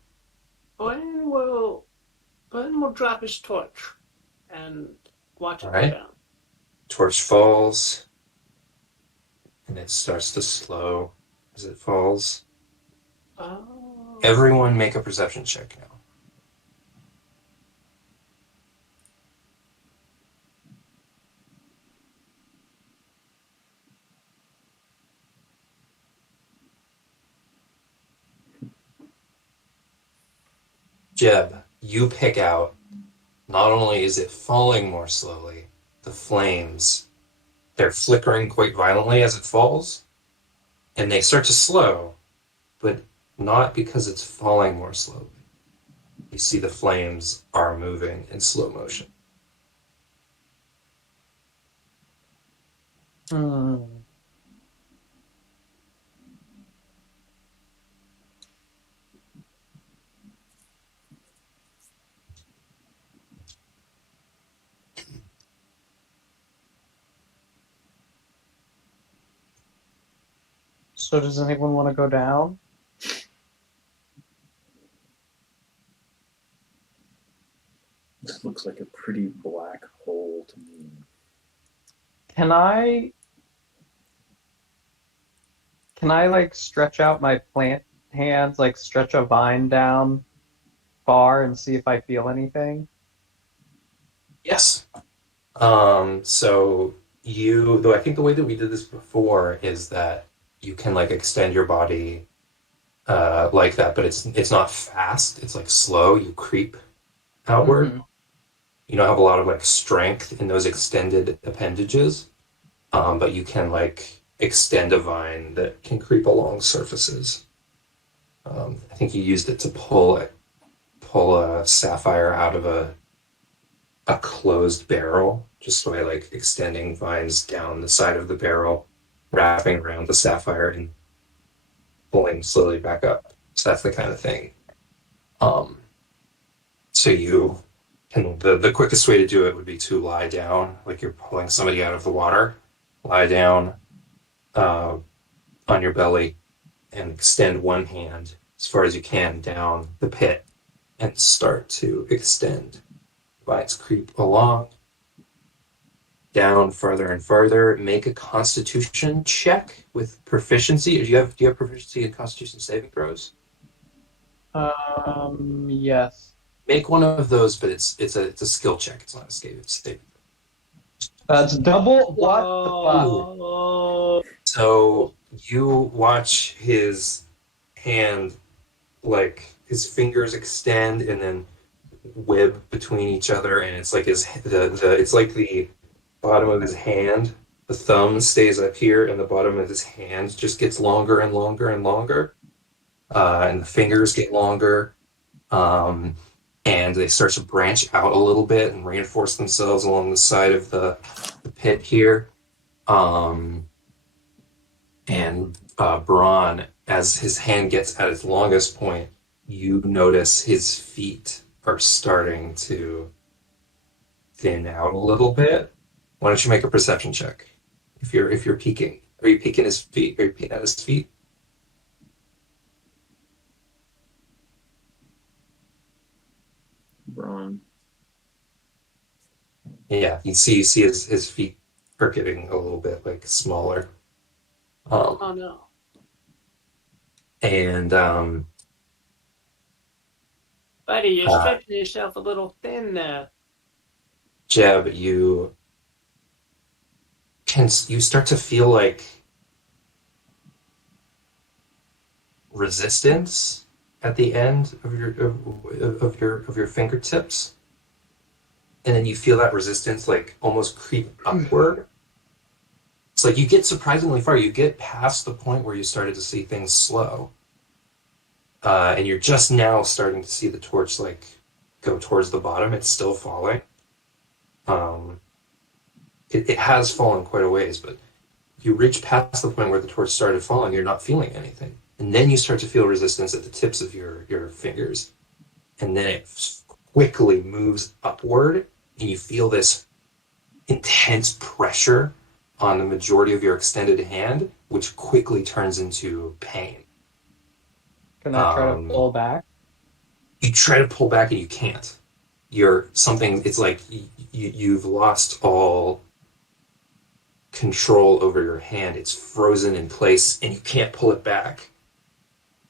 Bran will drop his torch and watch it go Alright. down. Torch falls, and it starts to slow as it falls. Oh. Everyone make a perception check now. Jeb, you pick out, not only is it falling more slowly, the flames, they're flickering quite violently as it falls, and they start to slow, but not because it's falling more slowly. You see the flames are moving in slow motion. So does anyone want to go down? This looks like a pretty black hole to me. Can I like stretch out my plant hands, like stretch a vine down far and see if I feel anything? Yes. So though I think the way that we did this before is that you can like extend your body like that, but it's not fast. It's like slow. You creep outward. Mhm. You don't have a lot of like strength in those extended appendages, but you can like extend a vine that can creep along surfaces. I think you used it to pull a sapphire out of a closed barrel, just by like extending vines down the side of the barrel, wrapping around the sapphire and pulling slowly back up. So that's the kind of thing. So you can the quickest way to do it would be to lie down, like you're pulling somebody out of the water. Lie down on your belly and extend one hand as far as you can down the pit and start to extend. Vines creep along, down farther and farther. Make a Constitution check with proficiency. Do you have proficiency in Constitution saving throws? Yes. Make one of those, but it's a skill check. It's not a saving. That's double. What the Oh. So you watch his hand, like his fingers extend and then web between each other, and it's like it's like the bottom of his hand. The thumb stays up here, and the bottom of his hand just gets longer and longer and longer, and the fingers get longer, and they start to branch out a little bit and reinforce themselves along the side of the pit here. And Bran, as his hand gets at its longest point, you notice his feet are starting to thin out a little bit. Why don't you make a perception check? If you're peeking. Are you peeking his feet? Are you peeking at his feet? Bran. Yeah, you see his feet are getting a little bit like smaller. Oh no. And Buddy, you're stretching yourself a little thin there. Jeb, you start to feel like resistance at the end of your fingertips, and then you feel that resistance like almost creep upward. It's like you get surprisingly far. You get past the point where you started to see things slow, and you're just now starting to see the torch like go towards the bottom. It's still falling. Um, it has fallen quite a ways, but you reach past the point where the torch started falling, you're not feeling anything. And then you start to feel resistance at the tips of your fingers. And then it quickly moves upward, and you feel this intense pressure on the majority of your extended hand, which quickly turns into pain. Can I try to pull back? You try to pull back and you can't. It's like you've lost all control over your hand. It's frozen in place and you can't pull it back.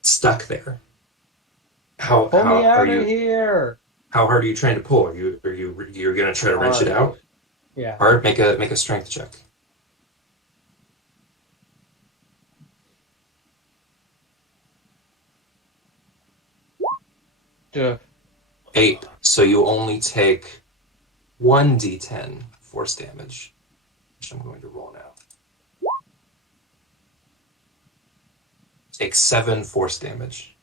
It's stuck there. Pull me out of here! How hard are you trying to pull? You're gonna try to wrench it out? Yeah. Hard. Make a strength check. Duh. 8. So you only take 1d10 force damage, which I'm going to roll now. Take 7 force damage.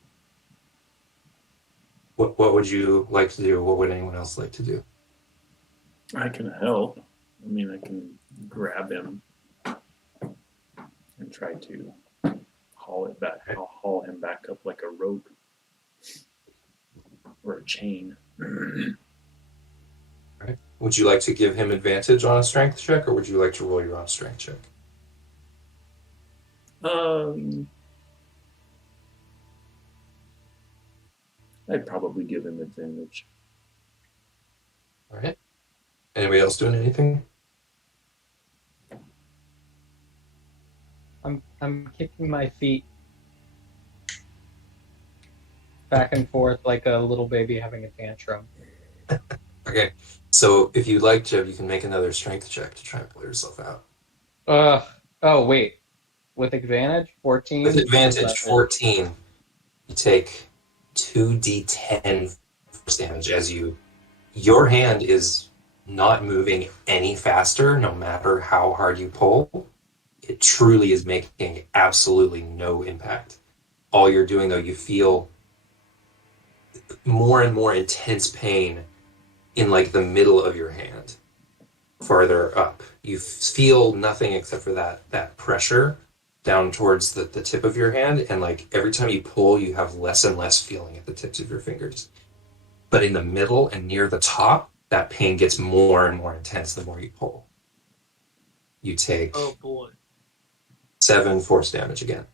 What would you like to do? What would anyone else like to do? I can help. I mean, I can grab him and try to haul it back. I'll haul him back up like a rope or a chain. Right. Would you like to give him advantage on a strength check, or would you like to roll your own strength check? I'd probably give him advantage. All right. Anybody else doing anything? I'm kicking my feet back and forth like a little baby having a tantrum. Okay. So if you'd like, Jeb, you can make another strength check to try and pull yourself out. Oh wait. With advantage? 14? With advantage, 14. You take 2d10 force damage as your hand is not moving any faster no matter how hard you pull. It truly is making absolutely no impact. All you're doing, though, you feel more and more intense pain in like the middle of your hand, farther up. You feel nothing except for that pressure down towards the tip of your hand, and like every time you pull, you have less and less feeling at the tips of your fingers. But in the middle and near the top, that pain gets more and more intense the more you pull. You take Oh boy. 7 force damage again.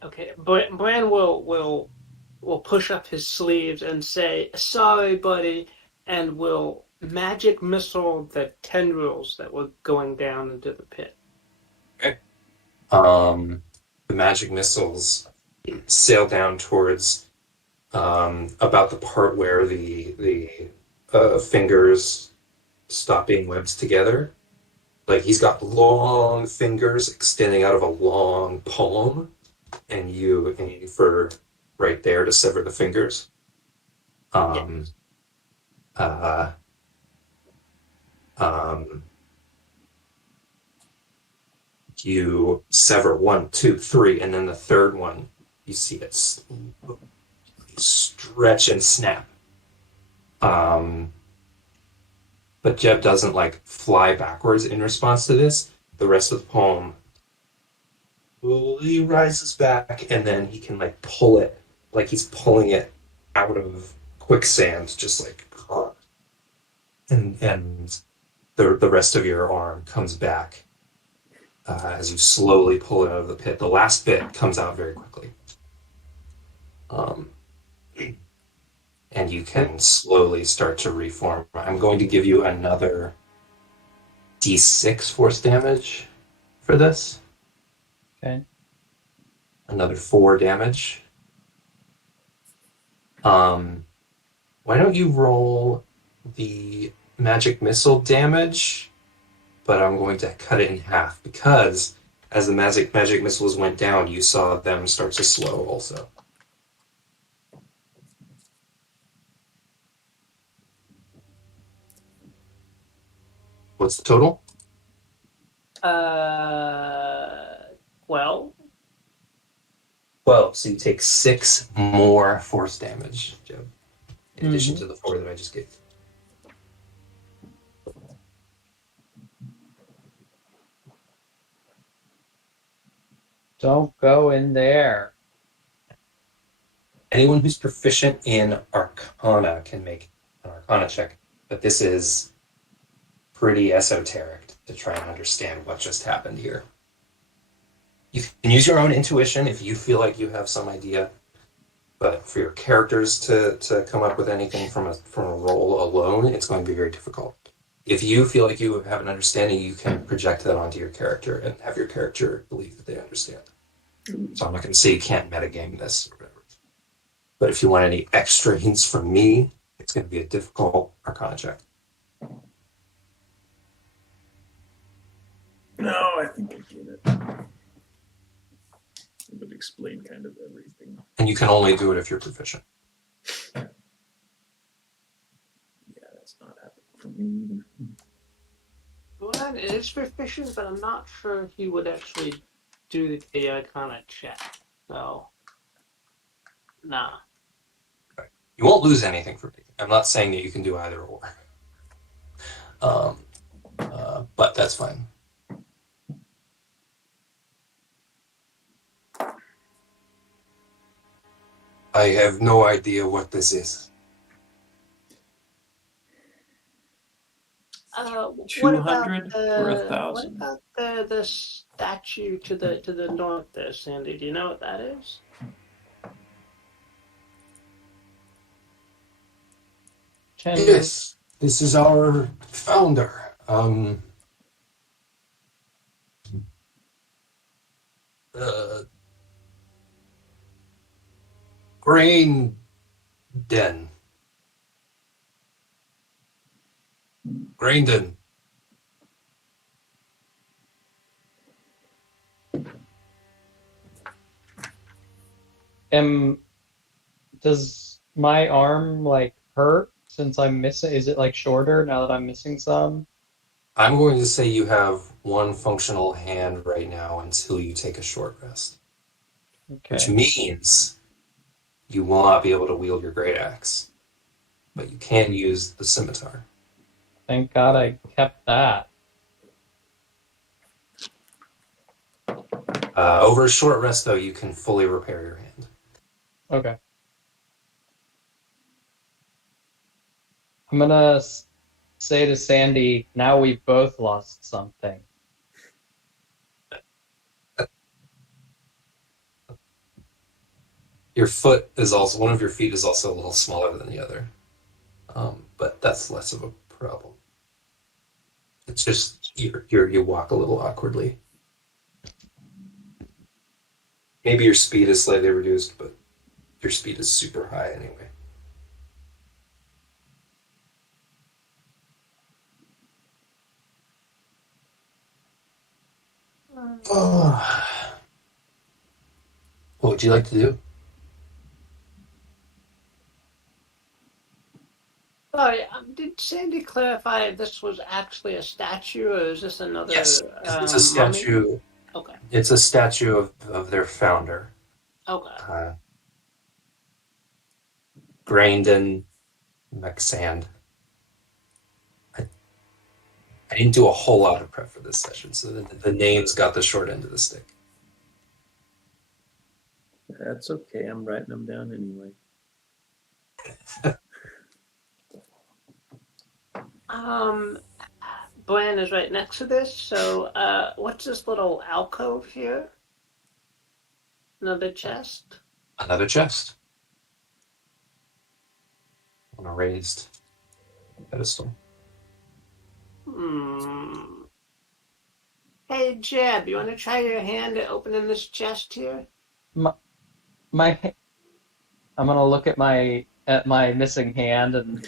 Okay. Bran will push up his sleeves and say, "Sorry, buddy," and will magic missile the tendrils that were going down into the pit. Okay. The magic missiles sail down towards about the part where the fingers stop being webbed together. Like he's got long fingers extending out of a long palm, and you aim for right there to sever the fingers. You sever 1, 2, 3, and then the third one, you see it stretch and snap. But Jeb doesn't like fly backwards in response to this. The rest of the poem slowly rises back, and then he can like pull it, like he's pulling it out of quicksand, just like, and the rest of your arm comes back as you slowly pull it out of the pit. The last bit comes out very quickly. And you can slowly start to reform. I'm going to give you another d6 force damage for this. Okay. Another 4 damage. Why don't you roll the magic missile damage, but I'm going to cut it in half because as the magic missiles went down, you saw them start to slow also. What's the total? Well, 12. So you take 6 more force damage, Joe, in addition Mhm. to the 4 that I just gave. Don't go in there. Anyone who's proficient in Arcana can make an Arcana check, but this is pretty esoteric to try and understand what just happened here. You can use your own intuition if you feel like you have some idea, but for your characters to come up with anything from a roll alone, it's going to be very difficult. If you feel like you have an understanding, you can project that onto your character and have your character believe that they understand. So I'm not going to say you can't metagame this or whatever. But if you want any extra hints from me, it's going to be a difficult Arcana check. No, I think I get it. It would explain kind of everything. And you can only do it if you're proficient. Yeah, that's not happening for me either. Bran is proficient, but I'm not sure if he would actually do the Arcana check. So, nah. You won't lose anything from me. I'm not saying that you can do either or. But that's fine. I have no idea what this is. What 200 about or the 1,000? what about the statue to the north there, Sandy? Do you know what that is? Yes, this is our founder. Grain Den. Graindon. Does my arm like hurt since I'm missing? Is it like shorter now that I'm missing some? I'm going to say you have one functional hand right now until you take a short rest, which Okay. means you will not be able to wield your great axe, but you can use the scimitar. Thank God I kept that. Over a short rest, though, you can fully repair your hand. Okay. I'm gonna say to Sandy, now we've both lost something. Your foot is also, one of your feet is also a little smaller than the other, but that's less of a problem. It's just you walk a little awkwardly. Maybe your speed is slightly reduced, but your speed is super high anyway. What would you like to do? Sorry, did Sandy clarify if this was actually a statue or is this another Yes, it's a mummy? statue. Okay. It's a statue of their founder, Okay. Graindon McSand. I didn't do a whole lot of prep for this session, so the names got the short end of the stick. That's okay. I'm writing them down anyway. Bran is right next to this, so what's this little alcove here? Another chest? Another chest on a raised pedestal. Hey Jeb, you want to try your hand at opening this chest here? I'm gonna look at my missing hand, and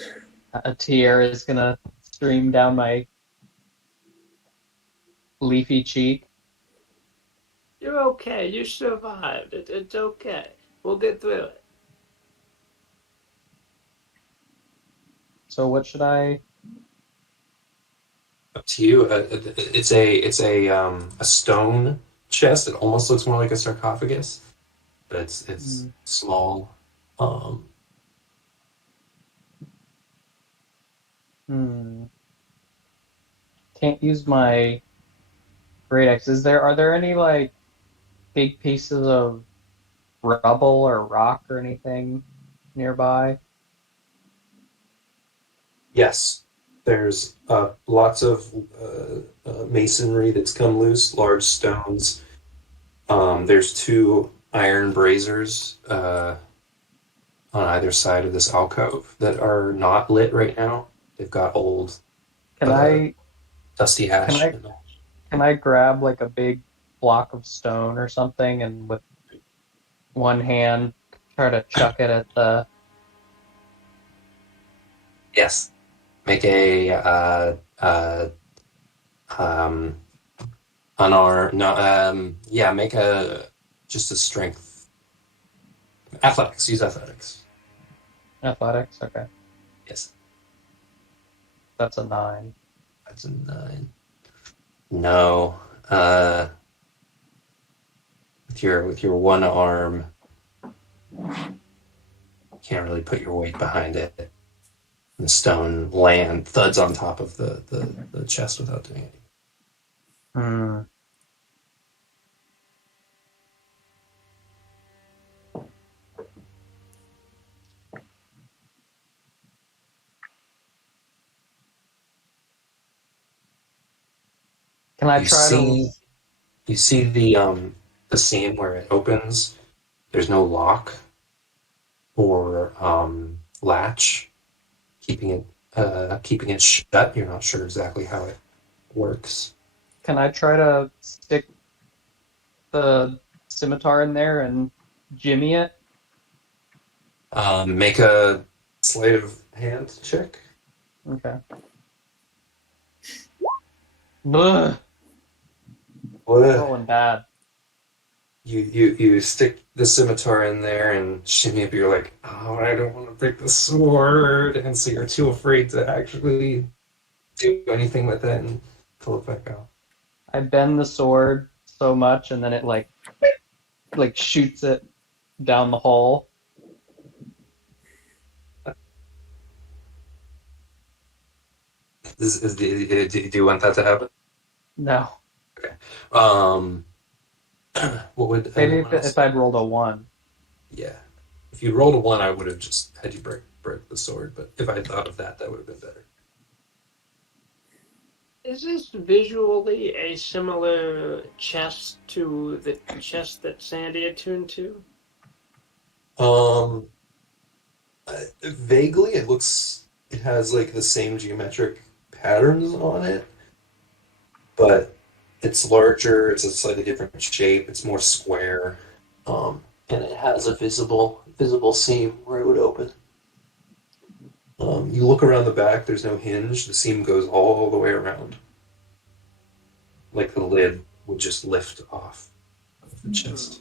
a tear is gonna stream down my leafy cheek. You're okay. You survived. It's okay. We'll get through it. So what should I? Up to you. It's a stone chest. It almost looks more like a sarcophagus, but it's small. Um, Hmm. Can't use my great axe. Are there any like big pieces of rubble or rock or anything nearby? yes, there's lots of masonry that's come loose, large stones. There's two iron braziers on either side of this alcove that are not lit right now. They've got old, Can uh, I dusty can ash I in them. can I grab like a big block of stone or something and with one hand try to chuck it at the Yes. Make a um, unarmed. No, yeah. Make a just a strength. Athletics. Use athletics. athletics? Okay, Yes. that's a 9. That's a 9. No. Uh, with your one arm, can't really put your weight behind it. The stone land thuds on top of the chest without doing anything. Hmm. Can I You try to? see you see the seam where it opens. There's no lock or latch keeping it shut. You're not sure exactly how it works. Can I try to stick the scimitar in there and jimmy it? Make a sleight of hand check. Okay. Ugh, What? rolling bad. You stick the scimitar in there and shimmy up. You're like, oh, I don't want to break the sword, and so you're too afraid to actually do anything with it and pull it back out. I bend the sword so much and then it like shoots it down the hole. Do you want that to happen? No. Um, what would Maybe anyone else? if I'd rolled a 1. Yeah, if you rolled a 1, I would have just had you break the sword. But if I had thought of that, that would have been better. Is this visually a similar chest to the chest that Sandy attuned to? Um, Vaguely, it has like the same geometric patterns on it, but it's larger. It's a slightly different shape. It's more square, and it has a visible seam where it would open. You look around the back. There's no hinge. The seam goes all the way around, like the lid would just lift off of the chest.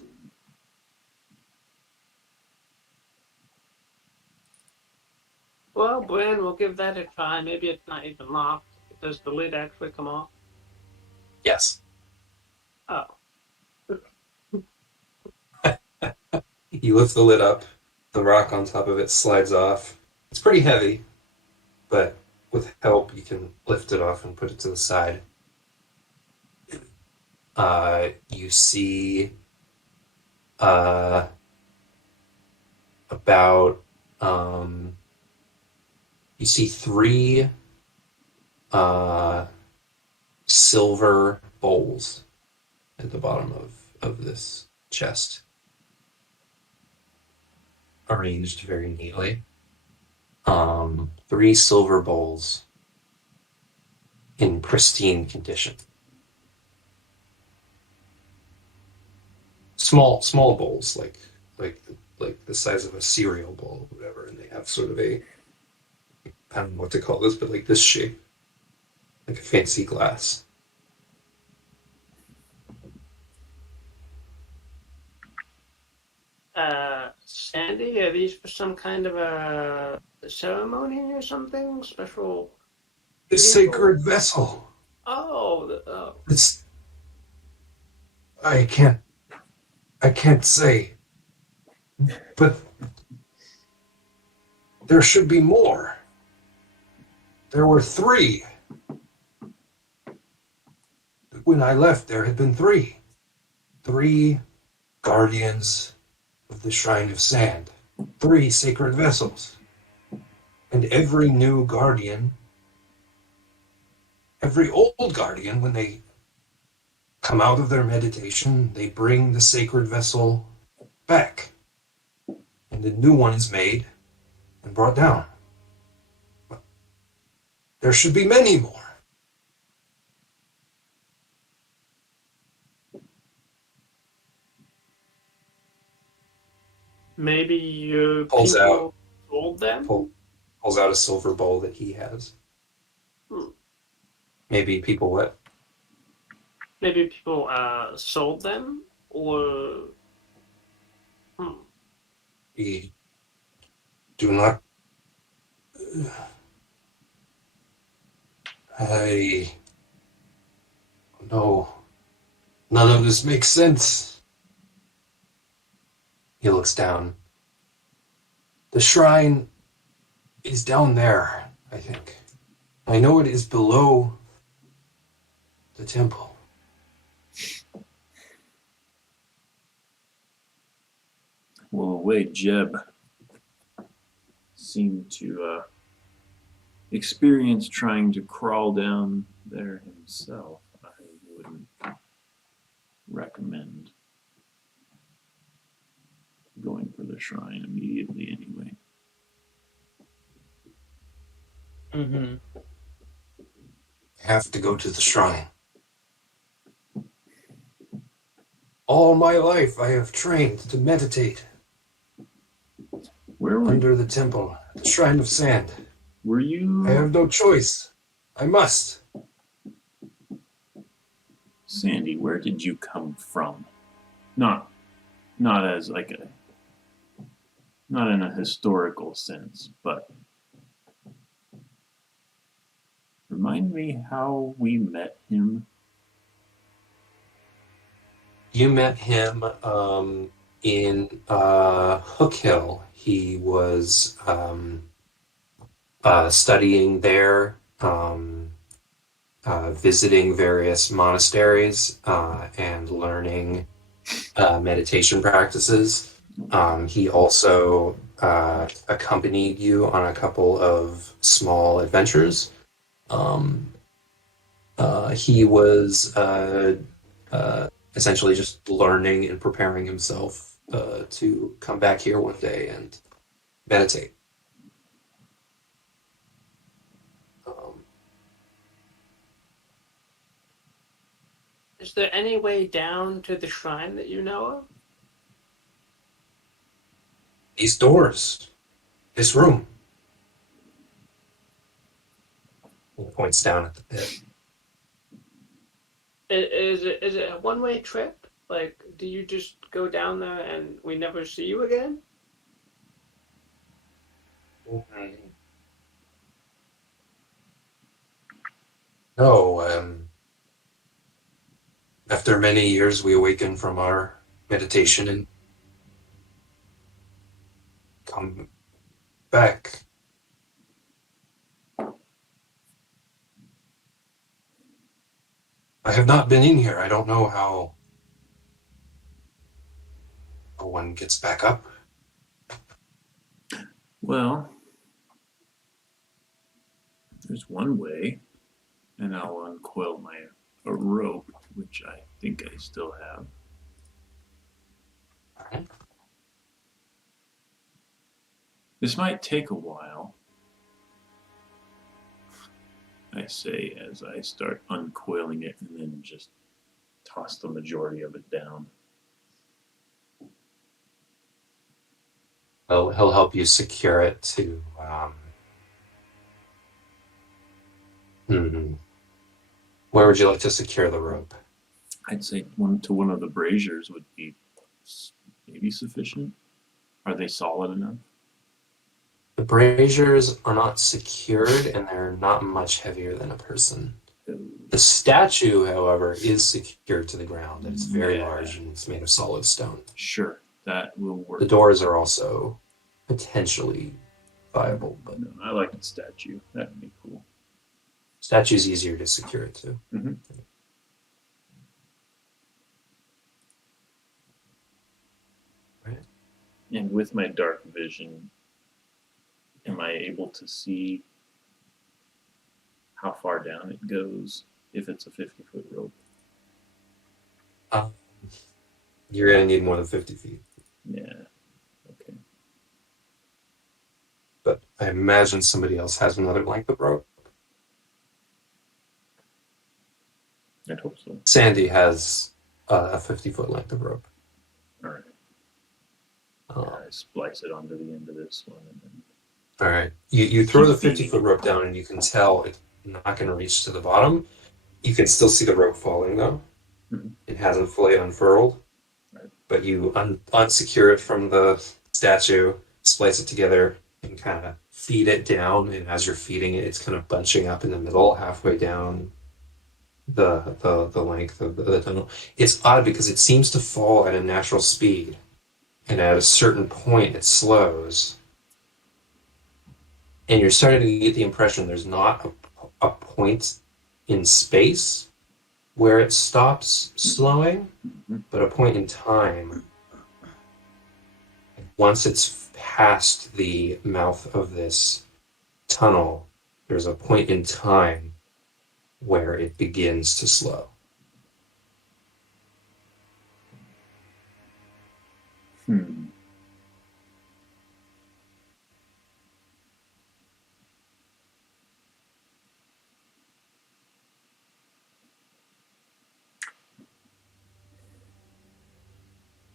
Well, Bran, we'll give that a try. Maybe it's not even locked. Does the lid actually come off? Yes. Oh. You lift the lid up. The rock on top of it slides off. It's pretty heavy, but with help, you can lift it off and put it to the side. You see about you see 3 silver bowls at the bottom of this chest, arranged very neatly. 3 silver bowls in pristine condition. Small bowls, like the size of a cereal bowl or whatever, and they have sort of a, I don't know what to call this, but like this shape, like a fancy glass. Sandy, are these for some kind of a ceremony or something special? The sacred vessel. Oh. It's I can't say, but there should be more. There were 3. When I left, there had been 3. 3 guardians of the Shrine of Sand. 3 sacred vessels. And every new guardian, every old guardian, when they come out of their meditation, they bring the sacred vessel back. And a new one is made and brought down. There should be many more. Maybe your Pulls people out. sold them? Pulls out a silver bowl that he has. Maybe people what? Maybe people sold them, or We do not. I. No. None of this makes sense. He looks down. The shrine is down there, I think. I know it is below the temple. Well, the way Jeb seemed to experience trying to crawl down there himself, I wouldn't recommend going for the shrine immediately anyway. Mm-hmm. I have to go to the shrine. All my life I have trained to meditate Where under the temple, the Shrine of Sand. were you? I have no choice. I must. Sandy, where did you come from? Not as like a, not in a historical sense, but remind me how we met him. You met him in Hook Hill. He was studying there, visiting various monasteries, and learning meditation practices. He also accompanied you on a couple of small adventures. He was essentially just learning and preparing himself to come back here one day and meditate. is there any way down to the shrine that you know of? These doors, this room. He points down at the pit. Is it a one-way trip? Like, do you just go down there and we never see you again? No, after many years, we awaken from our meditation and come back. I have not been in here. I don't know how one gets back up. Well, there's one way, and I'll uncoil a rope, which I think I still have. Alright. This might take a while, I say as I start uncoiling it and then just toss the majority of it down. He'll help you secure it to where would you like to secure the rope? I'd say one of the braziers would be maybe sufficient. Are they solid enough? The braziers are not secured and they're not much heavier than a person. Ooh. The statue, however, is secured to the ground, and it's very Yeah. large, and it's made of solid stone. Sure, that will work. The doors are also potentially viable, but No, I like the statue. That'd be cool. statue's easier to secure it to. Mhm. Right. And with my dark vision, am I able to see how far down it goes if it's a 50-foot rope? You're gonna need more than 50 feet. Yeah. Okay. But I imagine somebody else has another length of rope. I'd hope so. Sandy has a 50-foot length of rope. All right. Um, I splice it onto the end of this one, and then all right. You throw the Keep feeding. 50-foot rope down, and you can tell it's not going to reach to the bottom. You can still see the rope falling, though. Mhm. It hasn't fully unfurled. Right. But you unsecure it from the statue, splice it together, and kind of feed it down. And as you're feeding it, it's kind of bunching up in the middle, halfway down the length of the tunnel. It's odd because it seems to fall at a natural speed, and at a certain point, it slows. And you're starting to get the impression there's not a point in space where it stops slowing, but a point in time. Once it's past the mouth of this tunnel, there's a point in time where it begins to slow.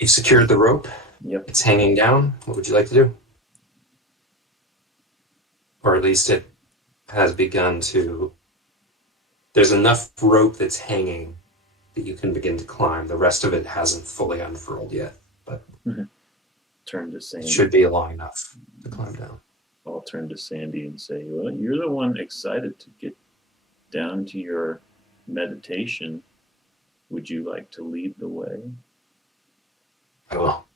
You've secured the rope. Yep. It's hanging down. What would you like to do? Or at least it has begun to... There's enough rope that's hanging that you can begin to climb. The rest of it hasn't fully unfurled yet, but Turn to it Sandy. should be long enough to climb down. I'll turn to Sandy and say, "Well, you're the one excited to get down to your meditation. Would you like to lead the way?" I will.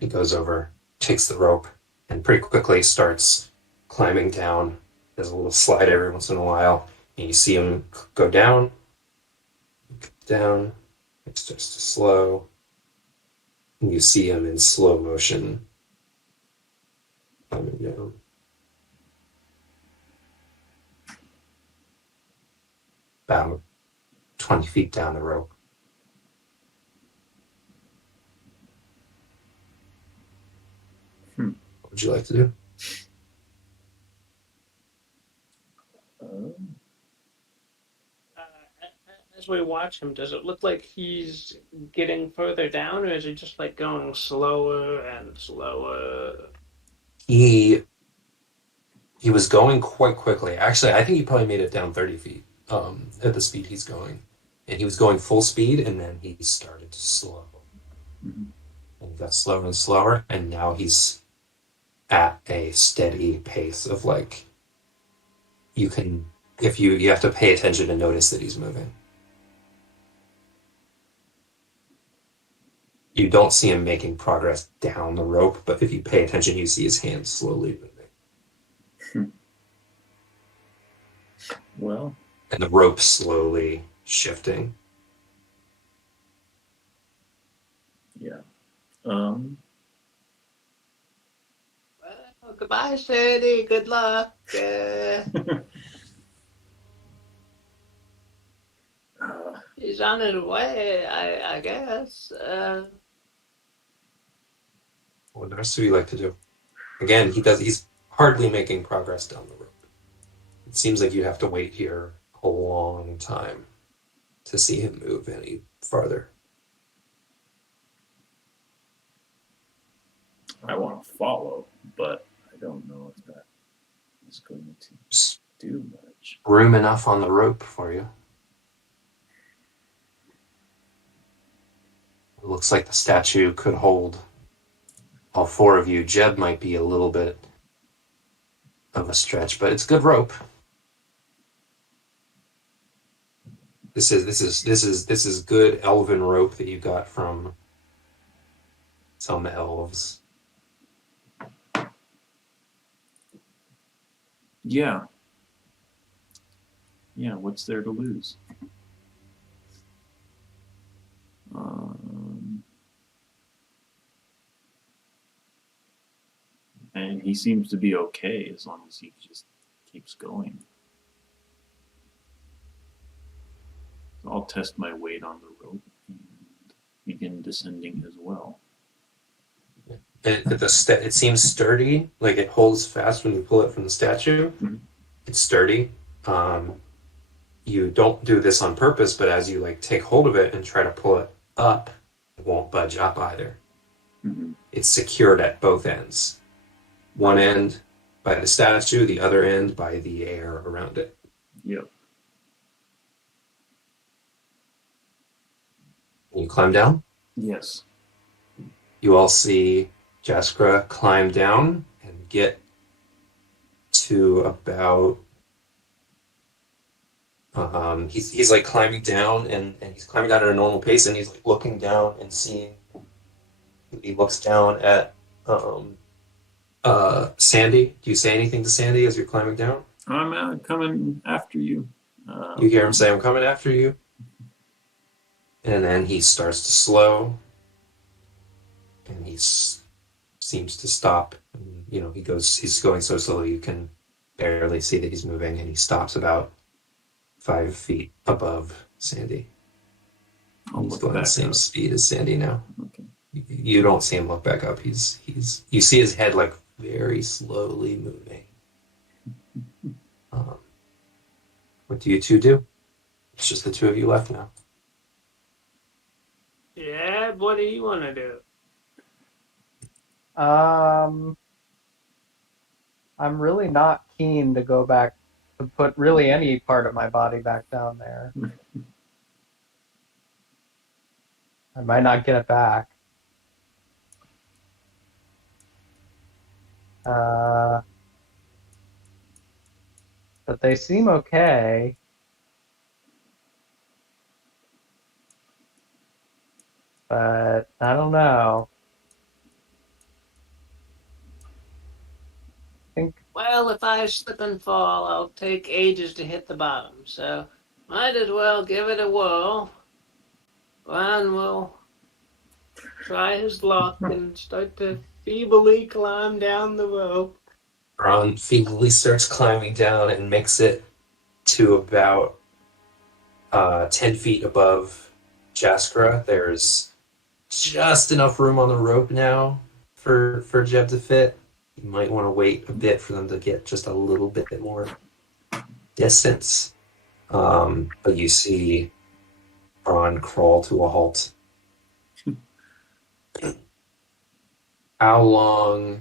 He goes over, takes the rope, and pretty quickly starts climbing down. There's a little slide every once in a while, and you see him go down, it starts to slow, and you see him in slow motion climbing down. About 20 feet down the rope. What would you like to do? As we watch him, does it look like he's getting further down, or is he just like going slower and slower? He was going quite quickly. Actually, I think he probably made it down 30 feet at the speed he's going. And he was going full speed, and then he started to slow. Mhm. And he got slower and slower, and now he's at a steady pace of like, you have to pay attention to notice that he's moving. You don't see him making progress down the rope, but if you pay attention, you see his hands slowly moving. Well, And the rope slowly shifting. yeah. Well, goodbye, Sandy. Good luck. He's on his way, I guess. What would the rest of you like to do? Again, he's hardly making progress down the rope. It seems like you have to wait here a long time to see him move any farther. I want to follow, but I don't know if that is going to Just do much. room enough on the rope for you. It looks like the statue could hold all four of you. Jeb might be a little bit of a stretch, but it's good rope. This is good elven rope that you got from some elves. Yeah. Yeah, what's there to lose? And he seems to be okay as long as he just keeps going. So I'll test my weight on the rope and begin descending as well. It seems sturdy, like it holds fast when you pull it from the statue. Mhm. It's sturdy. You don't do this on purpose, but as you like take hold of it and try to pull it up, it won't budge up either. Mm-hmm. It's secured at both ends. One end by the statue, the other end by the air around it. Yep. Can you climb down? Yes. You all see Jaskra climb down and get to about he's like climbing down and he's climbing down at a normal pace and he's like looking down and seeing he looks down at Sandy. Do you say anything to Sandy as you're climbing down? I'm coming after you. You hear him say, "I'm coming after you." And then he starts to slow and seems to stop. And, you know, he's going so slowly you can barely see that he's moving, and he stops about 5 feet above Sandy. I'll He's look going the back same up. speed as Sandy now. Okay. You don't see him look back up. You see his head like very slowly moving. What do you two do? It's just the two of you left now. Yeah, what do you want to do? I'm really not keen to go back to put really any part of my body back down there. I might not get it back. But they seem okay. But I don't know. I think Well, if I slip and fall, I'll take ages to hit the bottom, so might as well give it a whirl. Bran will try his luck and start to feebly climb down the rope. Bran feebly starts climbing down and makes it to about 10 feet above Jaskra. There's just enough room on the rope now for Jeb to fit. You might want to wait a bit for them to get just a little bit more distance. But you see Bran crawl to a halt. How long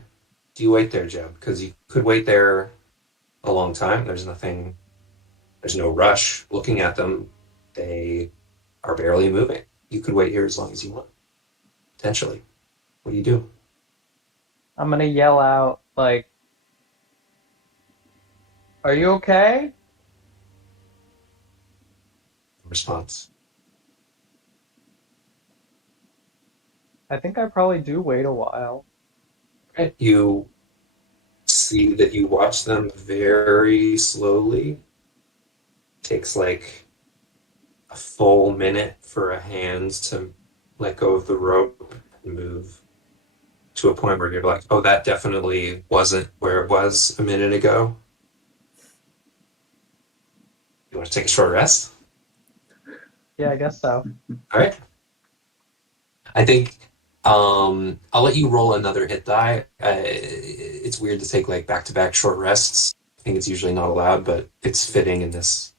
do you wait there, Jeb? Because you could wait there a long time. There's no rush looking at them. They are barely moving. You could wait here as long as you want. Potentially. What do you do? I'm gonna yell out, like, "Are you okay?" Response. I think I probably do wait a while. Okay. You see that you watch them very slowly. Takes like a full minute for a hand to let go of the rope and move to a point where you're like, oh, that definitely wasn't where it was a minute ago. You want to take a short rest? Yeah, I guess so. All right. I think I'll let you roll another hit die. It's weird to take like back-to-back short rests. I think it's usually not allowed, but it's fitting in this.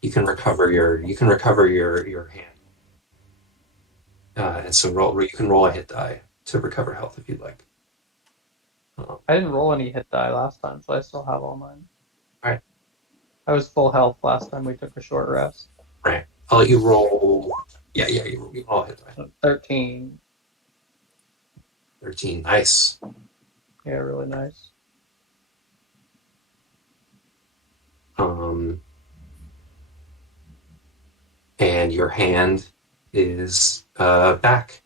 You can recover your hand, and so you can roll a hit die to recover health if you'd like. I didn't roll any hit die last time, so I still have all mine. All right. I was full health last time we took a short rest. Right. I'll let you roll. Yeah, you roll a hit die. 13. 13. Nice. Yeah, really nice. and your hand is back.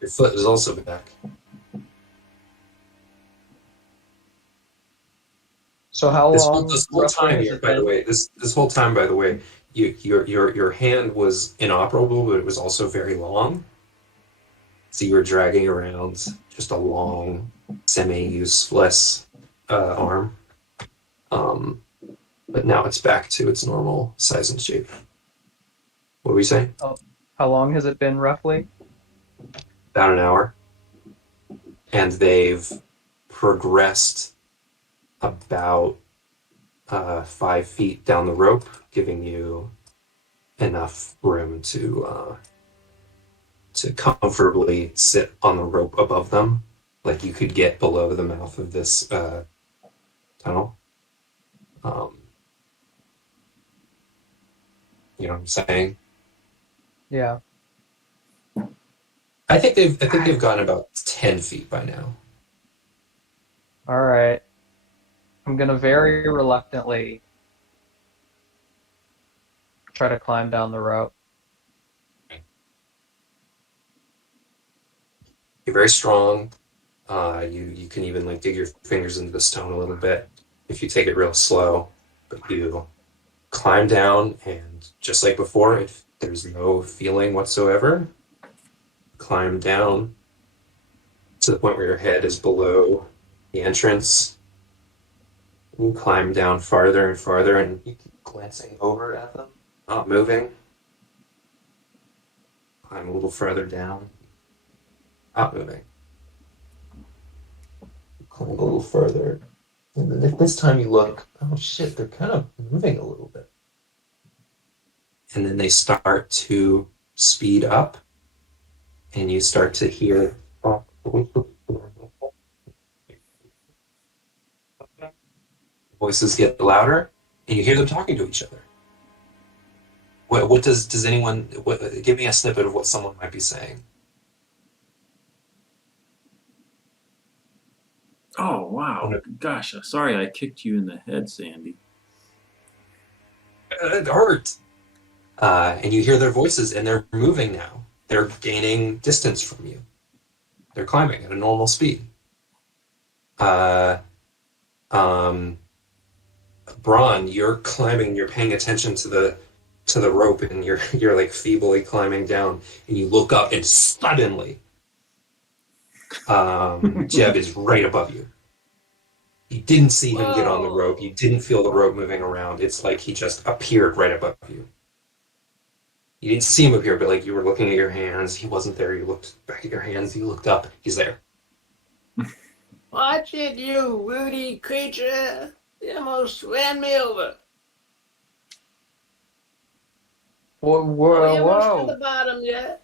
Your foot is also back. So how long This whole roughly time has here, it by the been? way, this whole time, by the way, your hand was inoperable, but it was also very long. So you were dragging around just a long, semi-useless arm. But now it's back to its normal size and shape. What were we saying? How long has it been roughly? About an hour. And they've progressed about 5 feet down the rope, giving you enough room to comfortably sit on the rope above them. Like you could get below the mouth of this tunnel. You know what I'm saying? Yeah. I think they've gone about 10 feet by now. All right. I'm gonna very reluctantly try to climb down the rope. You're very strong. You can even like dig your fingers into the stone a little bit if you take it real slow. But you climb down, and just like before, if there's no feeling whatsoever, climb down to the point where your head is below the entrance. You climb down farther and farther, and you keep glancing over at them, not moving. Climb a little further down, not moving. Climb a little further. And then if this time you look, oh shit, they're kind of moving a little bit. And then they start to speed up, and you start to hear voices get louder, and you hear them talking to each other. What does anyone give me a snippet of what someone might be saying? Oh wow! no. Gosh, sorry I kicked you in the head, Sandy. It hurt. And you hear their voices, and they're moving now. They're gaining distance from you. They're climbing at a normal speed. Uh, um, Bran, you're climbing. You're paying attention to the rope, and you're like feebly climbing down. And you look up, and suddenly, Jeb is right above you. You didn't see him get on the rope. You didn't feel the rope moving around. It's like he just appeared right above you. You didn't see him appear, but like you were looking at your hands. He wasn't there. You looked back at your hands. You looked up. He's there. Watch it, you Rudy creature! You almost ran me over. Whoa, Are whoa, we almost to the whoa. bottom yet?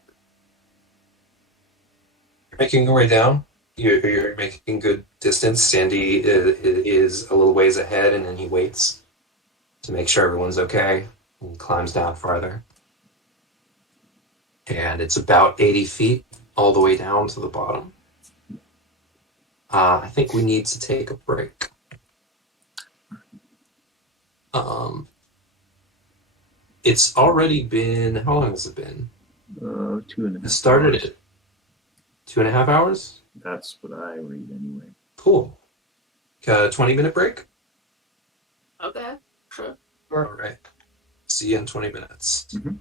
You're making your way down. You're making good distance. Sandy is a little ways ahead, and then he waits to make sure everyone's okay and climbs down farther. And it's about 80 feet all the way down to the bottom. I think we need to take a break. It's already been, how long has it been? 2.5 It started hours. at 2.5 hours? That's what I read anyway. Cool. 20-minute break? Okay, sure. All right. See you in 20 minutes. Mhm.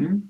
Mm-hmm.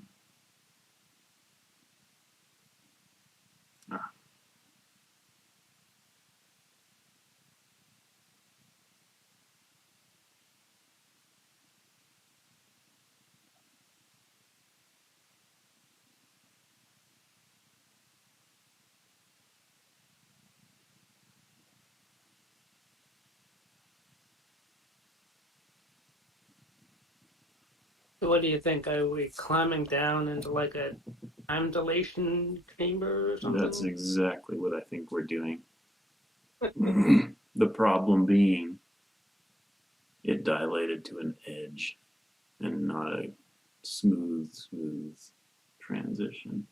So what do you think? Are we climbing down into like a time dilation chamber or something? That's exactly what I think we're doing. The problem being, it dilated to an edge and not a smooth transition.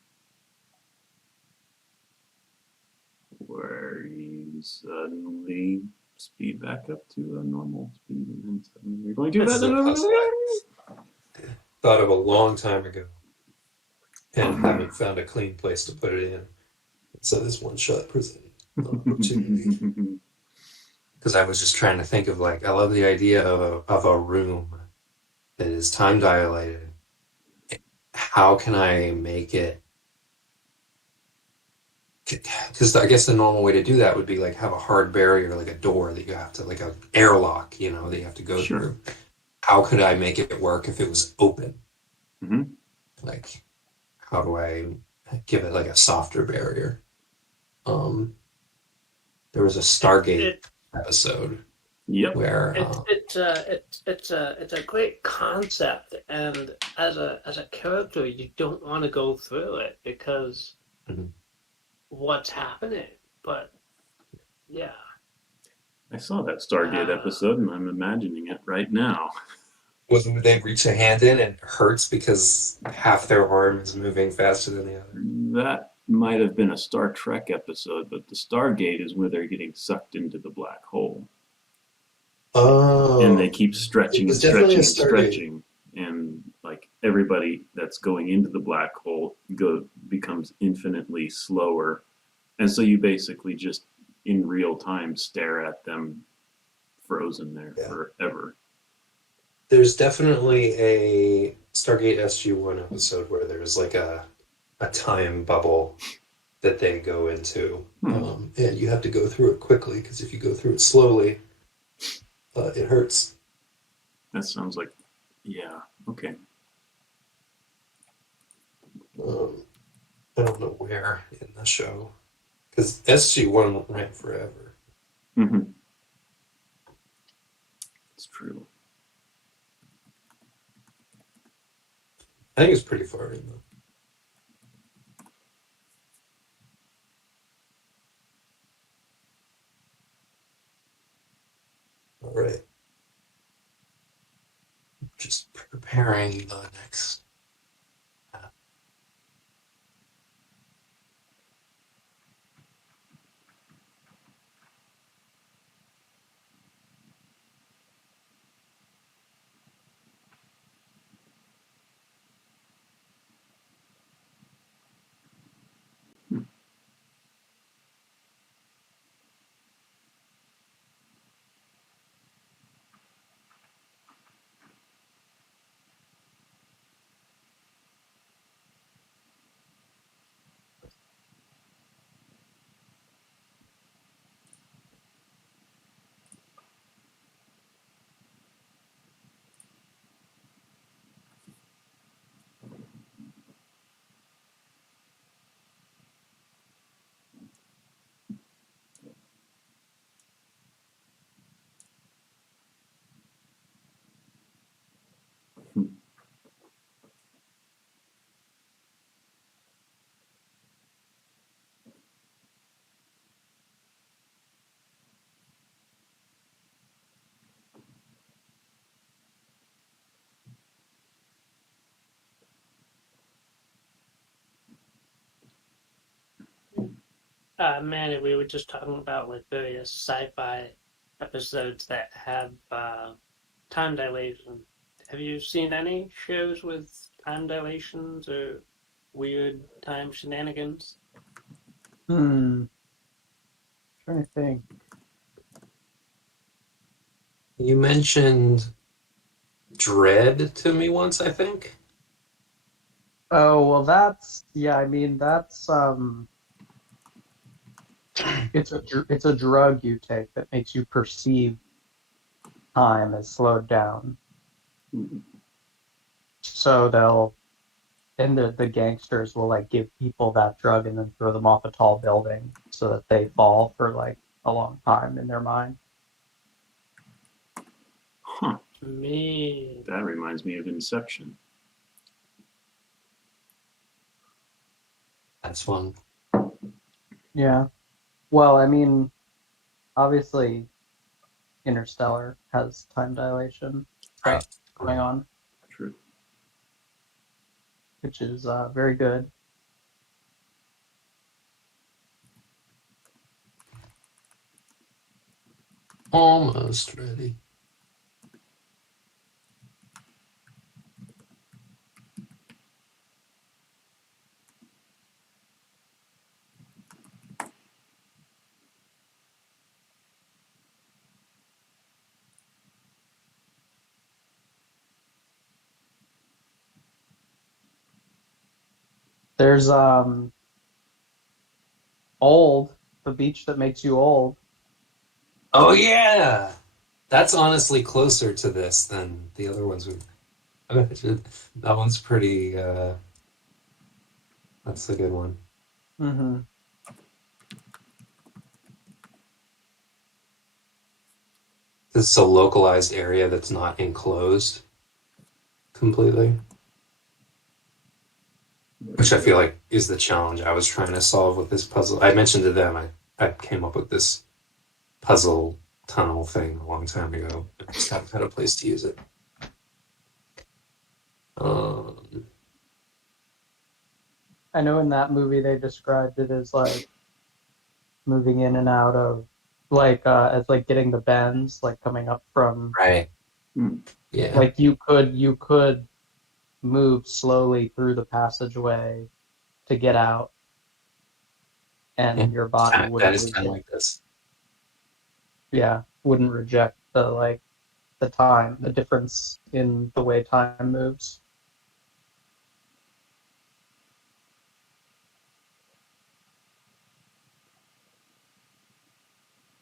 Where you suddenly speed back up to a normal speed, and then suddenly you're going to This is a puzzle I thought of a long time ago and haven't found a clean place to put it in. So this one shot presented an opportunity. Because I was just trying to think of like, I love the idea of a room that is time dilated. How can I make it? Because I guess the normal way to do that would be like have a hard barrier, like a door that you have to, like a airlock, that you have to go Sure. through. How could I make it work if it was open? Mm-hmm. Like, how do I give it like a softer barrier? There was a Stargate episode Yep. where It's a great concept, and as a character, you don't want to go through it because Mhm. what's happening. But yeah, I saw that Stargate episode, and I'm imagining it right now. wasn't they reach a hand in and it hurts because half their arm is moving faster than the other? That might have been a Star Trek episode, but the Stargate is where they're getting sucked into the black hole. Oh, And they keep stretching it and was definitely a stretching and Stargate. stretching. And like everybody that's going into the black hole becomes infinitely slower. And so you basically just in real time stare at them frozen there Yeah. forever. There's definitely a Stargate SG-1 episode where there's like a time bubble that they go into, and you have to go through it quickly because if you go through it slowly, it hurts. That sounds like, yeah, okay. I don't know where in the show because SG-1 ran forever. Mm-hmm. It's true. I think it's pretty far in though. All right. Just preparing the next. Manny, we were just talking about like various sci-fi episodes that have time dilation. Have you seen any shows with time dilations or weird time shenanigans? Trying to think. You mentioned Dread to me once, I think. Oh, well, that's yeah. I mean, that's it's a drug you take that makes you perceive time as slowed down. Mhm. So they'll and the gangsters will like give people that drug and then throw them off a tall building so that they fall for like a long time in their mind. Huh. Me. That reminds me of Inception. That's one. Yeah. Well, I mean, obviously, Interstellar has time dilation Right. stuff going on, True. which is very good. Almost ready. There's old, the beach that makes you old. Oh yeah, that's honestly closer to this than the other ones. That one's pretty. That's a good one. Mm-hmm. This is a localized area that's not enclosed completely, which I feel like is the challenge I was trying to solve with this puzzle. I mentioned to them I came up with this puzzle tunnel thing a long time ago. I just haven't had a place to use it. Um, I know in that movie they described it as like moving in and out of like as like getting the bends, like coming up from right. Hmm. Yeah. like you could move slowly through the passageway to get out, Yeah. and your body That wouldn't is kind of reject, like this. yeah, wouldn't reject the like the time, the difference in the way time moves.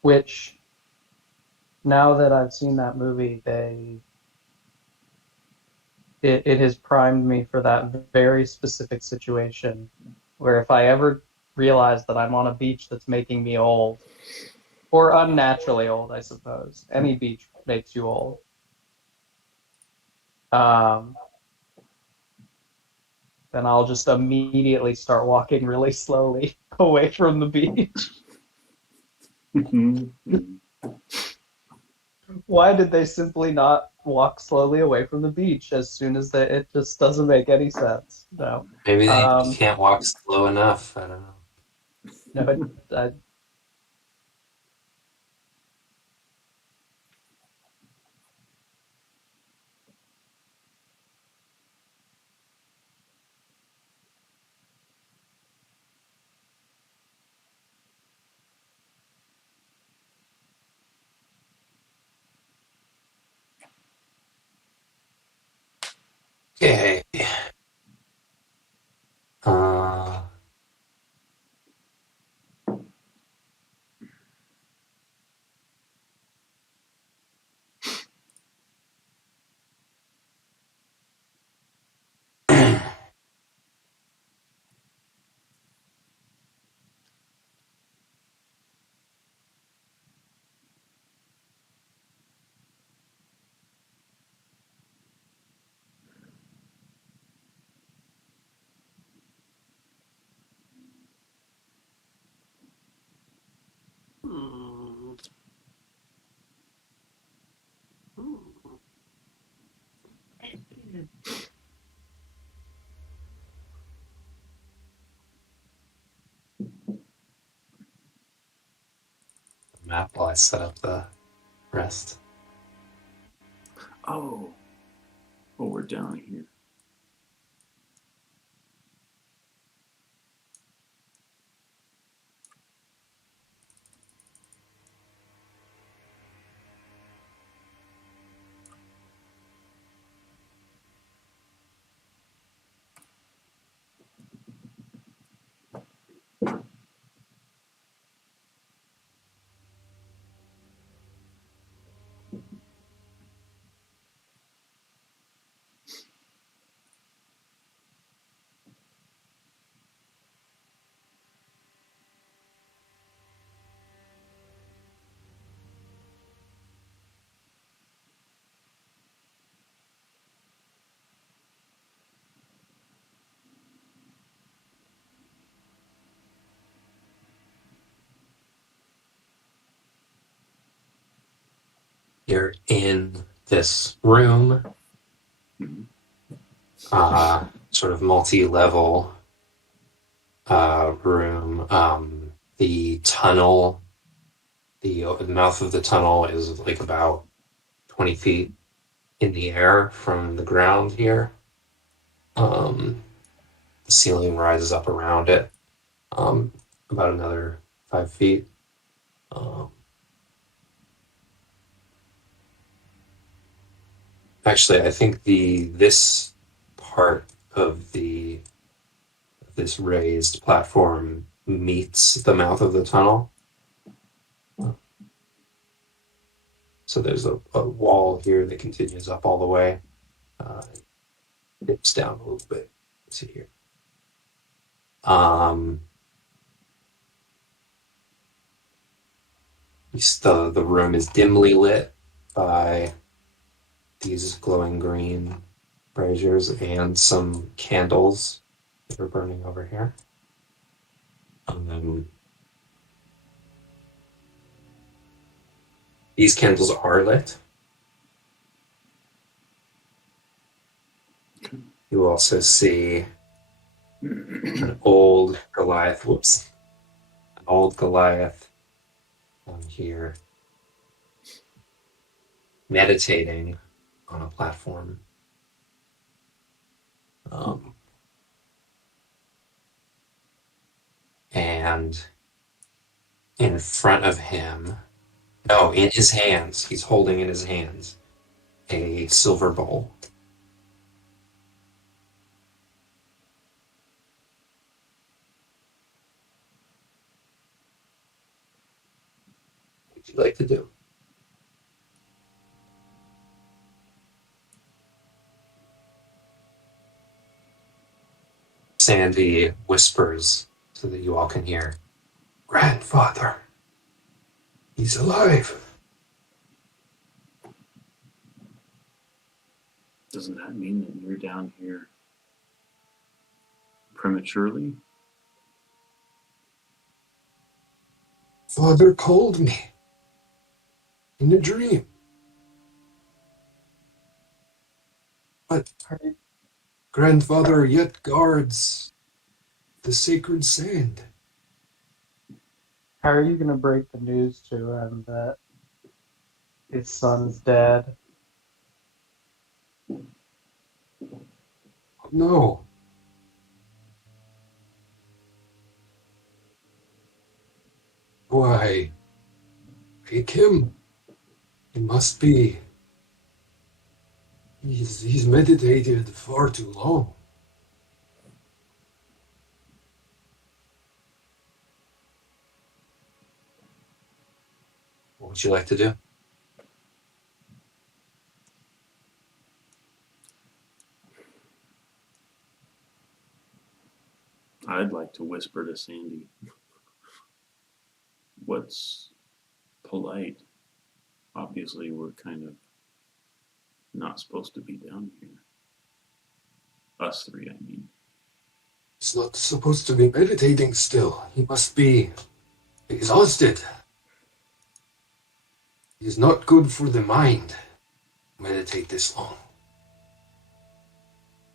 Which now that I've seen that movie, it has primed me for that very specific situation where if I ever realize that I'm on a beach that's making me old, or unnaturally old, I suppose. Any beach makes you old. Um, then I'll just immediately start walking really slowly away from the beach. Why did they simply not walk slowly away from the beach as soon as they? It just doesn't make any sense. No, Maybe they um, can't walk slow enough. I don't know. no. Okay. Uh, Hmm. Hmm. map while I set up the rest. Oh, we're down here. You're in this room, Mhm. sort of multi-level room. The tunnel, the mouth of the tunnel is like about 20 feet in the air from the ground here. The ceiling rises up around it, about another 5 feet. Actually, I think this part of this raised platform meets the mouth of the tunnel. So there's a wall here that continues up all the way. Dips down a little bit. Let's see here. The room is dimly lit by these glowing green braziers and some candles that are burning over here. These candles are lit. You also see an old Goliath. Whoops. An old Goliath here meditating on a platform. And in front of him, no, in his hands, he's holding in his hands a silver bowl. What would you like to do? Sandy whispers so that you all can hear. Grandfather, he's alive. Doesn't that mean that you're down here prematurely? Father called me in a dream. But grandfather yet guards the sacred sand. How are you gonna break the news to him that his son's dead? No. Why? Pick him. He must be. He's meditated far too long. What would you like to do? I'd like to whisper to Sandy what's polite. Obviously, we're kind of not supposed to be down here. Us three, I mean. He's not supposed to be meditating still. He must be exhausted. It's not good for the mind to meditate this long.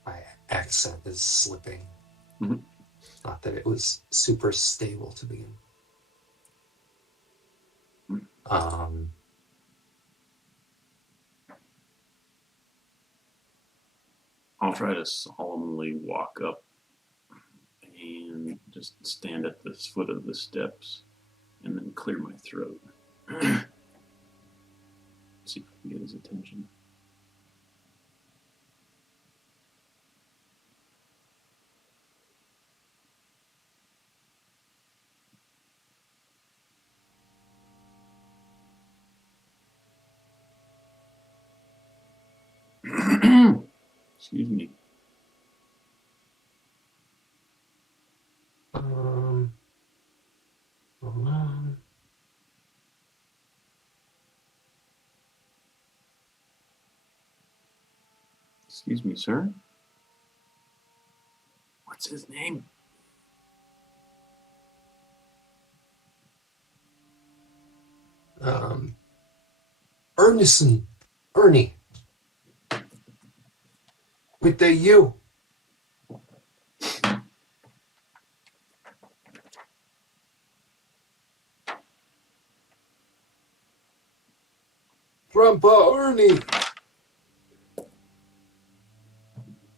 My accent is slipping. Mhm. Not that it was super stable to begin. I'll try to solemnly walk up and just stand at the foot of the steps and then clear my throat. See if I can get his attention. Excuse me. Hold on. Excuse me, sir. What's his name? Ernie. With the you. Grandpa Ernie.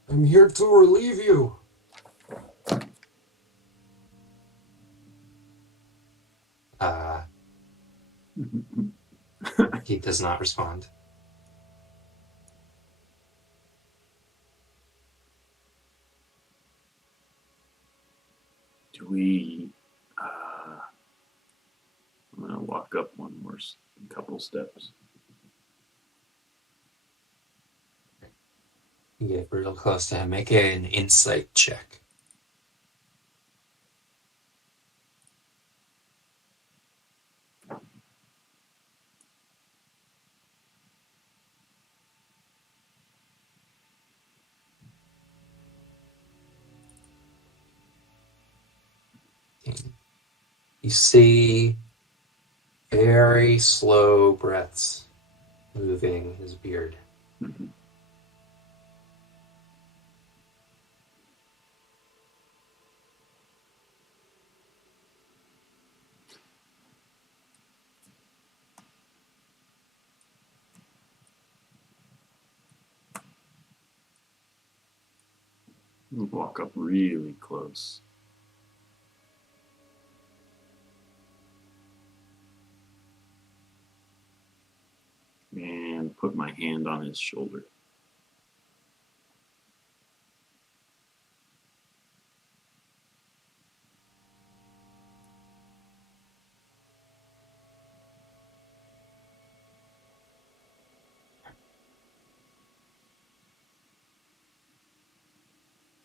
I'm here to relieve you. He does not respond. Do we? I'm gonna walk up one more couple steps. You get real close to him. Make an insight check. You see very slow breaths moving his beard. Mhm. We'll walk up really close. And put my hand on his shoulder.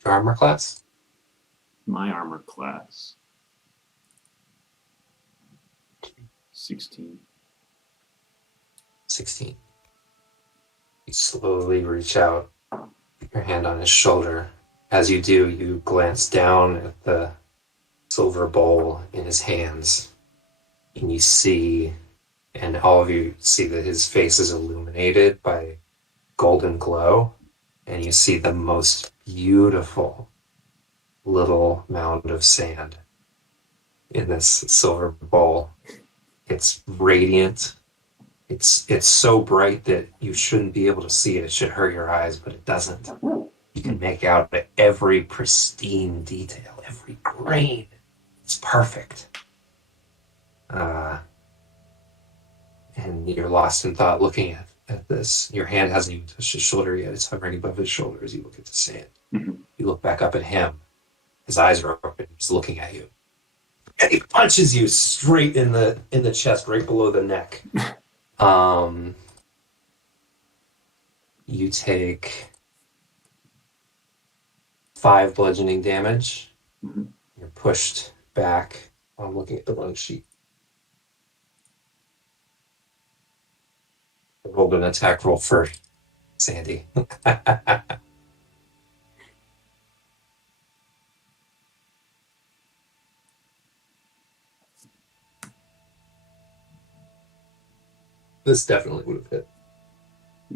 Your armor class? My armor class. 16. 16. You slowly reach out, your hand on his shoulder. As you do, you glance down at the silver bowl in his hands, and you see, and all of you see that his face is illuminated by golden glow, and you see the most beautiful little mound of sand in this silver bowl. It's radiant. It's so bright that you shouldn't be able to see it. It should hurt your eyes, but it doesn't. You can make out every pristine detail, every grain. It's perfect. And you're lost in thought looking at this. Your hand hasn't even touched his shoulder yet. It's hovering above his shoulder as you look at the sand. Mhm. You look back up at him. His eyes are open. He's looking at you. And he punches you straight in the chest, right below the neck. You take 5 bludgeoning damage. Mhm. You're pushed back. I'm looking at the run sheet. I rolled an attack roll for Sandy. This definitely would have hit.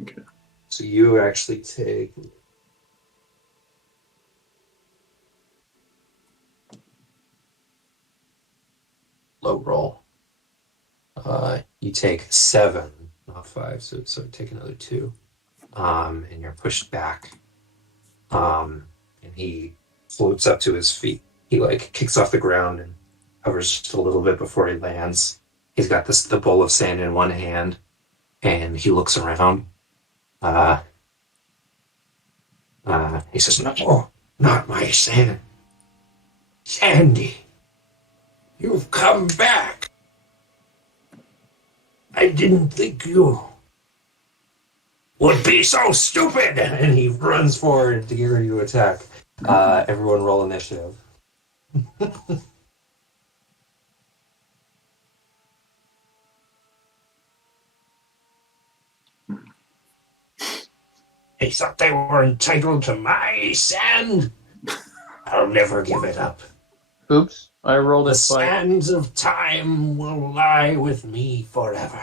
Okay. So you actually take low roll. You take 7, not 5, so take another 2. And you're pushed back. And he floats up to his feet. He kicks off the ground and hovers just a little bit before he lands. He's got the bowl of sand in one hand, and he looks around. He says, "No, not my sand. Sandy, you've come back. I didn't think you would be so stupid." And he runs forward to get ready to attack. Everyone roll initiative. They thought they were entitled to my sand. I'll never give it up. Oops, I rolled The it twice. sands of time will lie with me forever.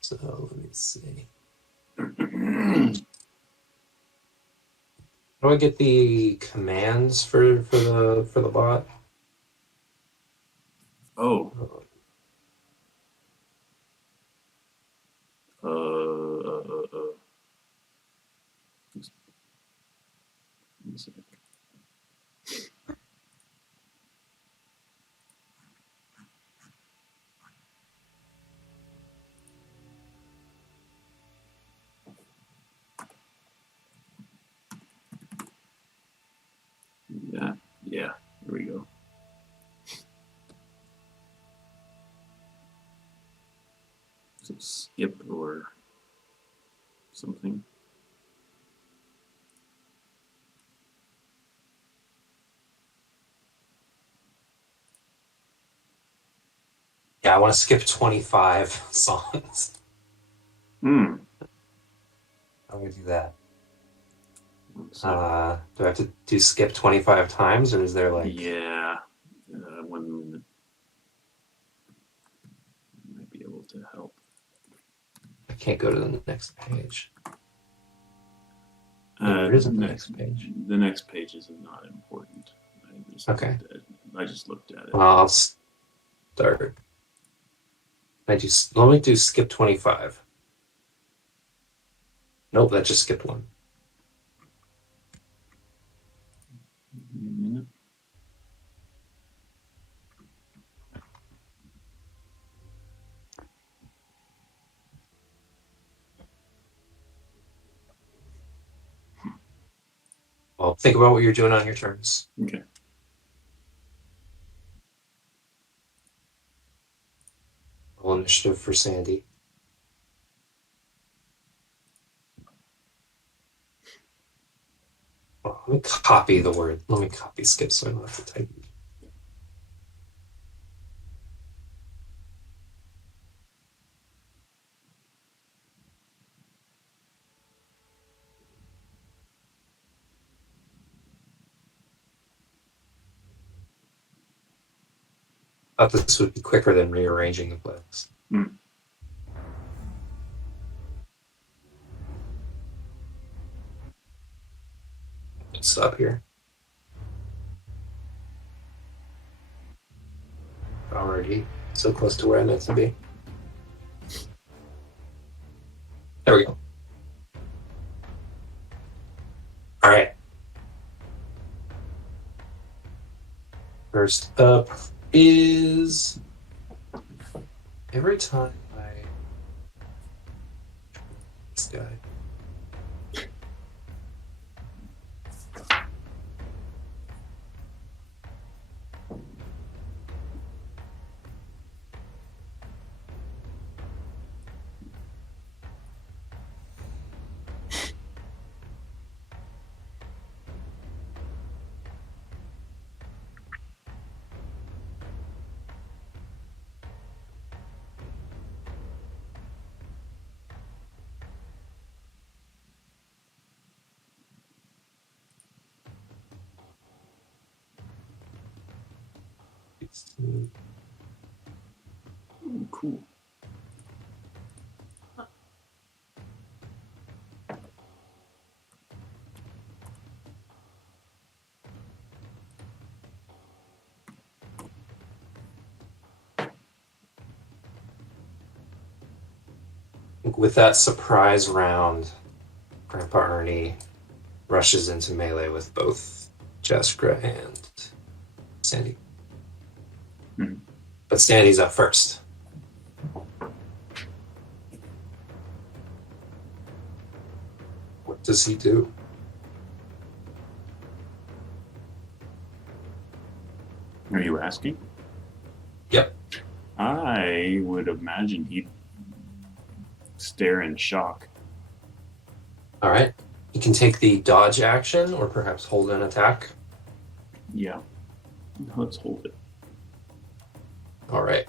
So let me see. How do I get the commands for the bot? Oh. Just one sec. Yeah, here we go. So skip or something. Yeah, I want to skip 25 songs. Hmm. How do we do that? One sec. Do I have to do skip 25 times, or is there like... Yeah. 1 minute. Might be able to help. I can't go to the next page. There isn't the next page. The next page is not important. Okay. I just looked at it. Well, I'll start. Let me do skip 25. Nope, that just skipped one. Give me a minute. Well, think about what you're doing on your turns. Okay. Roll initiative for Sandy. Well, let me copy the word. Let me copy skip so I don't have to type it. Thought this would be quicker than rearranging the plays. Hmm. Stop here. Already so close to where I meant to be. There we go. All right. First up is every time this guy. Ooh, cool. With that surprise round, Grandpa Ernie rushes into melee with both Jaskra and Sandy. Mhm. But Sandy's up first. What does he do? Are you asking? Yep. I would imagine he'd stare in shock. All right. You can take the dodge action or perhaps hold an attack. Yeah. Let's hold it. All right.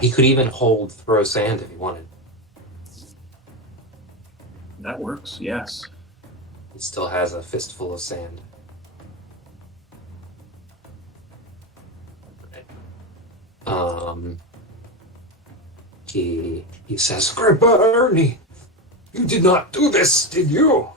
He could even hold throw sand if he wanted. That works, yes. He still has a fistful of sand. He says, Grandpa Ernie, you did not do this, did you?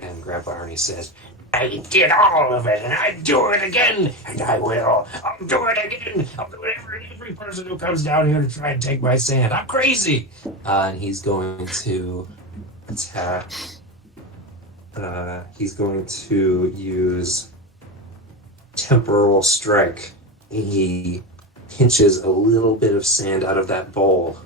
And Grandpa Ernie says, I did all of it, and I'd do it again, and I will. I'll do it again. I'll do it every person who comes down here to try and take my sand. I'm crazy. And he's going to attack. He's going to use Temporal Strike. He pinches a little bit of sand out of that bowl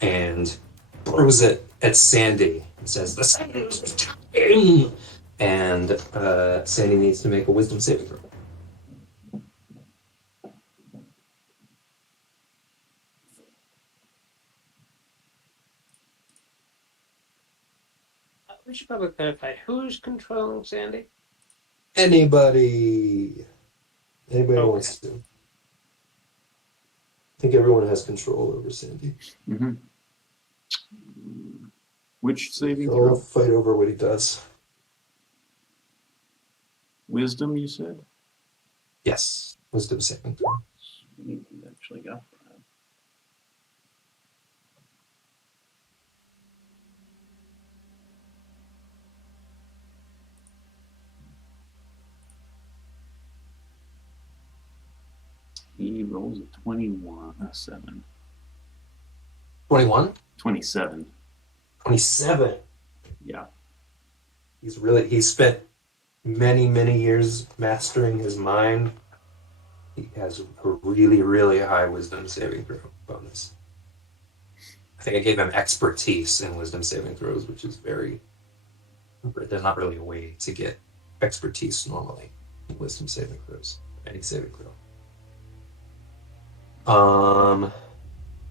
and throws it at Sandy. He says, the sand is time! And Sandy needs to make a wisdom saving throw. We should probably clarify who's controlling Sandy. Anybody Okay. wants to. I think everyone has control over Sandy. Mm-hmm. Which saving They'll throw? fight over what he does. Wisdom, you said? Yes, wisdom saving throw. Sweet, we actually got that. He rolls a 7. 21? 27. 27. Yeah. He spent many years mastering his mind. He has a really, really high wisdom saving throw bonus. I think I gave him expertise in wisdom saving throws, which is there's not really a way to get expertise normally in wisdom saving throws. Any saving throw.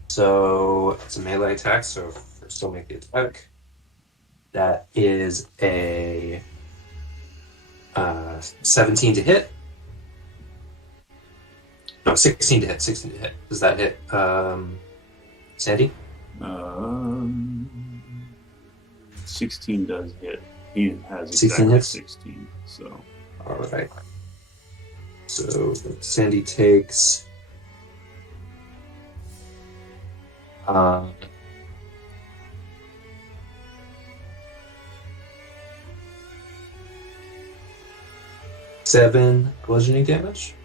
So it's a melee attack, so first I'll make the attack. That is a 17 to hit. No, 16 to hit. 16 to hit. Does that hit Sandy? 16 does hit. He has 16 exactly hits? 16, so. All right. So Sandy takes 7 bludgeoning damage.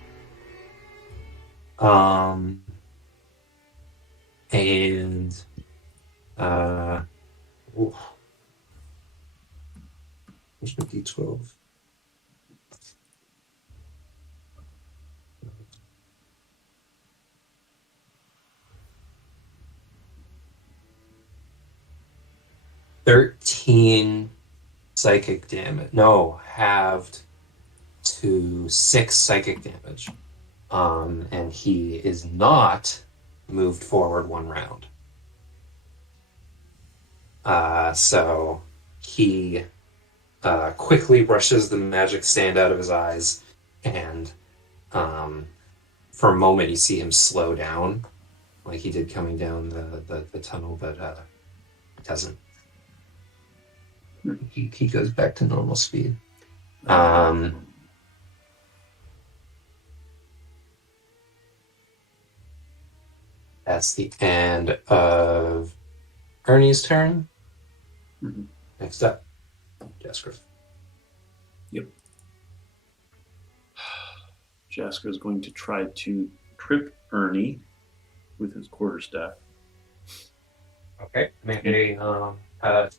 And where's my D12? $13 psychic damage. No, halved to 6 psychic damage. And he is not moved forward 1 round. So he quickly brushes the magic sand out of his eyes, and for a moment you see him slow down, like he did coming down the tunnel, but doesn't. He goes back to normal speed. That's the end of Ernie's turn. Mhm. Next up, Jaskra. Jaskra is going to try to trip Ernie with his quarterstaff. Okay. Make a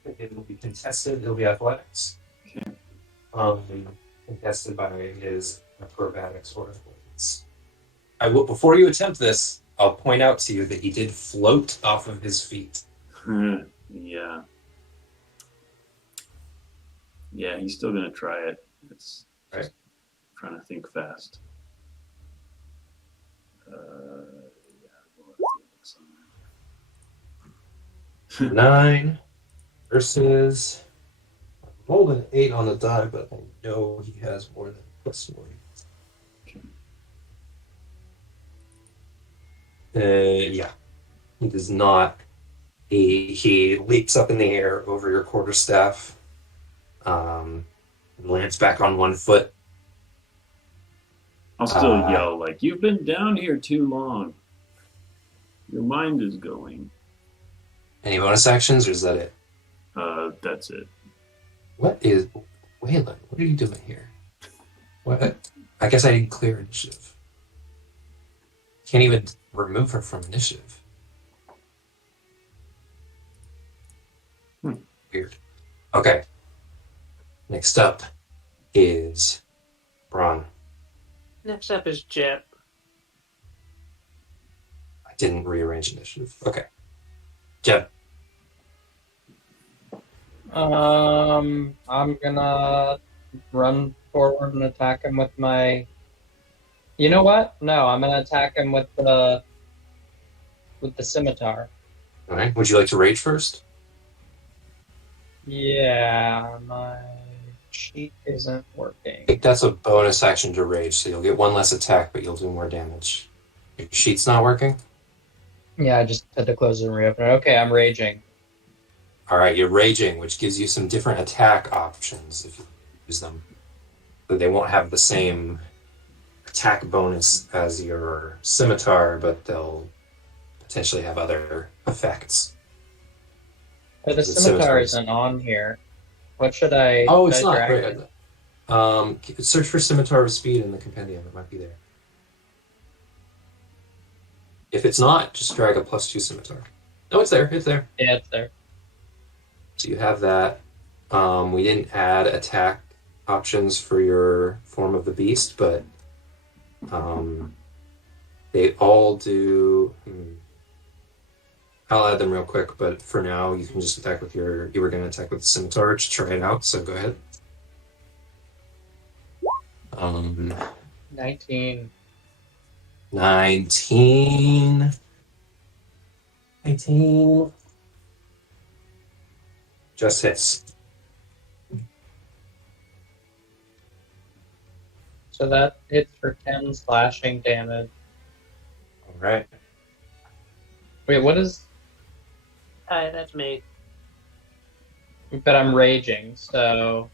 it will be contested. It'll be athletics. Okay. Contested by his acrobatics or athletics. Before you attempt this, I'll point out to you that he did float off of his feet. Yeah. Yeah, he's still going to try it. It's Right. just trying to think fast. Yeah, 9 versus. I rolled an 8 on the die, but I know he has more than +1. Yeah. He does not He leaps up in the air over your quarterstaff, and lands back on one foot. I'll still yell like, "You've been down here too long. Your mind is going." Any bonus actions, or is that it? That's it. What is Welan? What are you doing here? What? I guess I didn't clear initiative. Can't even remove her from initiative. Weird. Okay. Next up is Bran. Next up is Jeb. I didn't rearrange initiative. Okay. Jeb. I'm gonna run forward and attack him with my. You know what? No, I'm gonna attack him with the scimitar. All right. Would you like to rage first? Yeah, my sheet isn't I working. think that's a bonus action to rage, so you'll get one less attack, but you'll do more damage. Your sheet's not working? Yeah, I just had to close it and reopen it. Okay, I'm raging. All right, you're raging, which gives you some different attack options if you use them. But they won't have the same attack bonus as your scimitar, but they'll potentially have other effects. But the The scimitar scimitar isn't on here. What should I? Oh, it's should I not. drag Right. it? Search for Scimitar of Speed in the compendium. It might be there. If it's not, just drag a +2 Scimitar. No, it's there. It's there. Yeah, it's there. So you have that. We didn't add attack options for your Form of the Beast, but they all do. I'll add them real quick, but for now, you can just attack with your. You were going to attack with the Scimitar to try it out, so go ahead. 19. 19. 19. Just hits. So that hits for 10 slashing damage. All right. Wait, what is? Hi, that's me. But I'm raging, so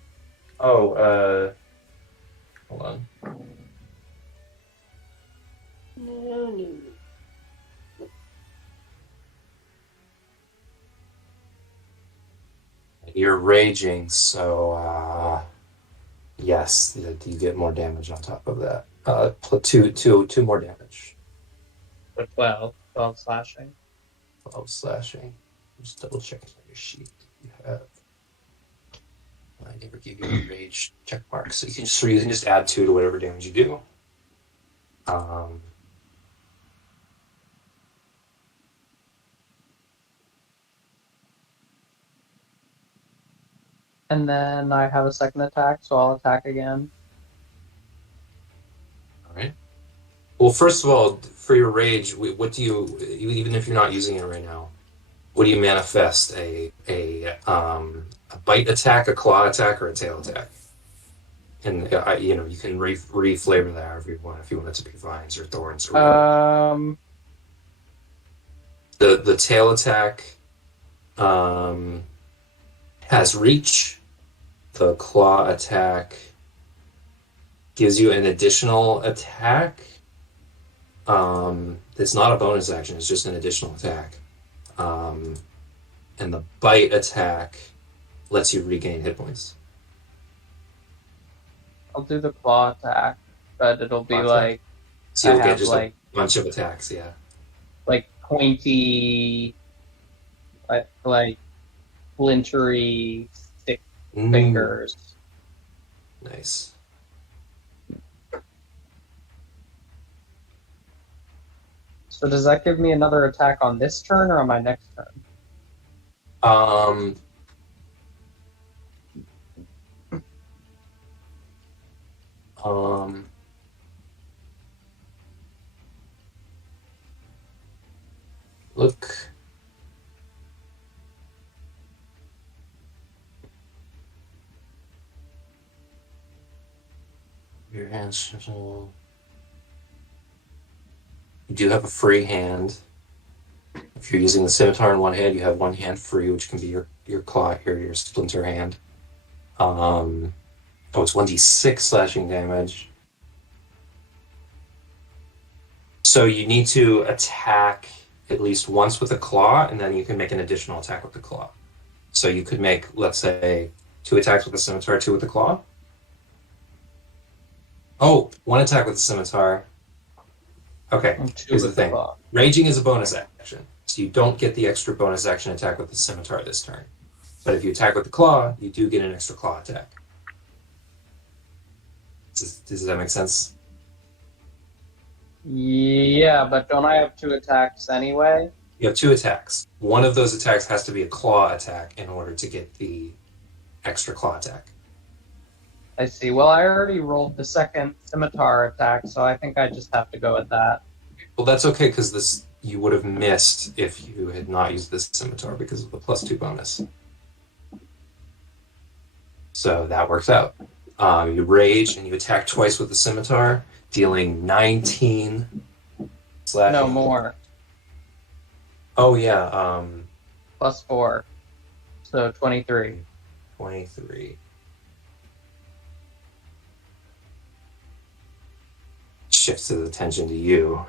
Oh, hold on. No. You're raging, so yes, you get more damage on top of that. Two more damage. for 12 slashing. 12 slashing. Just double checking on your sheet. You have. I never give you a rage check mark, so you can just add 2 to whatever damage you do. And then I have a second attack, so I'll attack again. All right. Well, first of all, for your rage, what do you, even if you're not using it right now, what do you manifest? A bite attack, a claw attack, or a tail attack? And you can re-flavor that however you want. If you want it to be vines or thorns or whatever. The tail attack has reach. The claw attack gives you an additional attack. It's not a bonus action, it's just an additional attack. And the bite attack lets you regain hit points. I'll do the claw attack, but it'll be Claw attack. like So you'll I get have just like a bunch of attacks, yeah. like pointy, like splintery stick fingers. Nice. So does that give me another attack on this turn or on my next turn? Look. Your hands. You do have a free hand. If If you're using the scimitar in one hand, you have one hand free, which can be your claw, your splinter hand. It's 1d6 slashing damage. So you need to attack at least once with a claw, and then you can make an additional attack with the claw. So you could make, let's say, 2 attacks with the scimitar, 2 with the claw. Oh, 1 attack with the scimitar. Okay, And 2 here's the with the thing. claw. Raging is a bonus action, so you don't get the extra bonus action attack with the scimitar this turn. But if you attack with the claw, you do get an extra claw attack. Does that make sense? Yeah, but don't I have 2 attacks anyway? You have 2 attacks. One of those attacks has to be a claw attack in order to get the extra claw attack. I see. Well, I already rolled the second scimitar attack, so I think I just have to go with that. Well, that's okay, because this you would have missed if you had not used this scimitar because of the +2 bonus. So that works out. You rage and you attack twice with the scimitar, dealing 19 slashing. No, more. Oh yeah, +4. So 23. 23. Shifts his attention to you.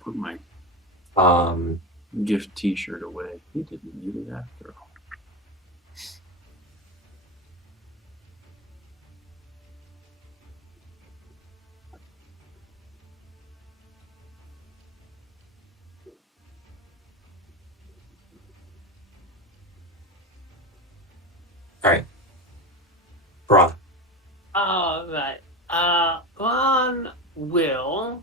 Put my Um, gift T-shirt away. He didn't need it after all. all right. Bran. All right. Bran will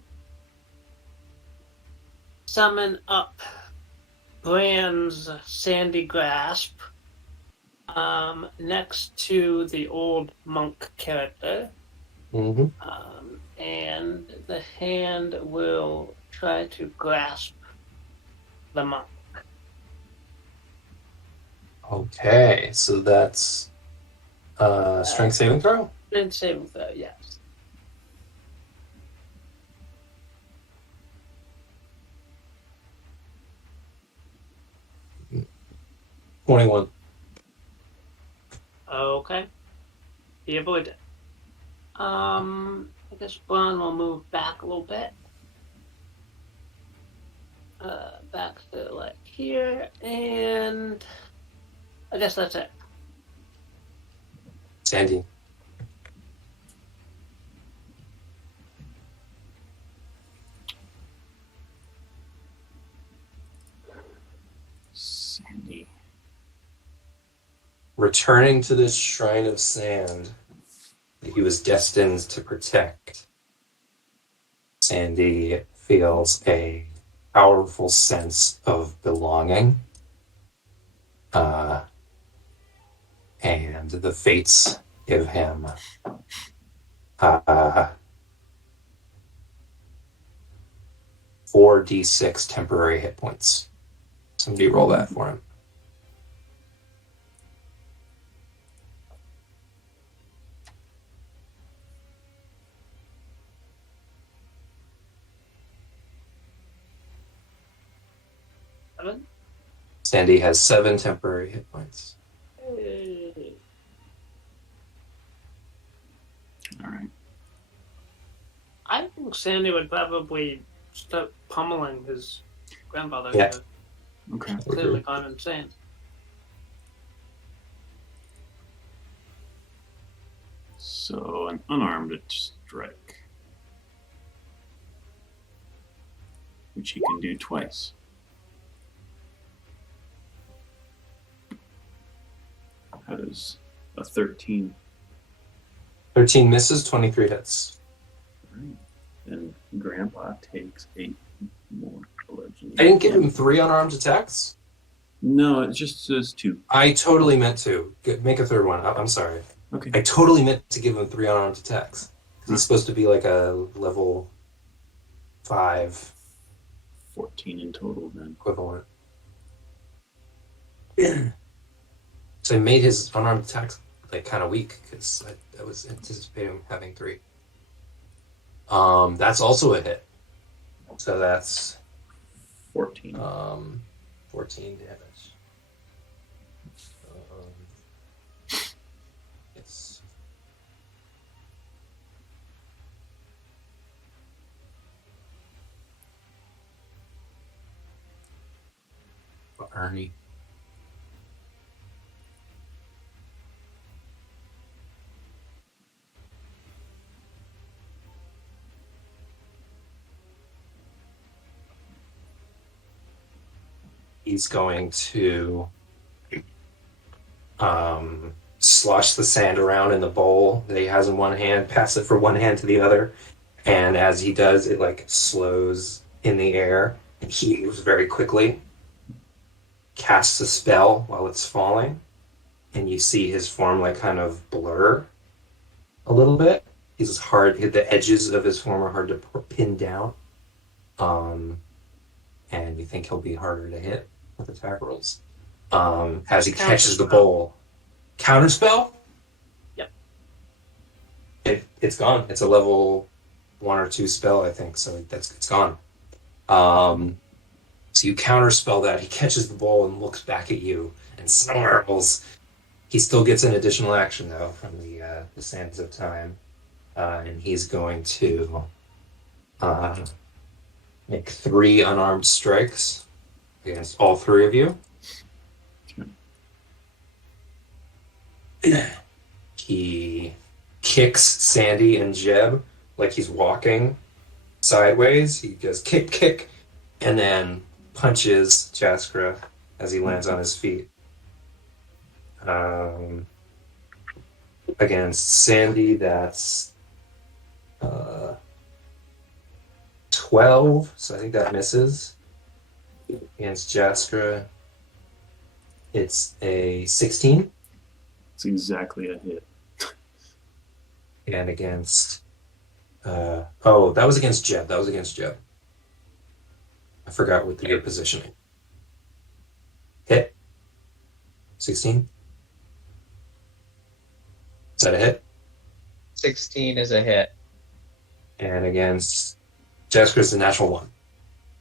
summon up Bran's Sandy Grasp next to the old monk character. Mm-hmm. And the hand will try to grasp the monk. Okay, so that's strength saving throw? And saving throw, yes. Mm. 21. Okay. He avoided. I guess Bran will move back a little bit. Back to like here, and I guess that's it. Sandy. Sandy. Returning to this shrine of sand that he was destined to protect, Sandy feels a powerful sense of belonging. And the fates give him 4d6 temporary hit points. Somebody roll that for him. Seven? Sandy has 7 temporary hit points. All right. I think Sandy would probably start pummeling his grandfather. Yeah. Okay. Clearly gone insane. So an unarmed strike, which he can do twice. That is a 13. 13 misses, 23 hits. All right. And Grandpa takes 8 more bludgeoning. I didn't give him 3 unarmed attacks? No, it just says 2. I totally meant to. Make a third one. I'm sorry. Okay. I totally meant to give him 3 unarmed attacks. He's supposed to be like a level 5 14 in total then. equivalent. So I made his unarmed attacks like kind of weak because I was anticipating having 3. That's also a hit. So that's 14. 14 damage. Yes. Ernie. He's going to slosh the sand around in the bowl that he has in one hand, pass it from one hand to the other, and as he does, it like slows in the air, and he moves very quickly, casts a spell while it's falling, and you see his form like kind of blur a little bit. He's hard, the edges of his form are hard to pin down, and you think he'll be harder to hit with attack rolls. As he catches the bowl. Counterspell? Yep. It's gone. It's a level 1 or 2 spell, I think, so it's gone. So you counterspell that. He catches the bowl and looks back at you and snarls. He still gets an additional action, though, from the Sands of Time. And he's going to make 3 unarmed strikes against all 3 of you. He kicks Sandy and Jeb like he's walking sideways. He goes kick, kick, and then punches Jaskra as he lands on his feet. Against Sandy, that's 12, so I think that misses. Against Jaskra, it's a 16. It's exactly a hit. And against... that was against Jeb. I forgot what your positioning. Hit. 16. Is that a hit? 16 is a hit. And against Jaskra's a natural 1.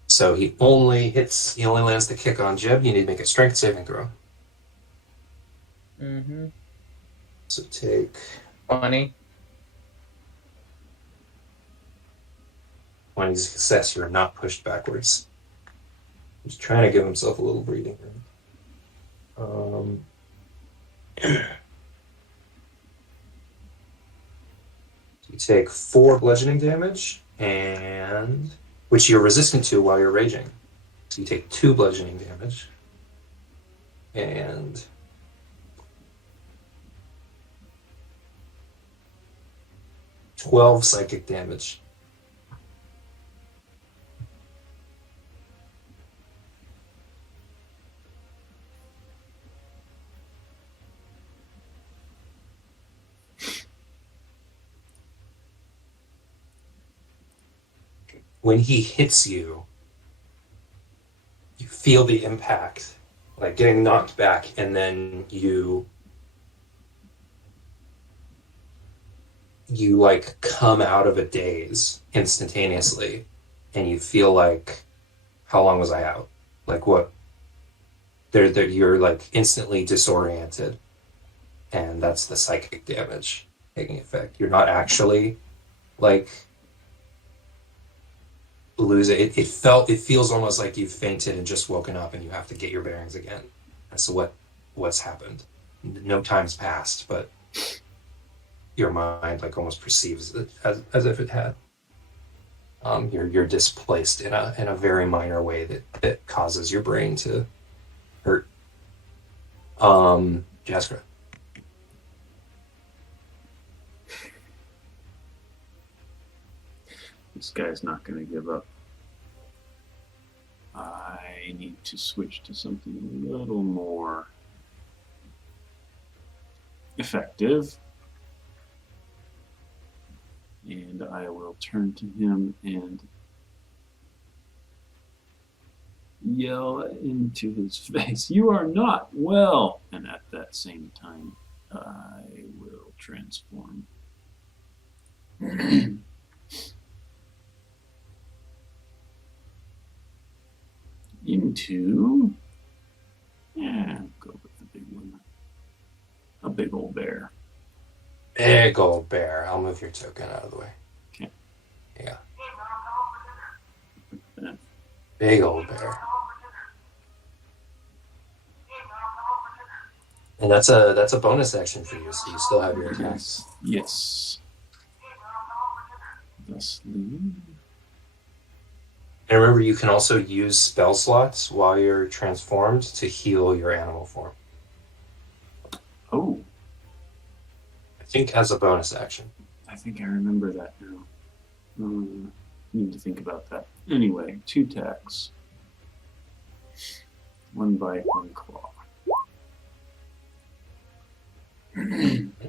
So he only lands the kick on Jeb. You need to make a strength saving throw. Mm-hmm. So take 20. 20 success. You're not pushed backwards. He's trying to give himself a little breathing room. You take 4 bludgeoning damage, and which you're resistant to while you're raging. So you take 2 bludgeoning damage, and 12 psychic damage. When he hits you, you feel the impact, like getting knocked back, and then you like come out of a daze instantaneously, and you feel like, how long was I out? Like what? You're like instantly disoriented, and that's the psychic damage taking effect. You're not actually like lose it. It feels almost like you've fainted and just woken up, and you have to get your bearings again. And so what's happened? No time's passed, but your mind like almost perceives it as if it had. You're displaced in a very minor way that causes your brain to hurt. Jaskra. This guy's not going to give up. I need to switch to something a little more effective. And I will turn to him and yell into his face, "You are not well!" And at that same time, I will transform. Into, yeah, go with the big one. A big old bear. Big old bear. I'll move your token out of the way. Okay. Yeah. Yeah. Big old bear. And that's a bonus action for you, so you still have your attacks. Yes. Thusly. And remember, you can also use spell slots while you're transformed to heal your animal form. Oh, I think as a bonus action. I think I remember that now. Need to think about that. Anyway, 2 attacks. 1 bite, 1 claw.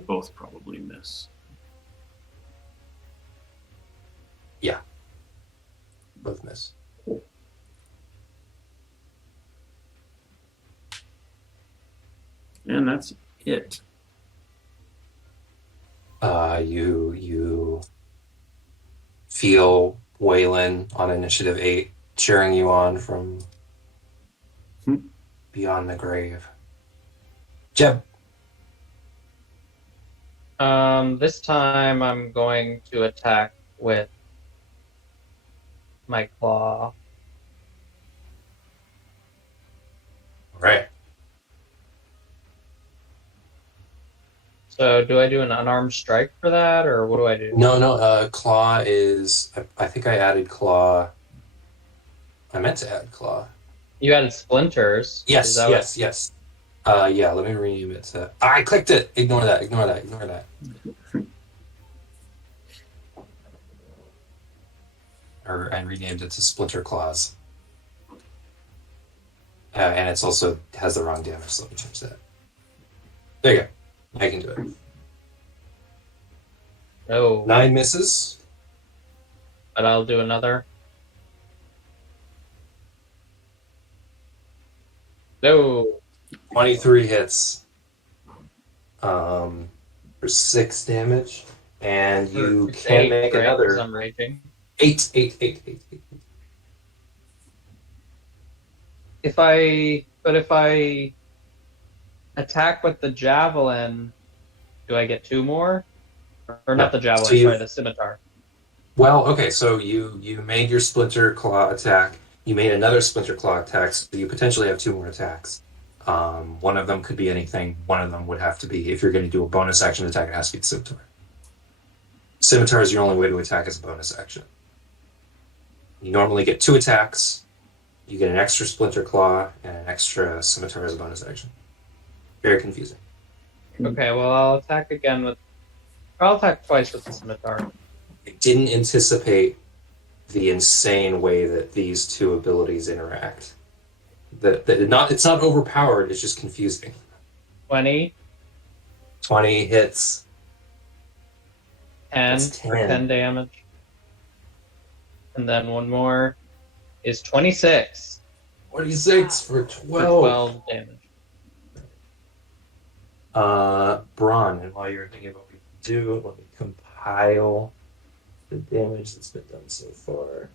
Both probably miss. Yeah. Both miss. And that's it. You feel Welan on initiative 8 cheering you on from beyond the grave. Jeb. This time I'm going to attack with my claw. All right. So do I do an unarmed strike for that, or what do I do? No. Claw is. I think I added claw. I meant to add claw. You added splinters. Yes. Is that Yes. Yeah. Let me rename it to. I clicked it. Ignore that. Or I renamed it to Splinter Claws. And it's also has the wrong damage, so let me change that. There you go. I can do it. No, 9 misses. but I'll do another. No. 23 hits. For 6 damage. And you It's can 8, make right, 'cause another I'm raging. 8. If I attack with the javelin, do I get 2 more? Or not the javelin, So you- sorry, the scimitar. Well, okay, so you made your Splinter Claw attack. You made another Splinter Claw attack, so you potentially have 2 more attacks. One of them could be anything. One of them would have to be, if you're going to do a bonus action attack, it has to be the Scimitar. Scimitar is your only way to attack as a bonus action. You normally get 2 attacks. You get an extra Splinter Claw and an extra Scimitar as a bonus action. Very confusing. Okay, well I'll attack again with... I'll attack twice with the scimitar. I didn't anticipate the insane way that these 2 abilities interact. It's not overpowered, it's just confusing. 20, 20 hits. 10 That's for 10. 10 damage. And then one more is 26 46 for for 12. 12 damage. Bran, and while you're thinking about what you can do, let me compile the damage that's been done so far.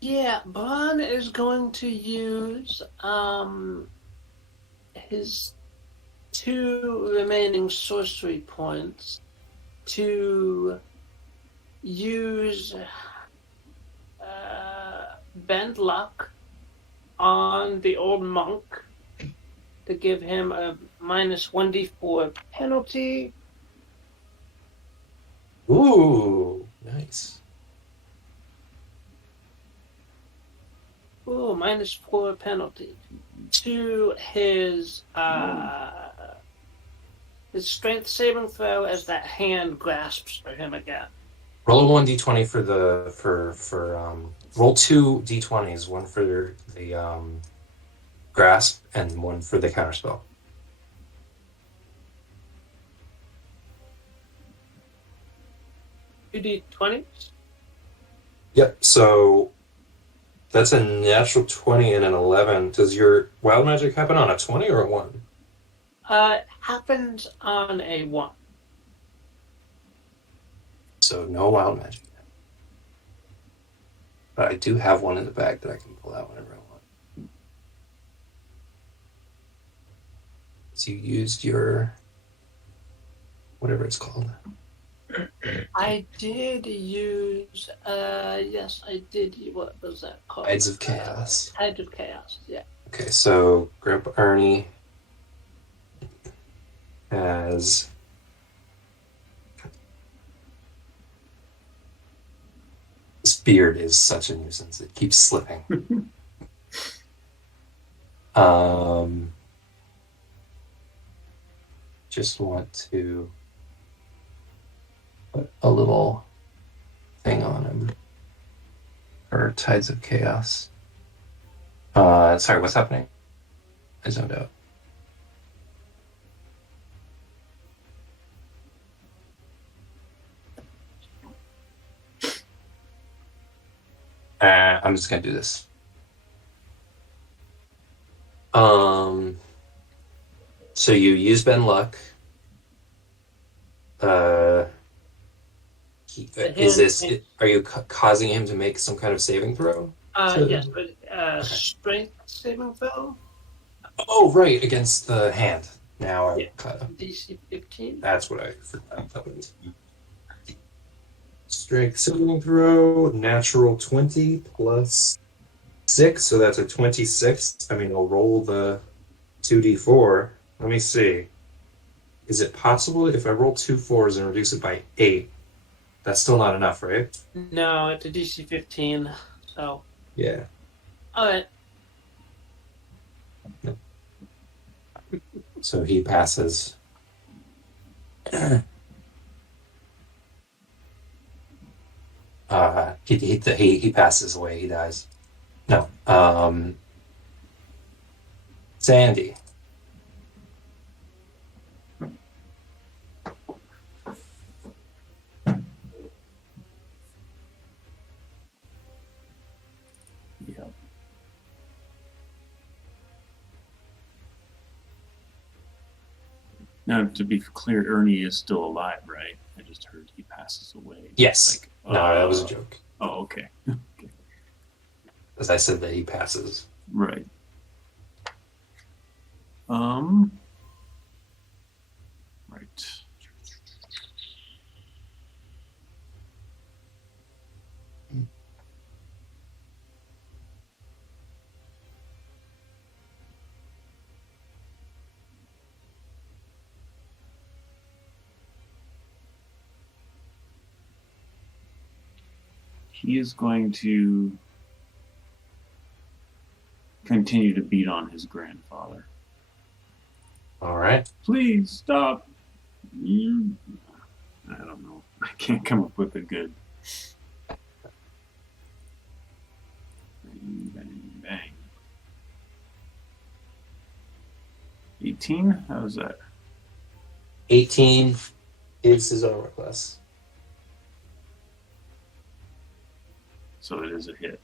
Yeah, Bran is going to use his 2 remaining sorcery points to use Bend Luck on the old monk to give him a minus 1d4 penalty. Ooh, nice. Ooh, minus 4 penalty to his strength saving throw as that hand grasps for him again. Roll a 1d20 roll 2 d20s, one for the grasp and one for the counterspell. 2d20s? Yep, so that's a natural 20 and an 11. Does your wild magic happen on a 20 or a 1? Happens on a 1. So no wild magic. But I do have one in the bag that I can pull out whenever I want. So you used your whatever it's called. I did use, yes, I did. What was that called? Tides of Chaos. Tides of Chaos, yeah. Okay, so Grandpa Ernie has this beard is such a nuisance. It keeps slipping. Just want to put a little thing on him. Or Tides of Chaos. Sorry, what's happening? I zoned out. I'm just gonna do this. So you use Ben Luck. Is this? Are you causing him to make some kind of saving throw? Yes, but strength saving throw. Oh, right, against the hand. Now I caught up. DC 15. That's what I forgot. Strength saving throw, natural 20 plus 6, so that's a 26. I mean, I'll roll the 2d4. Let me see. Is it possible if I roll 2 4s and reduce it by 8? That's still not enough, right? No, it's a DC 15. So. Yeah. All right. So he passes. He passes away. He dies. No. Sandy. Yeah. Now, to be clear, Ernie is still alive, right? I just heard he passes away. Yes. Like, No, that was a joke. Oh, okay. As I said that he passes. Right. Right. He is going to continue to beat on his grandfather. All right. Please stop. You. I don't know. I can't come up with a good. Bang, bang, bang. 18? How's that? 18 is his armor class. So it is a hit.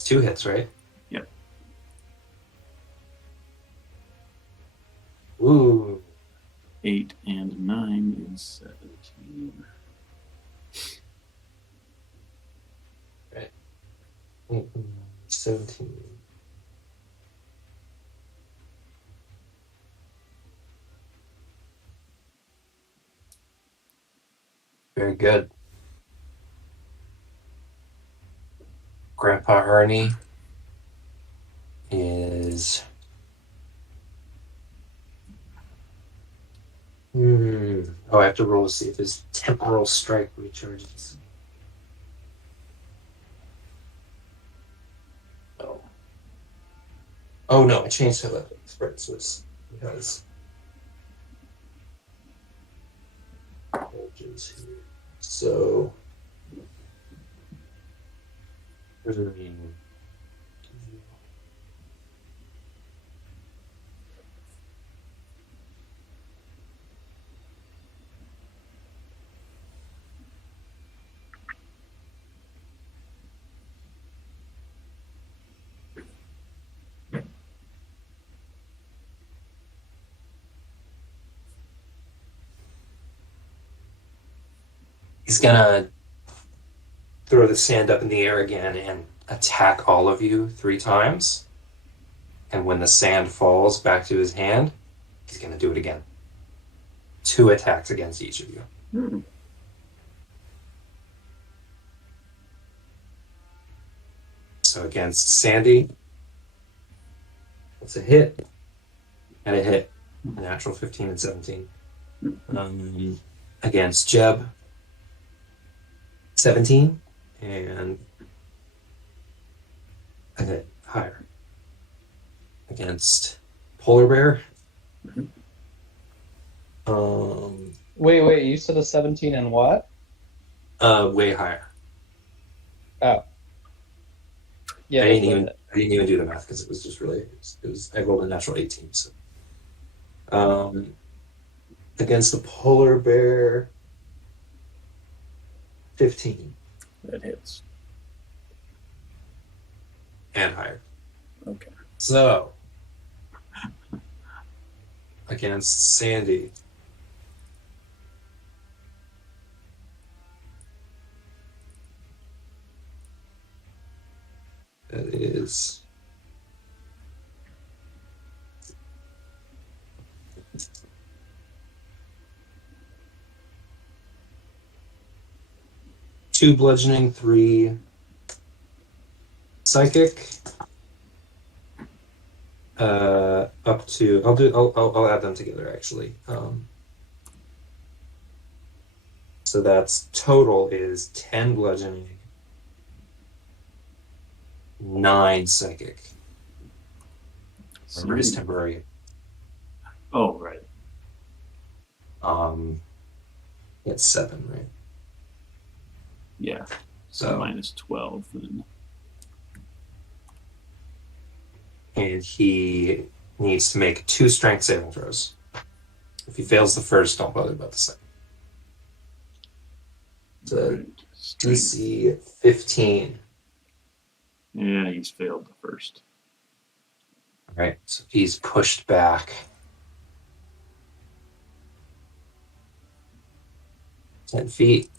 2 hits, right? Yep. Ooh. 8 and 9 is 17. Right. 17. Very good. Grandpa Ernie is I have to roll to see if his temporal strike recharges. Oh no, I changed how that right, so it's because here. So He's gonna throw the sand up in the air again and attack all of you 3 times. And when the sand falls back to his hand, he's gonna do it again. 2 attacks against each of you. Hmm. So against Sandy, it's a hit and a hit. A natural 15 and 17. Against Jeb, 17 and a hit higher. Against Polar Bear, Wait, you said a 17 and what? way higher. Oh. Yeah, I that's didn't what even do the math because it was just really I rolled a natural 18. So against the Polar Bear, 15 That hits. and higher. Okay. So against Sandy, that is 2 bludgeoning, 3 psychic. Up to I'll add them together actually. So that's total is 10 bludgeoning, 9 psychic. Remember his Sweet. temporary. Oh, right. It's 7, right? Yeah. So So minus 12 then. and he needs to make 2 strength saving throws. If he fails the first, don't bother about the second. The Right. Strength. DC 15. Yeah, he's failed the first. All right, so he's pushed back 10 feet.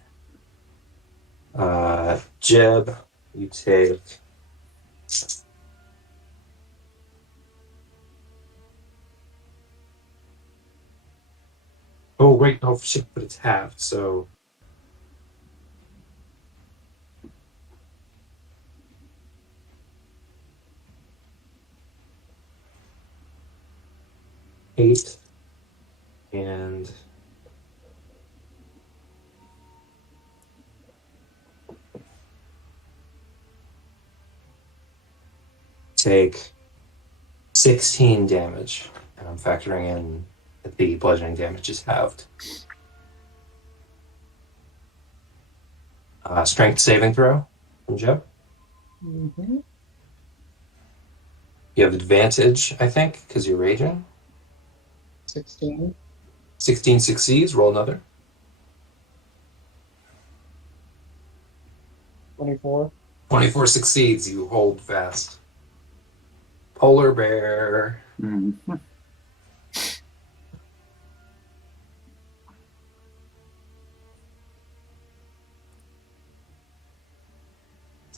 Jeb, you take oh wait, no shit, but it's halved, so eight and take 16 damage. And I'm factoring in that the bludgeoning damage is halved. Strength saving throw from Jeb. Mm-hmm. You have advantage, I think, because you're raging. 16. 16 succeeds, roll another. 24. 24 succeeds, you hold fast. Polar Bear. Mm-hmm.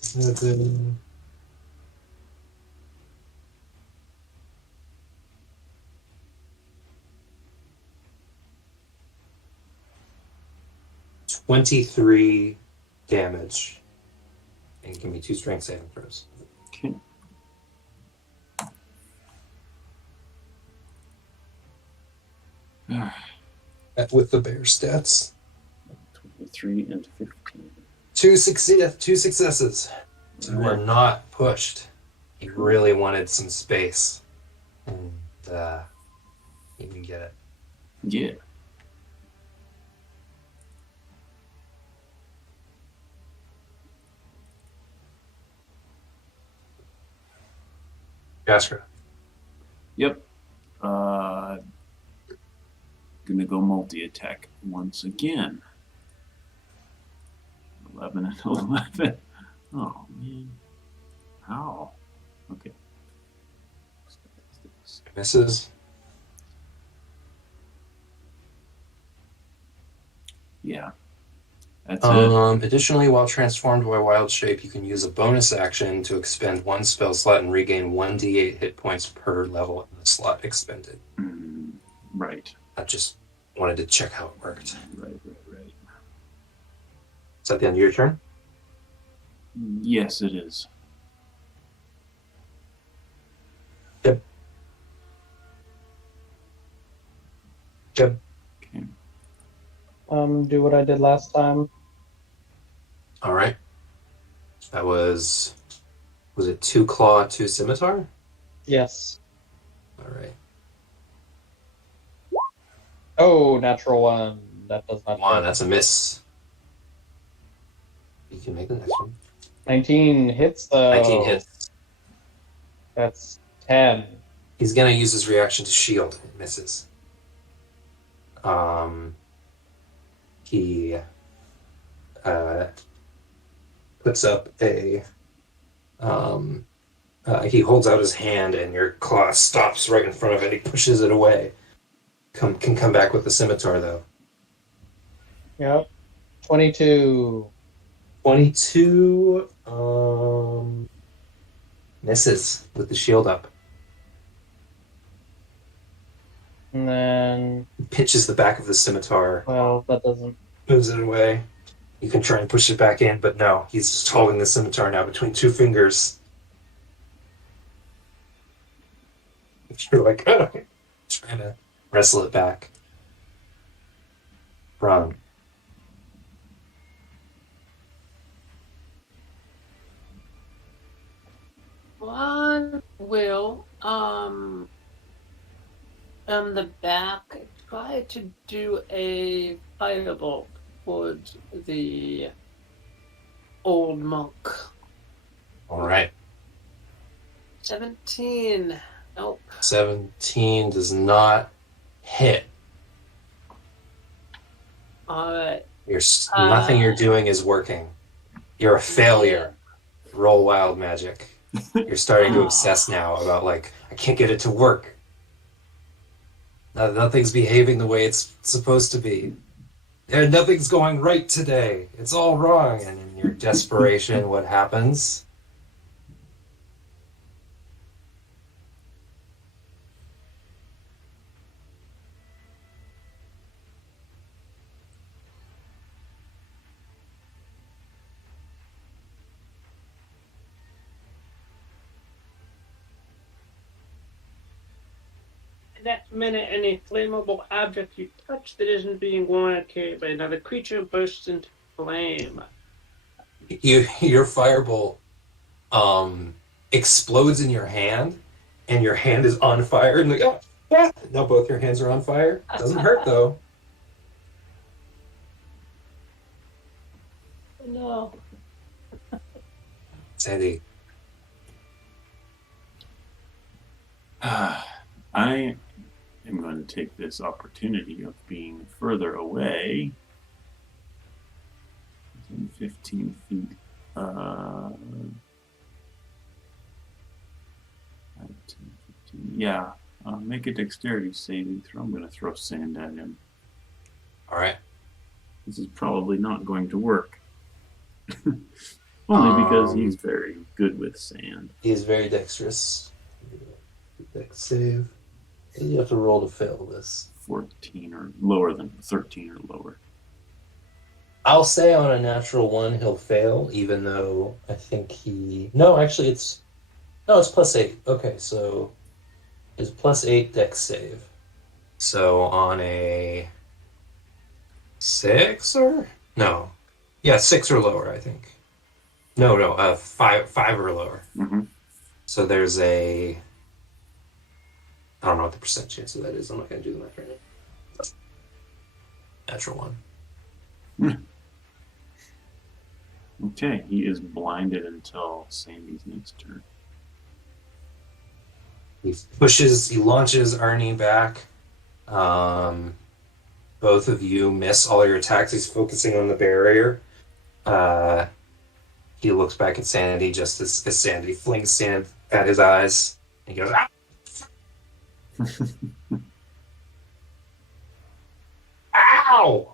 Seven. $23 damage. And give me 2 strength saving throws. Okay. With the bear stats. 23 and 15. 2 successes. So you are not pushed. He really wanted some space. And you can get it. Yeah. Jaskra. Yep. Gonna go multi-attack once again. 11 and 11. Oh, man. How? Okay. Misses. Yeah. That's it. Additionally, while transformed by wild shape, you can use a bonus action to expend one spell slot and regain 1d8 hit points per level in the slot expended. Right. I just wanted to check how it worked. Right. Is that the end of your turn? Yes, it is. Jeb. Okay. Do what I did last time. All right. That was it 2 claw, 2 scimitar? Yes. All right. Oh, natural one. That does not. 1, hit. that's a miss. You can make the next one. 19 hits though. 19 hits. That's 10. He's gonna use his reaction to shield. It misses. He puts up a he holds out his hand and your claw stops right in front of it. He pushes it away. Can come back with the scimitar though. Yep. 22. 22 misses with the shield up. And then, Pinches the back of the scimitar, well, that doesn't. moves it away. You can try and push it back in, but no, he's just holding the scimitar now between 2 fingers. You're like, oh, trying to wrestle it back. Bran. One will on the back try to do a firebolt towards the old monk. All right. 17. Nope. 17 does not hit. Alright. Nothing you're doing is working. You're a failure. Roll wild magic. You're starting to obsess now about, like, I can't get it to work. Nothing's behaving the way it's supposed to be. Nothing's going right today. It's all wrong. And in your desperation, what happens? At that minute, any flammable object you touch that isn't being worn or carried by another creature bursts into flame. Your firebolt explodes in your hand, and your hand is on fire. And like, oh, yeah. Now both your hands are on fire. Doesn't hurt though. No. Sandy. I am going to take this opportunity of being further away. 15 feet. 10, 15. Yeah. Make a dexterity saving throw. I'm going to throw sand at him. All right. This is probably not going to work. Only because he's very good with sand. He is very dexterous. Dex save. You have to roll to fail this. 14 or lower than 13 or lower. I'll say on a natural 1 he'll fail, even though I think No, actually it's +8. Okay, so it's +8 dex save. So on a 6 or no, yeah, 6 or lower, I think. No, 5 or lower. Mm-hmm. So there's a. I don't know what the percent chance of that is. I'm not going to do the math right now. Natural 1. Okay, he is blinded until Sandy's next turn. He launches Arnie back. Both of you miss all your attacks. He's focusing on the barrier. He looks back at Sandy just as Sandy flings sand at his eyes. And he goes, ah! Ow!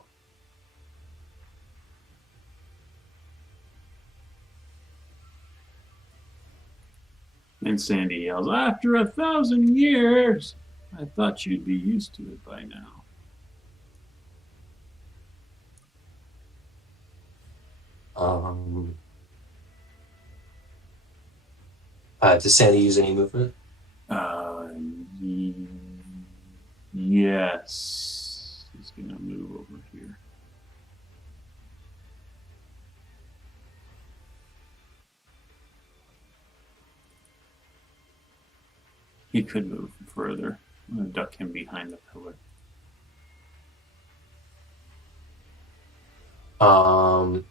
And Sandy yells, "After 1,000 years! I thought you'd be used to it by now." Does Sandy use any movement? Y- yes. He's going to move over here. He could move further. I'm going to duck him behind the pillar. Oh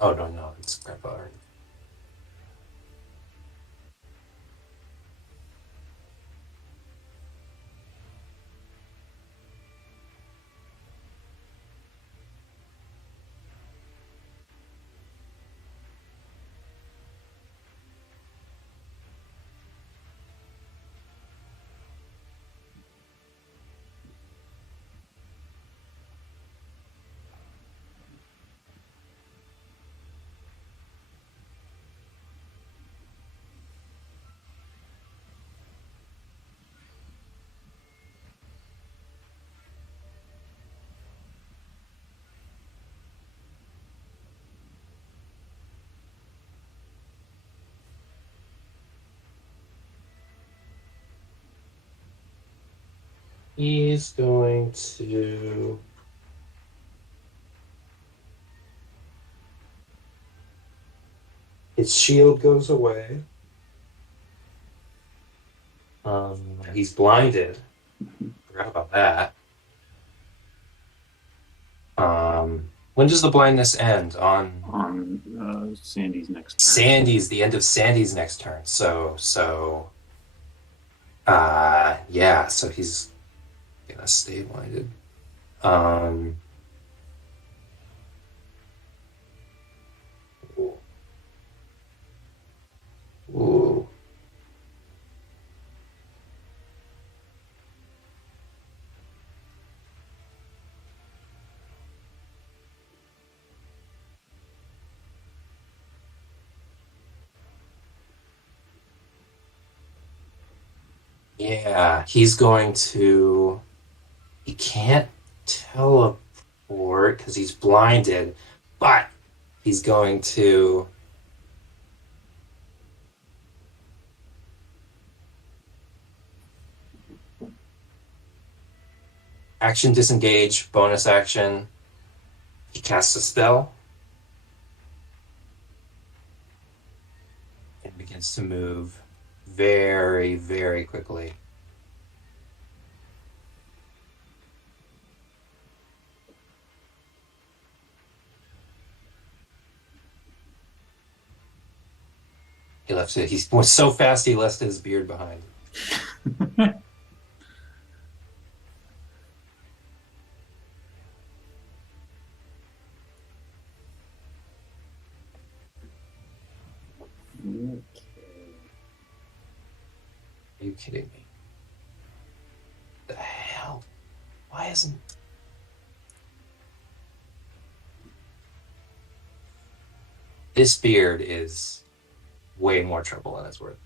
no, it's grandfather. He's going to. His shield goes away. He's blinded. Forgot about that. When does the blindness end? On Sandy's next turn. The end of Sandy's next turn. So he's gonna stay blinded. Ooh. Yeah, he's going to. He can't teleport because he's blinded, but he's going to. Action disengage, bonus action. He casts a spell and begins to move very, very quickly. He left it. He was so fast he left his beard behind. Are you kidding me? The hell? Why isn't... This beard is way more trouble than it's worth.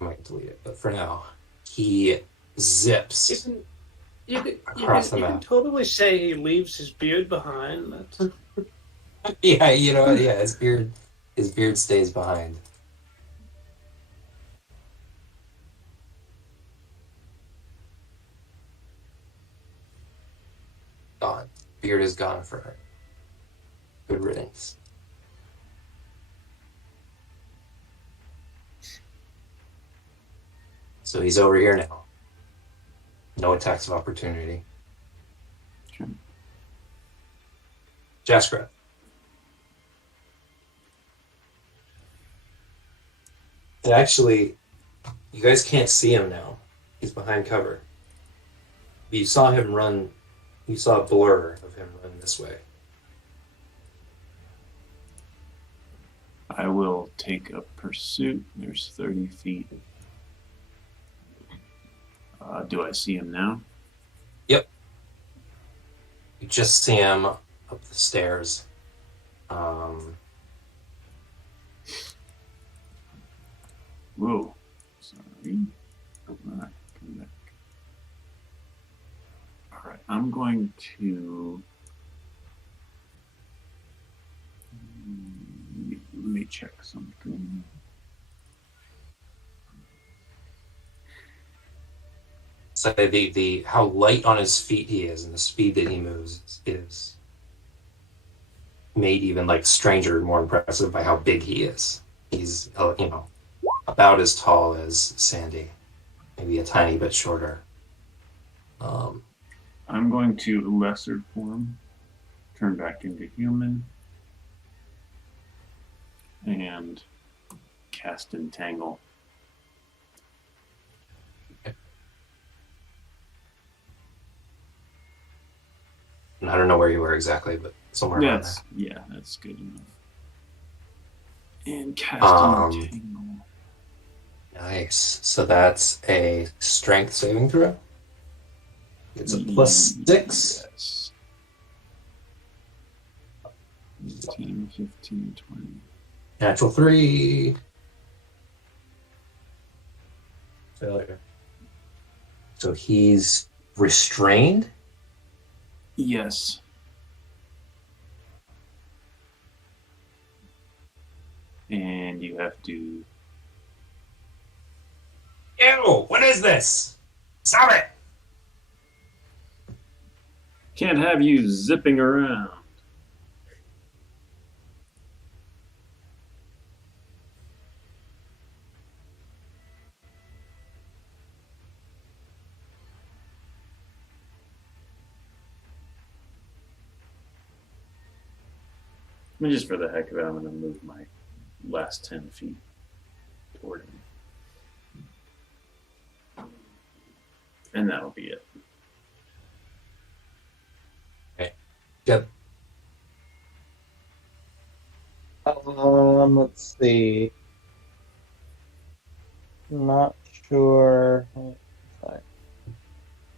I might delete it, but for now, he zips across the you can map. totally say he leaves his beard behind. That's... Yeah, his beard stays behind. Gone. Beard is gone for her. Good riddance. So he's over here now. No attacks of opportunity. Okay. Jaskra. And actually, you guys can't see him now. He's behind cover. You saw him run. You saw a blur of him run this way. I will take a pursuit. There's 30 feet. Do I see him now? Yep. You just see him up the stairs. Whoa. Sorry. Come back. Alright, I'm going to... Let me check something. So the how light on his feet he is and the speed that he moves is made even like stranger and more impressive by how big he is. He's about as tall as Sandy, maybe a tiny bit shorter. I'm going to lesser form, turn back into human, and cast Entangle. And I don't know where you were exactly, but somewhere around there. Yeah, that's good enough. And cast Entangle. Nice. So that's a strength saving throw. It's a plus 6. Yes. 10, 15, 20. Natural 3. Failure. So he's restrained? Yes. And you have to... Ew! What is this? Stop it! Can't have you zipping around. I mean, just for the heck of it, I'm going to move my last 10 feet toward him. And that'll be it. Jeb. Let's see. Not sure.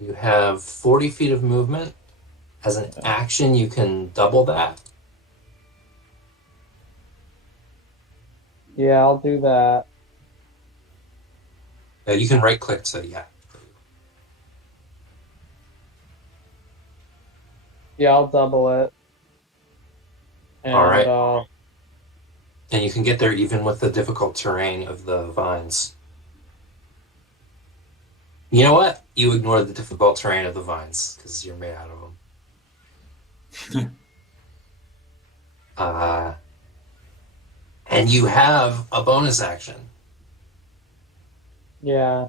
You have 40 feet of movement. As an action, you can double that. Yeah, I'll do that. You can right click, so yeah. Yeah, I'll double it. And, All right. And you can get there even with the difficult terrain of the vines. You know what? You ignore the difficult terrain of the vines because you're made out of them. And you have a bonus action. Yeah.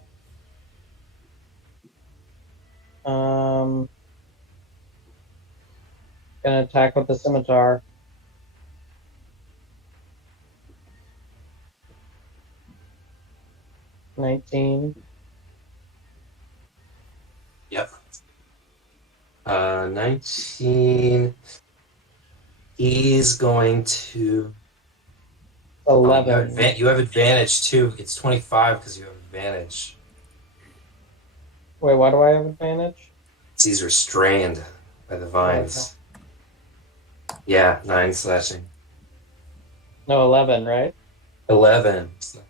Gonna attack with the scimitar. $19. Yep. 19. He's going to... 11. You have advantage too. It's 25 because you have advantage. Wait, why do I have advantage? He's restrained by the vines. Yeah, 9 slashing. No, 11, right? 11 slashing.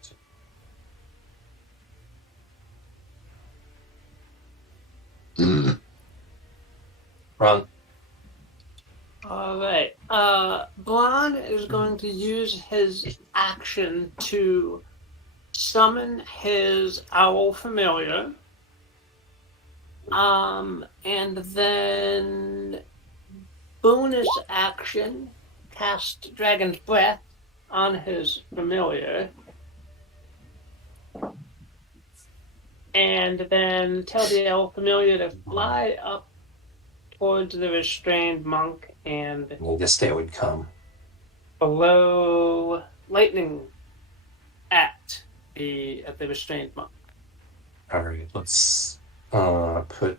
Run. Alright. Bran is going to use his action to summon his owl familiar. And then bonus action, cast Dragon's Breath on his familiar. And then tell the owl familiar to fly up towards the restrained monk and This day would come. below lightning at the restrained monk. All right, let's put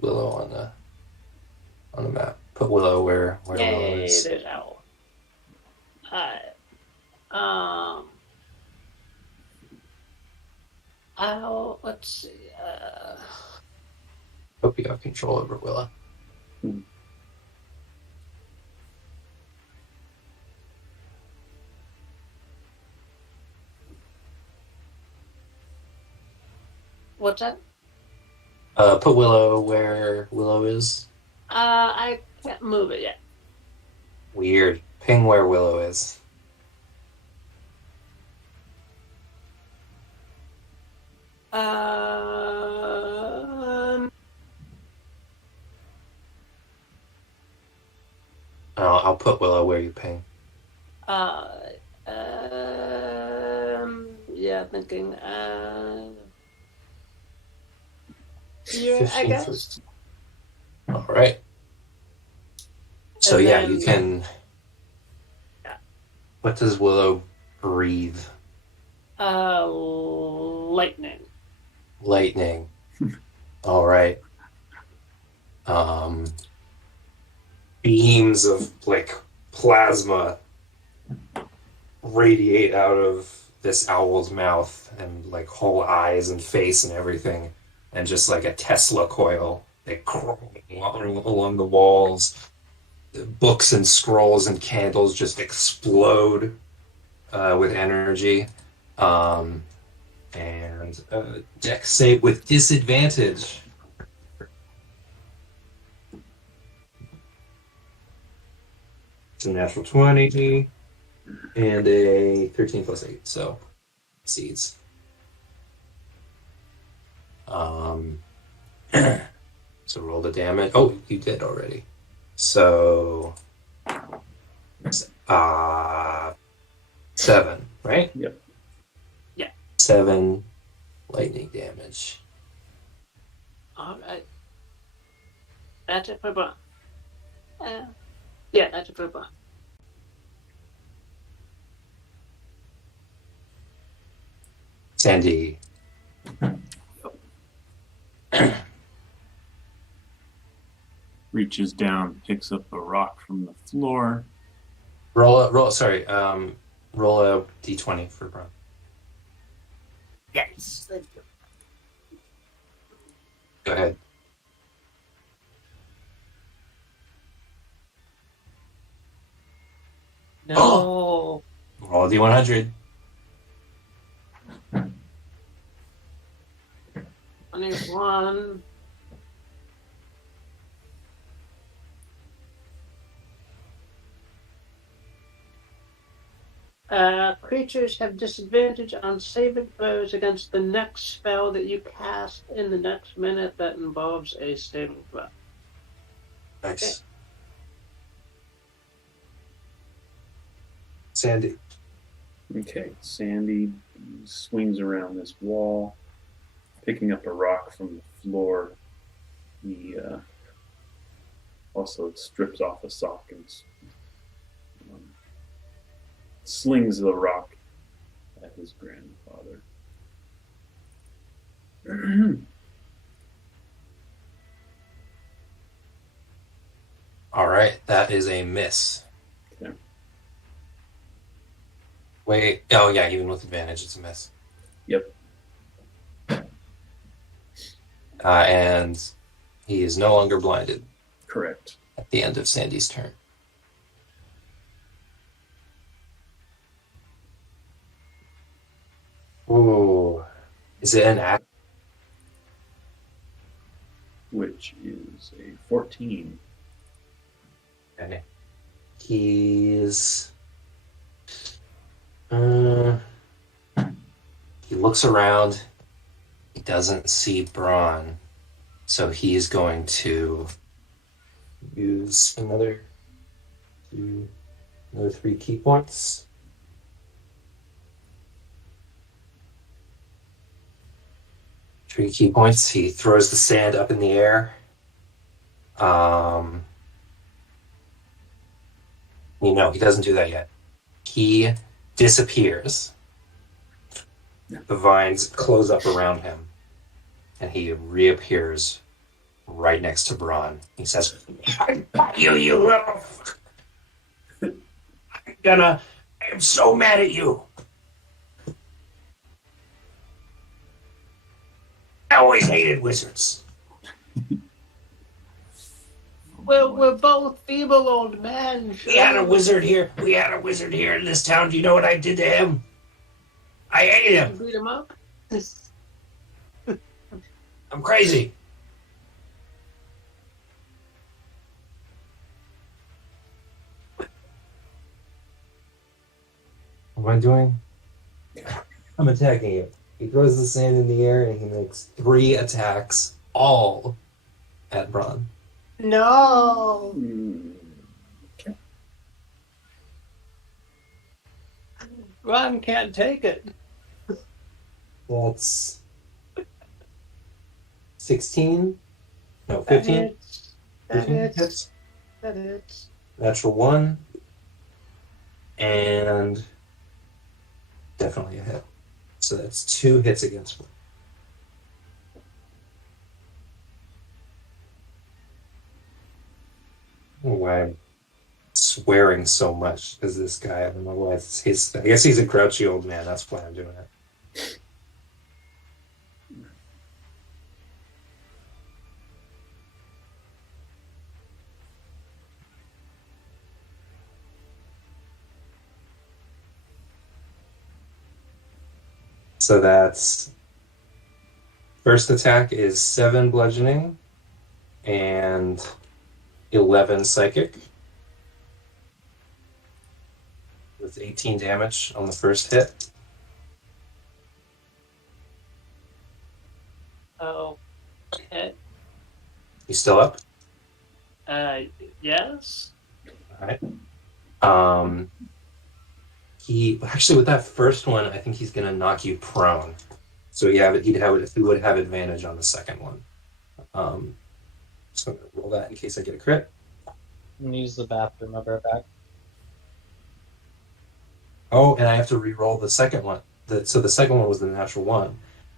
Willow on the map. Put Willow where Willow Yay, is. there's owl. Alright. Owl, let's see. Hope you have control over Willow. What's that? Put Willow where Willow is. I can't move it yet. Weird. Ping where Willow is. Um, I'll put Willow where you ping. yeah, thinking, here, I 15 guess. All right. So And yeah, then- you can. Yeah. What does Willow breathe? Lightning. Lightning. All right. Beams of like plasma radiate out of this owl's mouth and like whole eyes and face and everything, and just like a Tesla coil, they crawl along the walls. Books and scrolls and candles just explode with energy. And Dex save with disadvantage. It's a natural 20 and a 13 plus 8, so seeds. So roll the damage. Oh, you did already. So 7, right? Yep. 7 lightning damage. Alright. That's it for Bran. Yeah, that's it for Bran. Sandy. Reaches down, picks up a rock from the floor. Roll a d20 for Bran. Yes. Go ahead. No. Roll a d100. 21. Creatures have disadvantage on saving throws against the next spell that you cast in the next minute that involves a saving throw. Nice. Sandy. Okay, Sandy swings around this wall, picking up a rock from the floor. He also strips off a sock and slings the rock at his grandfather. All right, that is a miss. Okay. Wait. Oh yeah, even with advantage, it's a miss. Yep. And he is no longer blinded Correct. at the end of Sandy's turn. Ooh. Is it an act? Which is a 14. Okay. He's. He looks around. He doesn't see Bran. So he's going to use another 3 key points. Three key points. He throws the sand up in the air. He doesn't do that yet. He disappears. The vines close up around him, and he reappears right next to Bran. He says, "I got you, you little fuck. I am so mad at you. I always hated wizards." Well, we're both feeble old men. We had a wizard here in this town. Do you know what I did to him? I ate him. Beat him up. I'm crazy. What am I doing? I'm attacking you. He throws the sand in the air and he makes 3 attacks, all at Bran. No. Ron can't take it. That's 16? No, That 15? hits. That 15 hits. hits. That hits. Natural 1. And definitely a hit. So that's 2 hits against me. I don't know why I'm swearing so much as this guy. I don't know why. I guess he's a grouchy old man. That's why I'm doing it. So that's first attack is 7 bludgeoning and 11 psychic with 18 damage on the first hit. Oh. Okay. You still up? Yes. All right. He actually with that first one, I think he's gonna knock you prone. So he would have advantage on the second one. So I'm gonna roll that in case I get a crit. I'm gonna use the bathroom. I'll be right back. Oh, and I have to re-roll the second one. So the second one was the natural 1.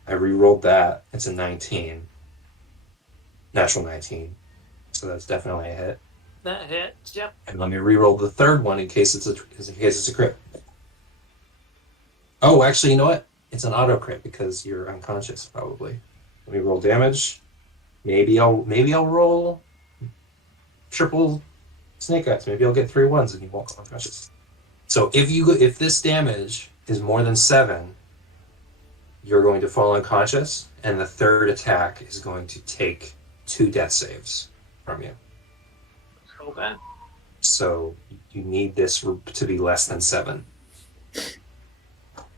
I re-rolled that. It's a 19. Natural 19. So that's definitely a hit. That hits. Yep. And let me re-roll the third one in case it's a crit. Oh, actually, you know what? It's an auto crit because you're unconscious, probably. Let me roll damage. Maybe I'll roll triple snake eyes. Maybe I'll get 3 ones and you won't go unconscious. So if this damage is more than 7, you're going to fall unconscious, and the third attack is going to take 2 death saves from you. Okay. So you need this to be less than 7.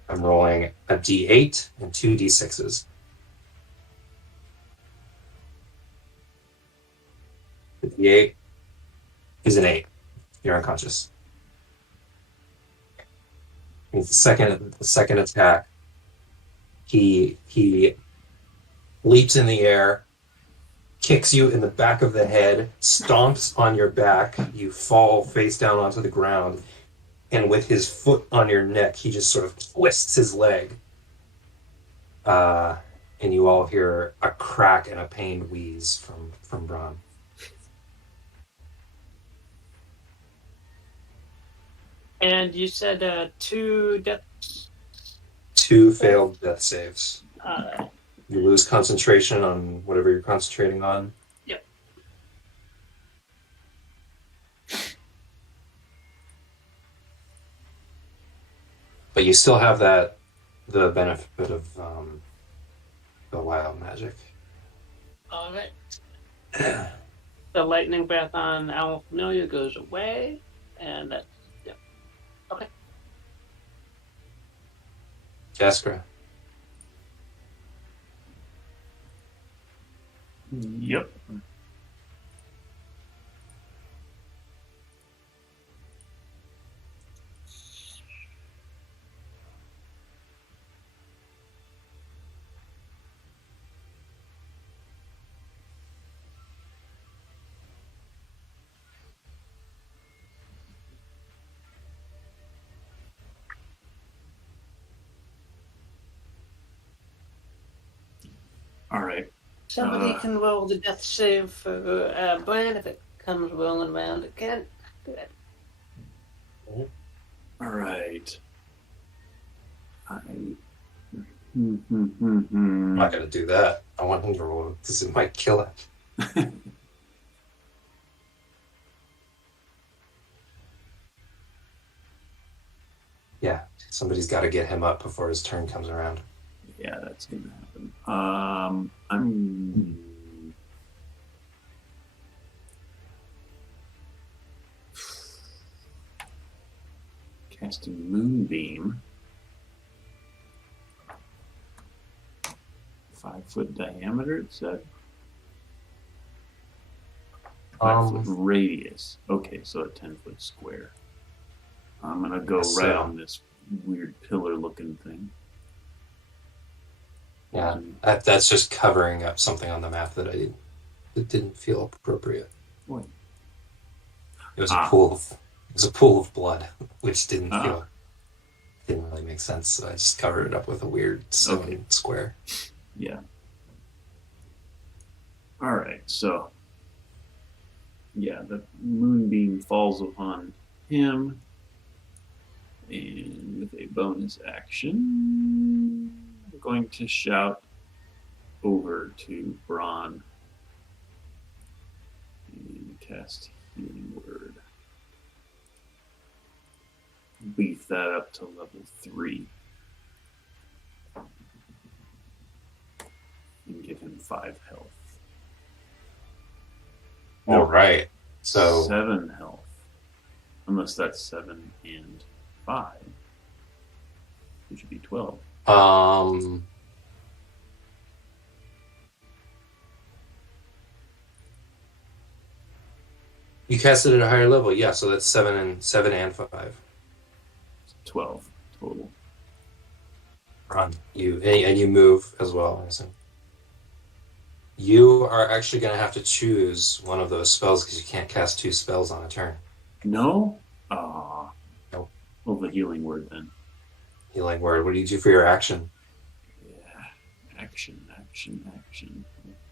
I'm rolling a d8 and 2 d6s. The d8 is an 8. You're unconscious. Means the second attack, he leaps in the air, kicks you in the back of the head, stomps on your back, you fall face down onto the ground, and with his foot on your neck, he just sort of twists his leg. And you all hear a crack and a pained wheeze from Bran. And you said 2 deaths. 2 failed death saves. Uh, You lose concentration on whatever you're concentrating on. Yep. But you still have the benefit of the wild magic. all right. The lightning breath on our familiar goes away, and that's okay. Jaskra. Yep. All right. Somebody can roll the death save for Bran if it comes rolling around again. Good. All right. I'm not going to do that. I want him to roll it because it might kill it. Yeah, somebody's got to get him up before his turn comes around. Yeah, that's gonna happen. I'm casting Moonbeam. 5-foot diameter, it said. 5-foot radius. Okay, so a 10-foot square. I'm gonna go Yes, right so- on this weird pillar-looking thing. Yeah, that's just covering up something on the map that it didn't feel appropriate. What? It was a pool of blood, which didn't really make sense. So I just covered it up with a weird stone square. Yeah. All right, so yeah, the moonbeam falls upon him, and with a bonus action, I'm going to shout over to Bran and cast Healing Word. Beef that up to level 3. And give him 5 health. All right. So 7 health. Unless that's 7 and 5. It should be 12. You cast it at a higher level, yeah. So that's 7 and 5. 12 total. Run. You move as well. I assume. You are actually going to have to choose one of those spells because you can't cast 2 spells on a turn. No? Ah. Nope. Well, the healing word then. Healing Word. What do you do for your action? Yeah. Action.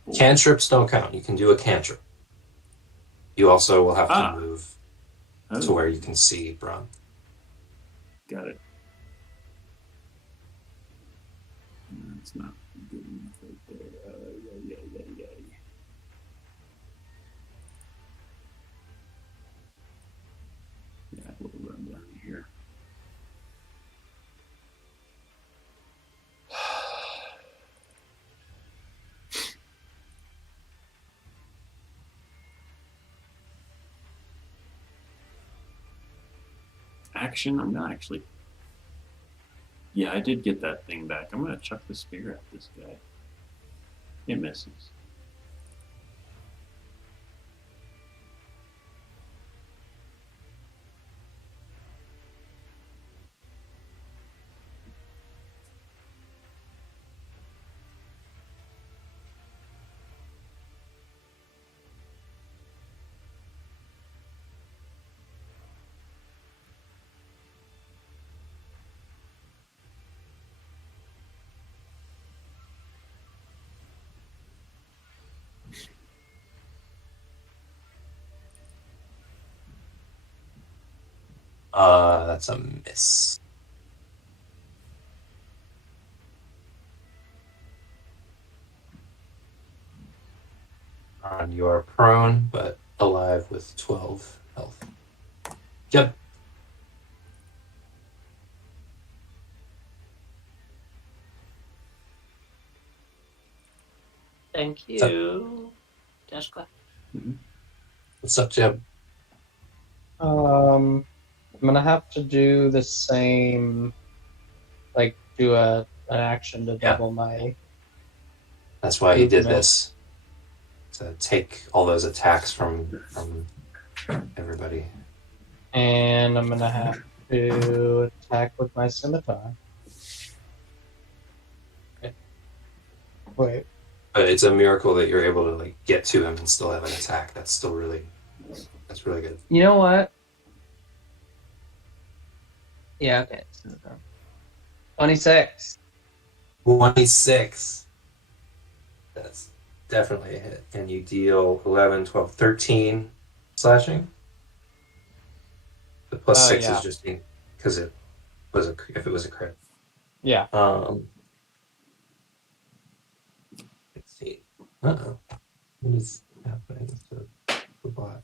4. Cantrips don't count. You can do a cantrip. You also will have to move to where you can see Bran. Got it. That's not good enough right there. Yeah. Yeah, we'll run down here. Action, I'm gonna actually. Yeah, I did get that thing back. I'm gonna chuck the spear at this guy. It misses. That's a miss. You are prone, but alive with 12 health. Yep. Thank you, Jaskra. What's up, Jeb? I'm gonna have to do the same, like do an action to Yeah. double my. That's why he did Movement. this. To take all those attacks from everybody. And I'm gonna have to attack with my scimitar. Wait. But it's a miracle that you're able to like get to him and still have an attack. That's really good. You know what? Yeah, okay. Scimitar. 26. 26. That's definitely a hit. And you deal 11, 12, 13 slashing. The plus 6 yeah. is just because if it was a crit. Yeah. Let's see. Uh-oh. What is happening to the bot?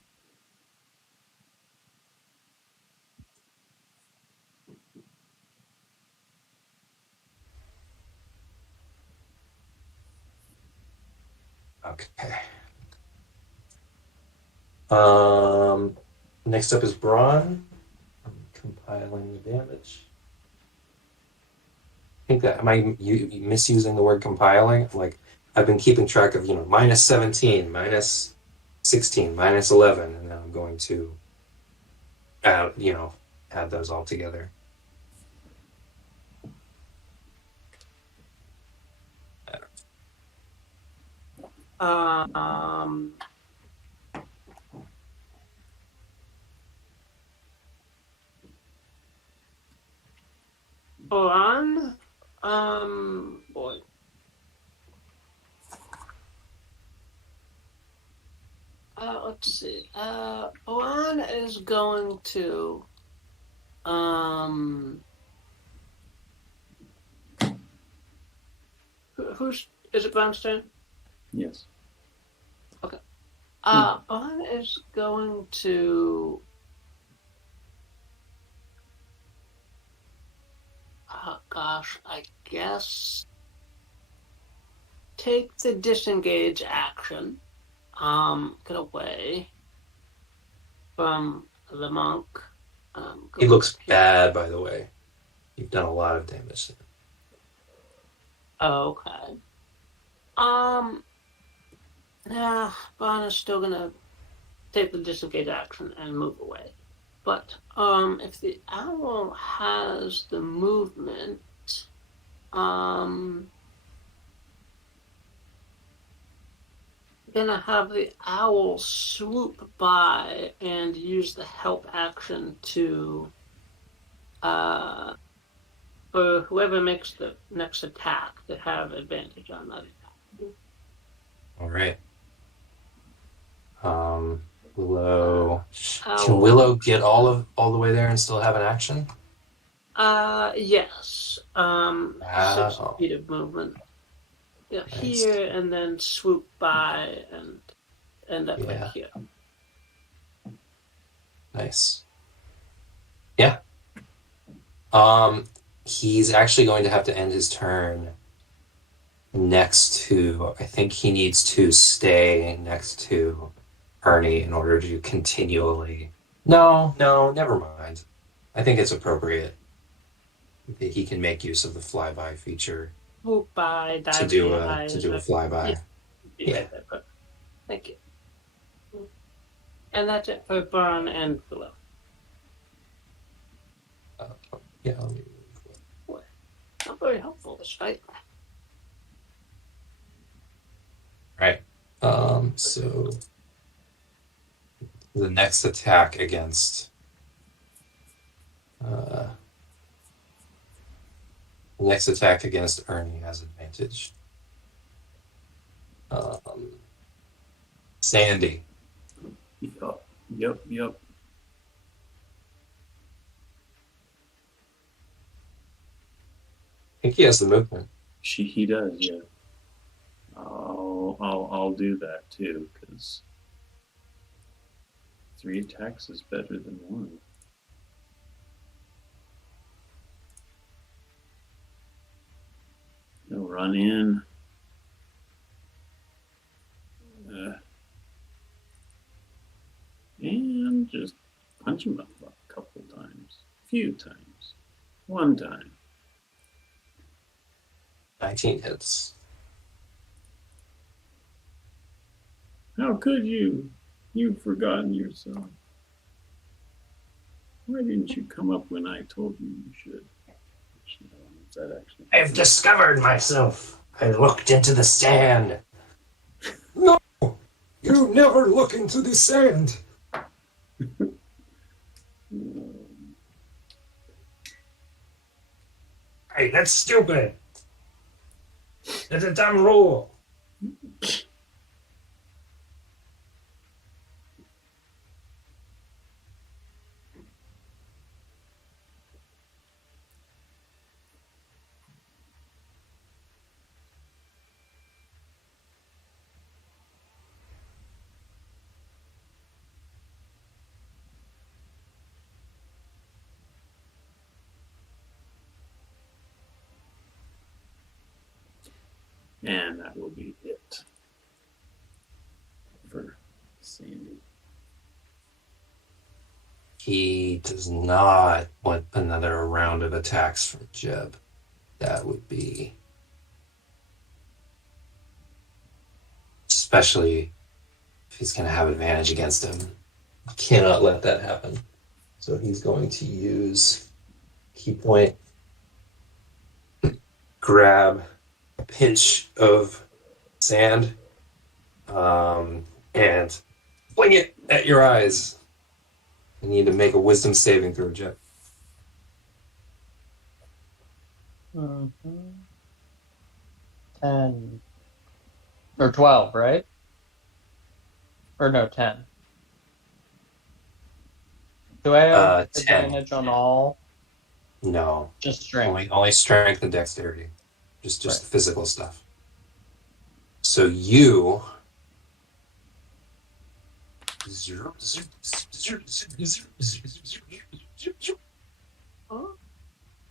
Okay. Next up is Bran. I'm compiling the damage. I think that am I misusing the word compiling? Like I've been keeping track of minus 17, minus 16, minus 11, and now I'm going to add add those all together. Um, Bran, boy. Let's see. Bran is going to, who's, is it Bran's turn? Yes. Bran is going to, I guess, take the disengage action, get away from the monk. He looks bad, by the way. You've done a lot of damage. Okay. Yeah, Bran is still gonna take the disengage action and move away. But if the owl has the movement, gonna have the owl swoop by and use the help action to for whoever makes the next attack to have advantage on that attack. All right. Willow. Owl. Can Willow get all the way there and still have an action? Yes. 6 Wow. feet of movement. Yeah, Nice. here and then swoop by and end up Yeah. right here. Nice. Yeah. He's actually going to have to end his turn next to. I think he needs to stay next to Ernie in order to continually. No, never mind. I think it's appropriate that he can make use of the flyby feature Swoop by, dive to do a behind, flyby. Yeah. Right there, but thank you. And that's it for Bran and Willow. Yeah. Let me- Not very helpful this fight. Right. So the next attack against Ernie has advantage. Sandy. Yep. I think he has the movement. He does, yeah. I'll do that too, because 3 attacks is better than 1. He'll run in. And just punch him up a couple times. A few times. 1 time. 19 hits. How could you? You've forgotten yourself. Why didn't you come up when I told you you should? Is that actually? I've discovered myself. I looked into the sand. No! You never look into the sand. Hey, that's stupid. That's a dumb rule. And that will be it. Sandy. He does not want another round of attacks from Jeb. That would be... Especially if he's going to have advantage against him. I cannot let that happen. So he's going to use key point, grab a pinch of sand, and fling it at your eyes. You need to make a wisdom saving throw, Jeff. Mm-hmm. 10. Or 12, right? Or no, 10. Do I have 10. advantage on all? No, Just strength. only strength and dexterity, just Right. the physical stuff. So you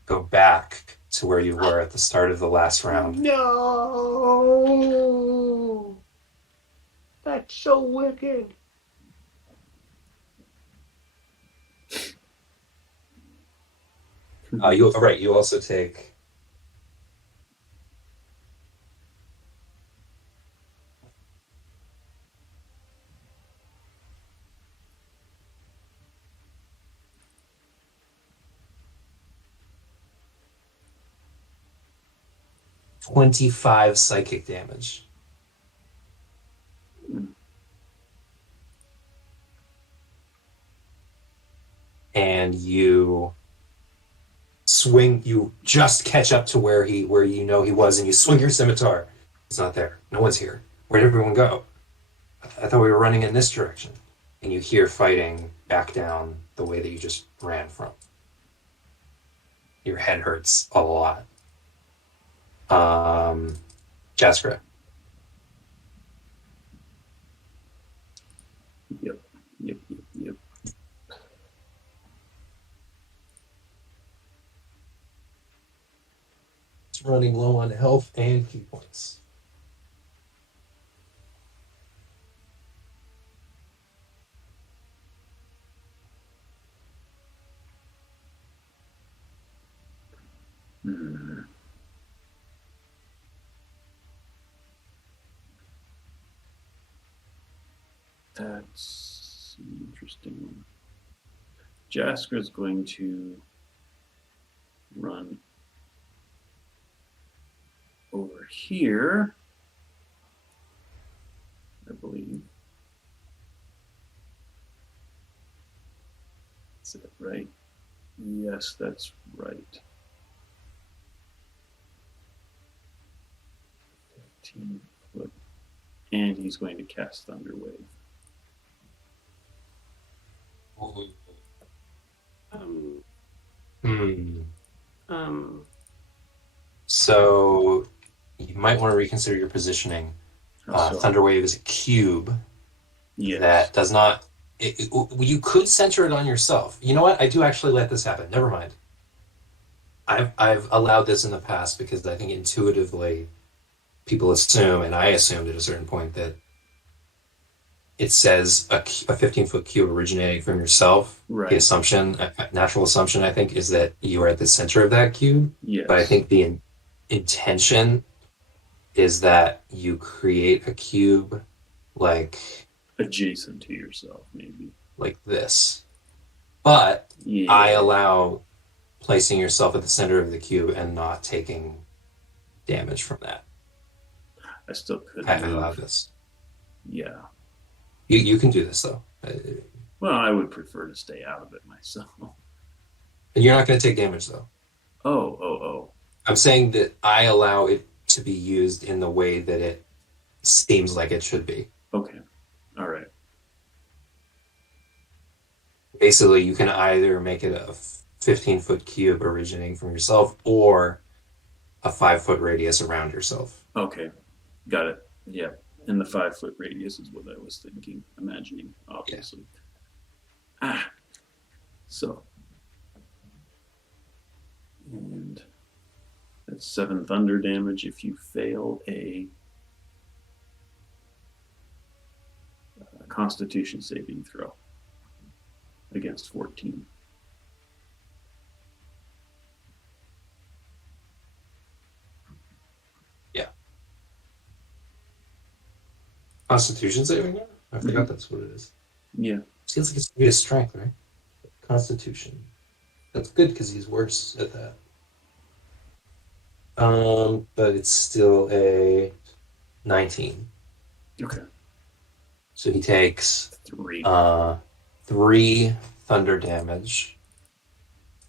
go back to where you were at the start of the last round. No! That's so wicked. You also take 25 psychic damage. And you swing, you just catch up to where you know he was, and you swing your scimitar. He's not there. No one's here. Where'd everyone go? I thought we were running in this direction. And you hear fighting back down the way that you just ran from. Your head hurts a lot. Jaskra. Yep. It's running low on health and key points. Hmm. That's an interesting one. Jaskra is going to run over here, I believe. Is that right? Yes, that's right. 15 foot. And he's going to cast Thunder Wave. So you might want to reconsider your positioning. So, Thunderwave is a cube yes. that does not. You could center it on yourself. You know what? I do actually let this happen. Never mind. I've allowed this in the past because I think intuitively people assume, and I assumed at a certain point, that it says a 15-foot cube originating from yourself. Right. The assumption, natural assumption, I think, is that you are at the center of that cube. Yes. But I think the intention is that you create a cube like adjacent to yourself, maybe. Like this. But Yeah. I allow placing yourself at the center of the cube and not taking damage from that. I still could. I allow this. Yeah. You can do this, though. Well, I would prefer to stay out of it myself. And you're not going to take damage, though. Oh. I'm saying that I allow it to be used in the way that it seems like it should be. Okay. All right. Basically, you can either make it a 15-foot cube originating from yourself or a 5-foot radius around yourself. Okay. Got it. Yeah. And the 5-foot radius is what I was thinking, imagining, obviously. Yeah. So. And that's 7 thunder damage if you fail a Constitution saving throw against 14. Constitution saving? Throw? I forgot that's what it is. Yeah. Seems like it's gonna be a strength, right? Constitution. That's good because he's worse at that. But it's still a 19. Okay. So he takes 3. 3 thunder damage.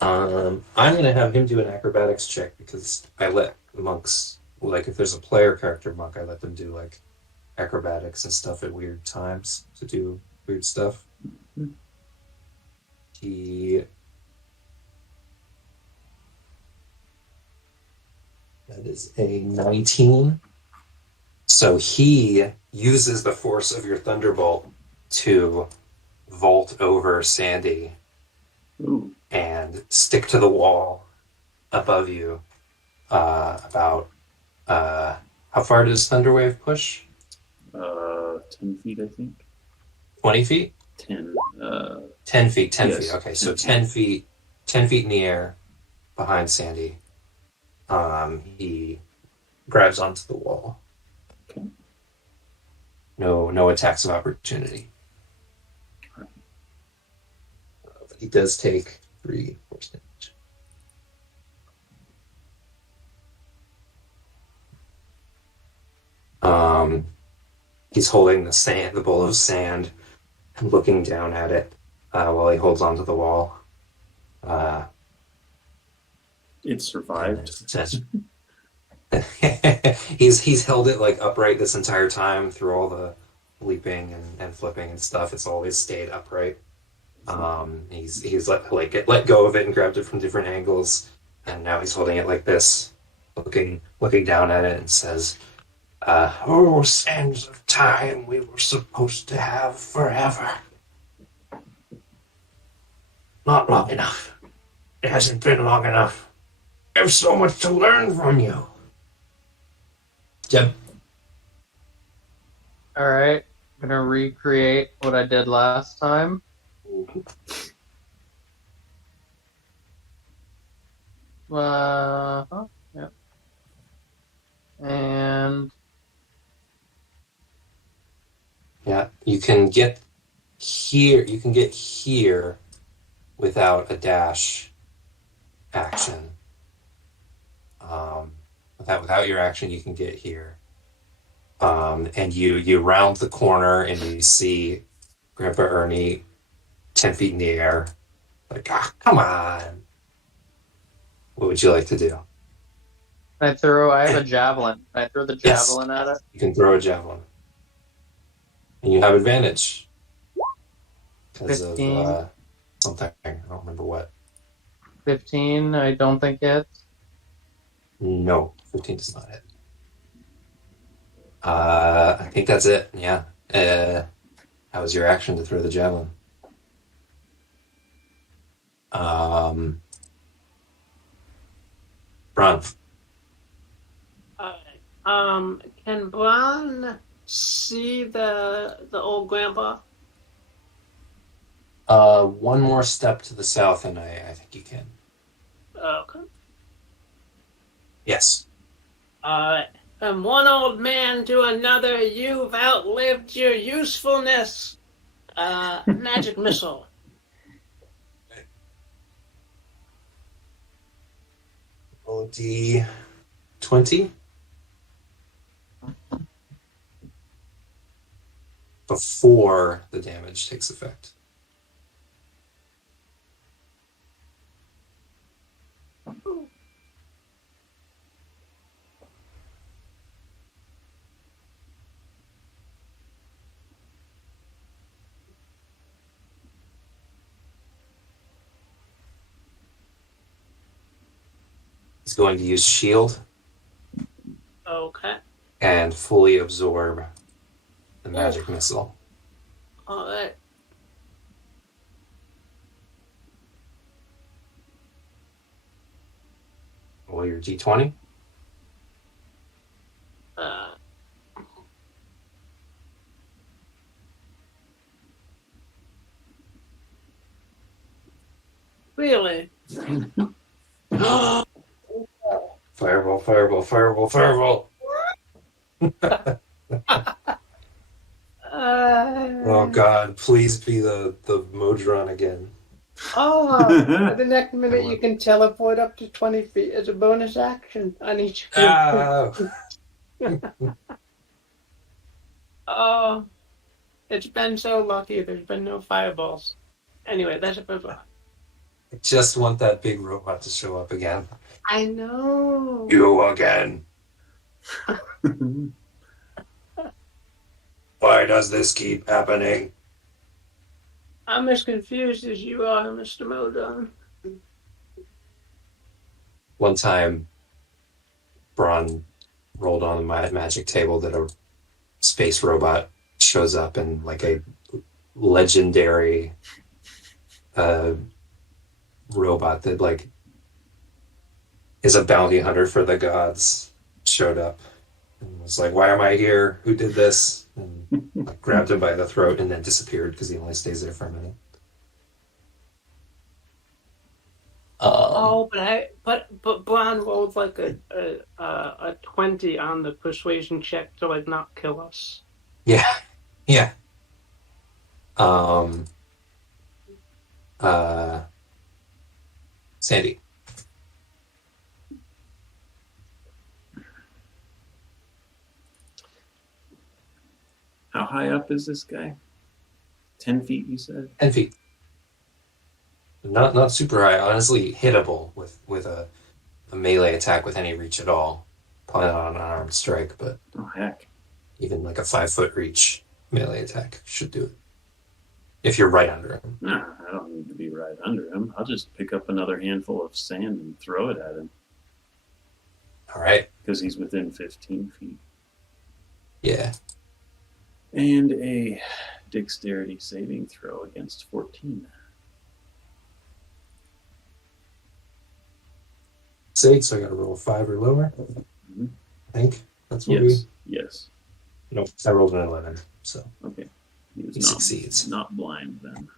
I'm gonna have him do an acrobatics check because I let monks, like if there's a player character monk, I let them do like acrobatics and stuff at weird times to do weird stuff. Mhm. That is a 19. So he uses the force of your thunderbolt to vault over Sandy Ooh. and stick to the wall above you. About how far does Thunderwave push? 10 feet, I think. 20 feet? 10. 10 feet. 10 Yes, feet. Okay, 10 so feet. 10 feet. 10 feet in the air behind Sandy. He grabs onto the wall. Okay. No attacks of opportunity. But he does take 3 force damage. He's holding the bowl of sand, and looking down at it while he holds onto the wall. It survived. And it says- he's held it like upright this entire time through all the leaping and flipping and stuff. It's always stayed upright. He's let go of it and grabbed it from different angles, and now he's holding it like this, looking down at it, and says, "Oh, sands of time we were supposed to have forever. Not long enough. It hasn't been long enough. I have so much to learn from you." Jeb. All right, I'm gonna recreate what I did last time. Yep. And Yeah, you can get here. You can get here without a dash action. Without your action, you can get here. And you round the corner and you see Grandpa Ernie 10 feet in the air. Like, come on. What would you like to do? I have a javelin. I throw the Yes. javelin at it. You can throw a javelin. And you have advantage. Because of 15. something. I don't remember what. 15, I don't think it's. No, 15 does not hit. I think that's it. Yeah. That was your action to throw the javelin. Bran. Can Bran see the old grandpa? One more step to the south, and I think you can. Okay. Yes. From one old man to another, you've outlived your usefulness. Magic missile. Roll a D20. Before the damage takes effect. He's going to use shield Okay. and fully absorb the magic missile. All right. Roll your D20. Really? Fireball, fireball, fireball, fireball. Oh God, please be the Modron again. Oh, the next minute you can teleport up to 20 feet as a bonus action on each. Ah! Oh, it's been so lucky there's been no fireballs. Anyway, that's a bit. I just want that big robot to show up again. I know. You again. Why does this keep happening? I'm as confused as you are, Mr. Modon. One time, Bran rolled on my magic table that a space robot shows up in like a legendary robot that like is a bounty hunter for the gods showed up and was like, "Why am I here? Who did this?" And like, grabbed him by the throat and then disappeared because he only stays there for a minute. Oh, but Bran rolled like a 20 on the persuasion check to like not kill us. Yeah. Sandy. How high up is this guy? 10 feet, you said? 10 feet. Not super high. Honestly, hittable with a melee attack with any reach at all. Probably not an unarmed strike, but Oh, heck. even like a 5-foot reach melee attack should do it. If you're right under him. No, I don't need to be right under him. I'll just pick up another handful of sand and throw it at him. All right. Because he's within 15 feet. Yeah. And a dexterity saving throw against 14. 6, so I got to roll 5 or lower. Mhm. I think that's what Yes. Nope, I rolled an 11, so Okay. He was he succeeds. not blind then.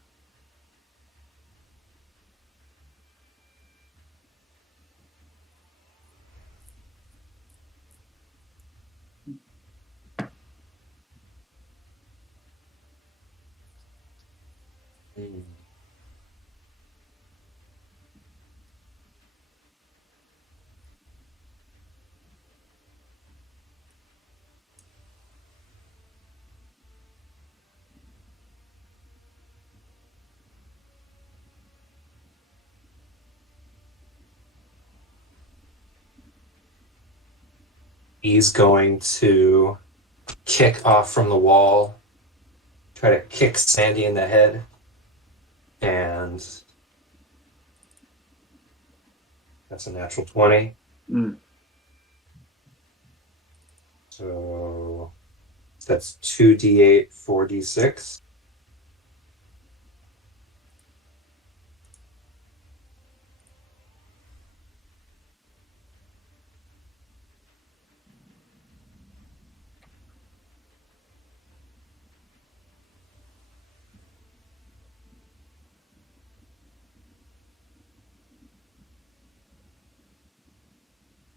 He's going to kick off from the wall, try to kick Sandy in the head, and that's a natural 20. Mm. So that's 2d8, 4d6.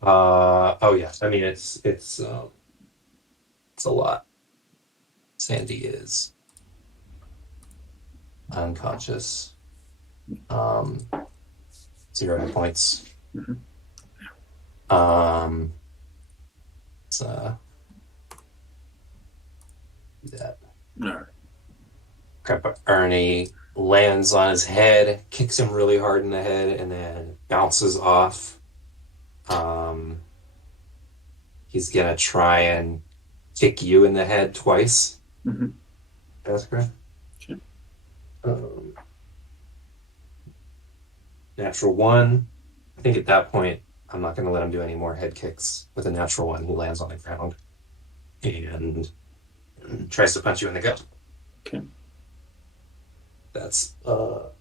Oh yeah. I mean, it's a lot. Sandy is unconscious. 0 hit points. Mhm. So do that. All right. Grandpa Ernie lands on his head, kicks him really hard in the head, and then bounces off. He's gonna try and kick you in the head twice. Mm-hmm. Jaskra. Sure. Natural 1. I think at that point, I'm not going to let him do any more head kicks. With a natural 1, he lands on the ground and tries to punch you in the gut. Okay. That's a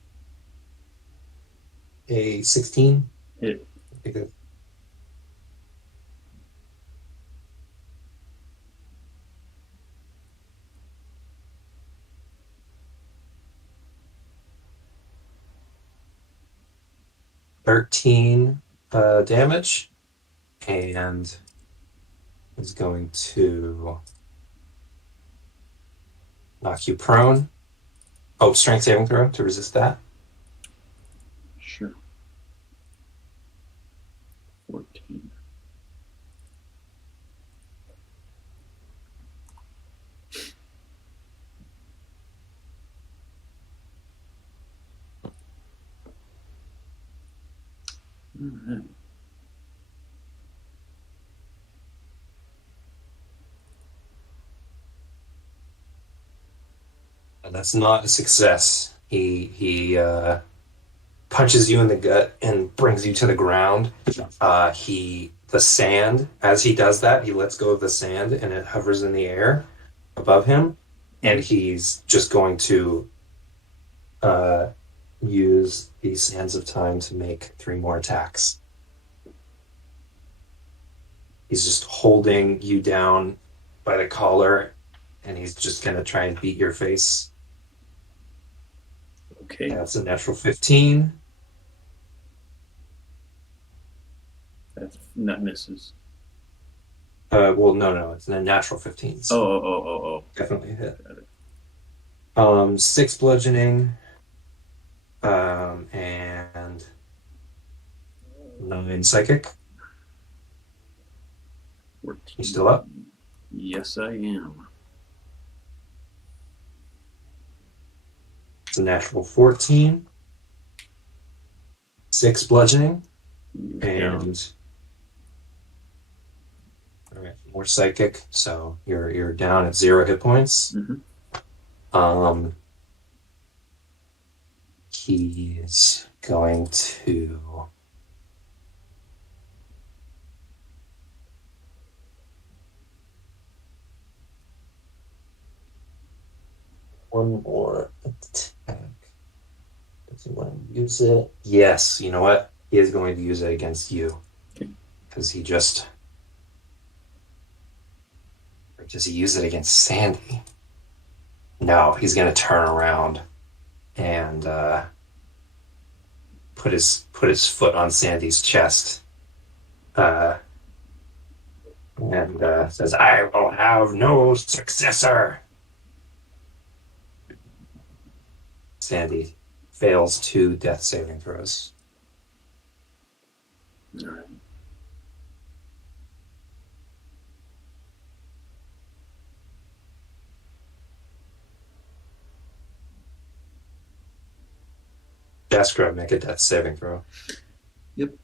16. Hit. I think that- 13 damage, and is going to knock you prone. Oh, strength saving throw to resist that. Sure. 14. All right. And that's not a success. He punches you in the gut and brings you to the ground. The sand, as he does that, he lets go of the sand and it hovers in the air above him, and he's just going to use the Sands of Time to make 3 more attacks. He's just holding you down by the collar, and he's just going to try and beat your face. Okay. That's a natural 15. That misses. Well, no, it's a natural 15. So Oh. definitely a hit. Got it. 6 bludgeoning, and 9 psychic. 14. You still up? Yes, I am. It's a natural 14. 6 bludgeoning, and all right, more psychic. So you're down at 0 hit points. He's going to one more attack. Does he want to use it? Yes, you know what? He is going to use it against you. Because he just... Or does he use it against Sandy? No, he's going to turn around and put his foot on Sandy's chest. And says, "I will have no successor." Sandy fails 2 death saving throws. All right. Jaskra, make a death saving throw. Yep.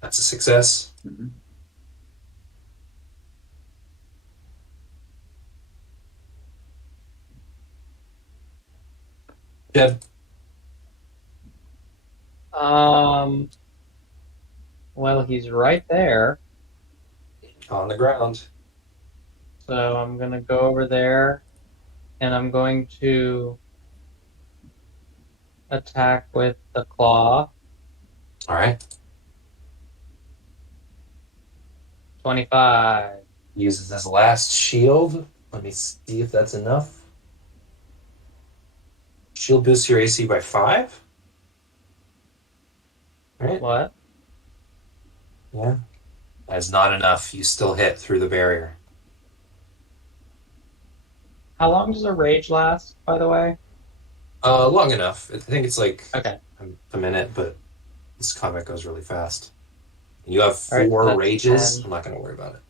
That's a success. Mm-hmm. Jeb, Well, he's right there, on the ground. so I'm gonna go over there, and I'm going to attack with the claw. All right. 25. Uses his last shield. Let me see if that's enough. Shield boosts your AC by 5. Right? What? Yeah. That's not enough. You still hit through the barrier. How long does a rage last, by the way? Long enough. I think it's like Okay. a minute, but this comic goes really fast. You have All right, 4 that's rages. 10. I'm not going to worry about it.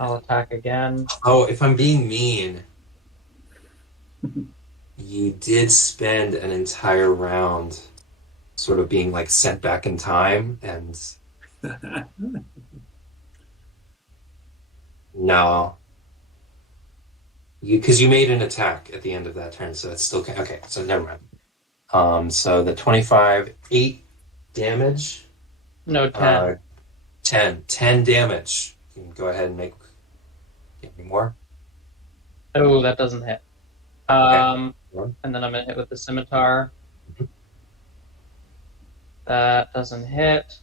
I'll attack again. Oh, if I'm being mean, you did spend an entire round sort of being like sent back in time, and no. Because you made an attack at the end of that turn, so it's still... Okay, so never mind. So the 25, 8 damage. No, 10. 10 damage. You can go ahead and make me more. Oh, that doesn't hit. Okay. And then I'm gonna hit with the scimitar. Mhm. That doesn't hit.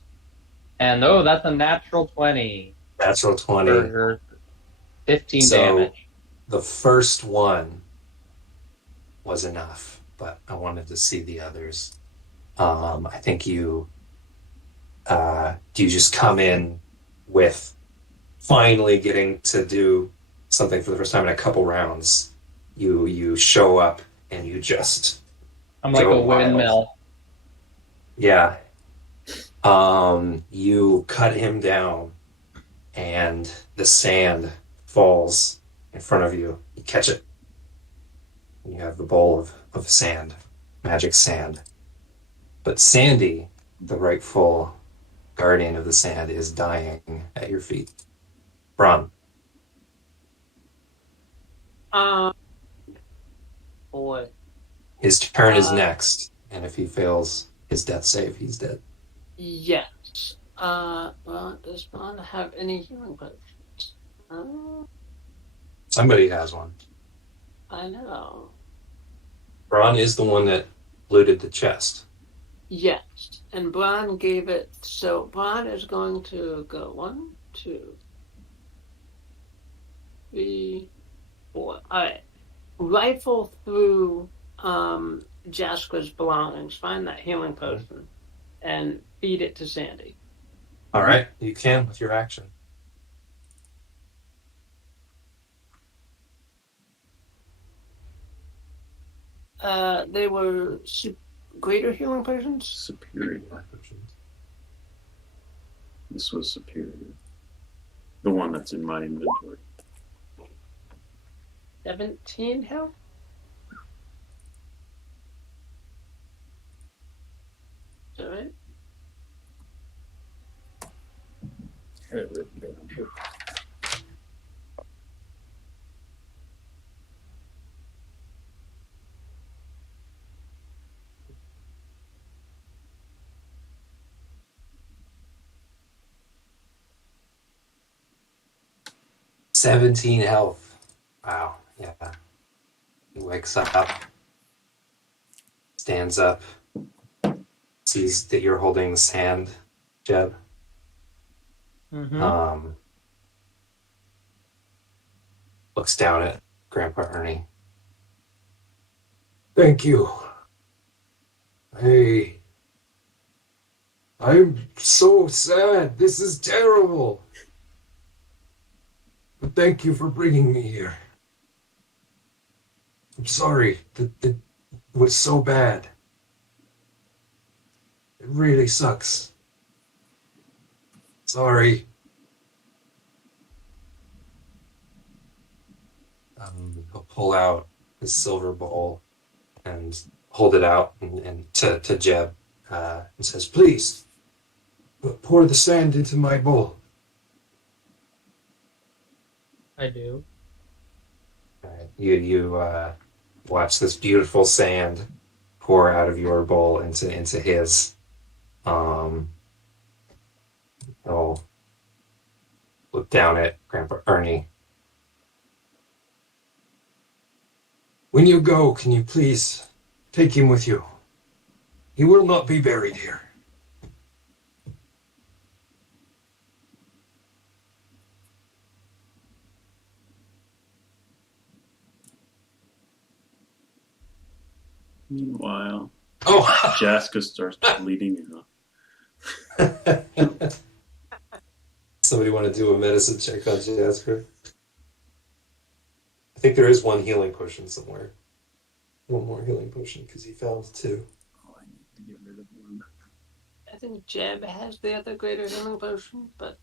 And oh, that's a natural 20 Natural 20. for 15 So damage. the first one was enough, but I wanted to see the others. I think you just come in with finally getting to do something for the first time in a couple rounds. You show up and you just I'm like go a wild. windmill. Yeah. You cut him down and the sand falls in front of you. You catch it. And you have the bowl of sand, magic sand. But Sandy, the rightful guardian of the sand, is dying at your feet. Bran. Boy. His turn is next, and if he fails his death save, he's dead. Yes. Well, does Bran have any healing potions? Somebody has one. I know. Bran is the one that looted the chest. Yes. And Bran gave it, so Bran is going to go 1, 2, 3, 4. Alright. Rifle through Jaskra's belongings, find that healing potion, and feed it to Sandy. All right, you can with your action. They were greater healing potions? Superior. This was superior. The one that's in my inventory. 17 health? Is that right? Had it written down here. $17 health. Wow, yeah. He wakes up, stands up, sees that you're holding the sand, Jeb. Mm-hmm. Looks down at Grandpa Ernie. Thank you. Hey, I'm so sad. This is terrible. But thank you for bringing me here. I'm sorry that it was so bad. It really sucks. Sorry. He'll pull out his silver bowl and hold it out and to Jeb and says, "Please, pour the sand into my bowl." I do. You watch this beautiful sand pour out of your bowl into his. He'll look down at Grandpa Ernie. When you go, can you please take him with you? He will not be buried here. Meanwhile, Oh! Jaskra starts bleeding out. Somebody want to do a medicine check on Jaskra? I think there is one healing potion somewhere. One more healing potion, because he found 2. Oh, I need to get rid of one. I think Jeb has the other greater healing potion, but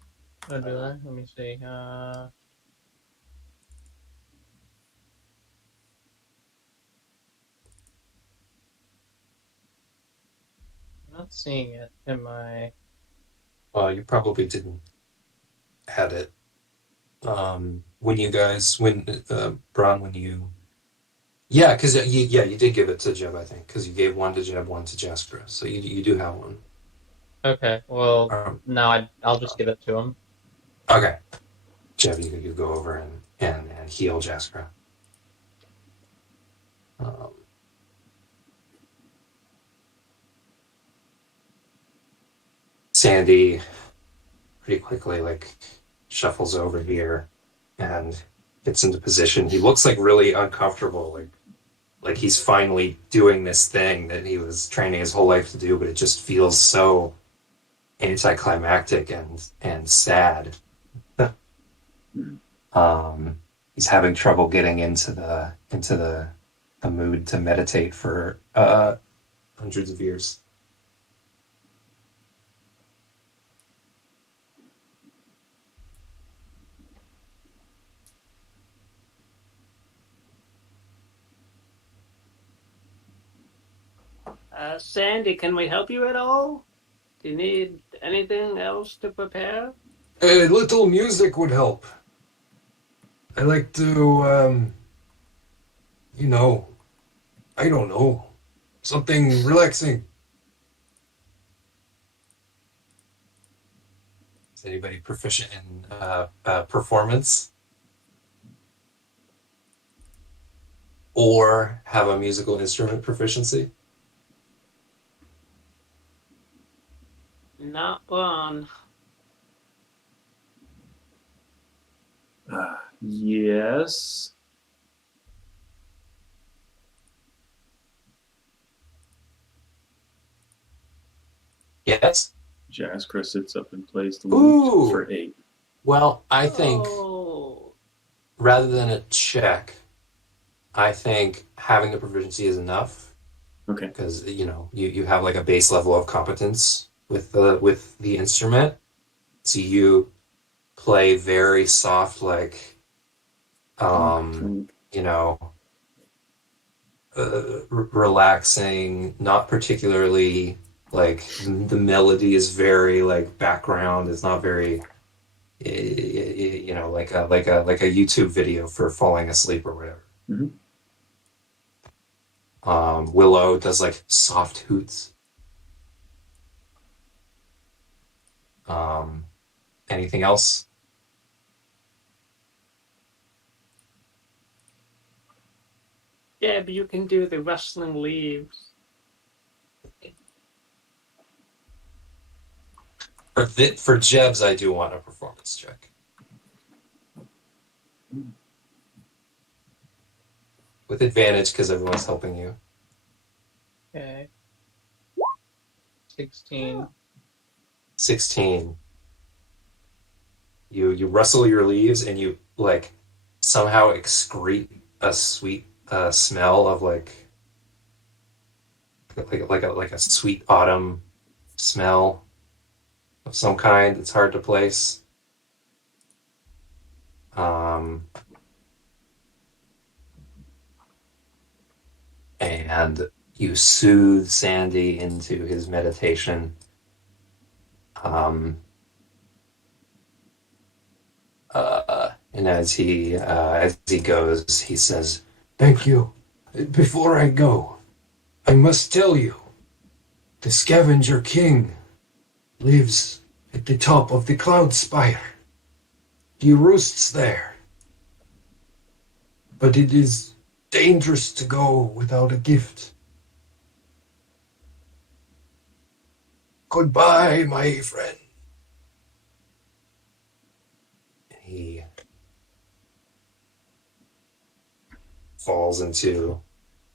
Oh, do I? Let me see. I'm not seeing it in my. You probably didn't had it. When you guys, Bron, when you, yeah, because you did give it to Jeb, I think, because you gave one to Jeb, one to Jaskra, so you do have one. Okay, well, no, I'll just give it to him. Okay, Jeb, you go over and heal Jaskra. Sandy pretty quickly like shuffles over here and gets into position. He looks like really uncomfortable, like he's finally doing this thing that he was training his whole life to do, but it just feels so anticlimactic and sad. He's having trouble getting into the mood to meditate for hundreds of years. Sandy, can we help you at all? Do you need anything else to prepare? A little music would help. I like to, I don't know, something relaxing. Is anybody proficient in performance? Or have a musical instrument proficiency? Not one. Yes. Yes. Jaskra sits up and plays the Ooh. lute for 8. Well, I think Oh. rather than a check, I think having the proficiency is enough. Okay. Because you have like a base level of competence with the instrument, so you play very soft, like relaxing, not particularly like the melody is very like background. It's not very like a YouTube video for falling asleep or whatever. Mm-hmm. Willow does like soft hoots. Anything else? Yeah, but you can do the rustling leaves. For Jebs, I do want a performance check. With advantage because everyone's helping you. Okay. 16. 16. You rustle your leaves and you like somehow excrete a sweet smell of like a sweet autumn smell of some kind. It's hard to place. And you soothe Sandy into his meditation. And as he goes, he says, "Thank you. Before I go, I must tell you, the Scavenger King lives at the top of the Cloud Spire. He roosts there. But it is dangerous to go without a gift. Goodbye, my friend." He falls into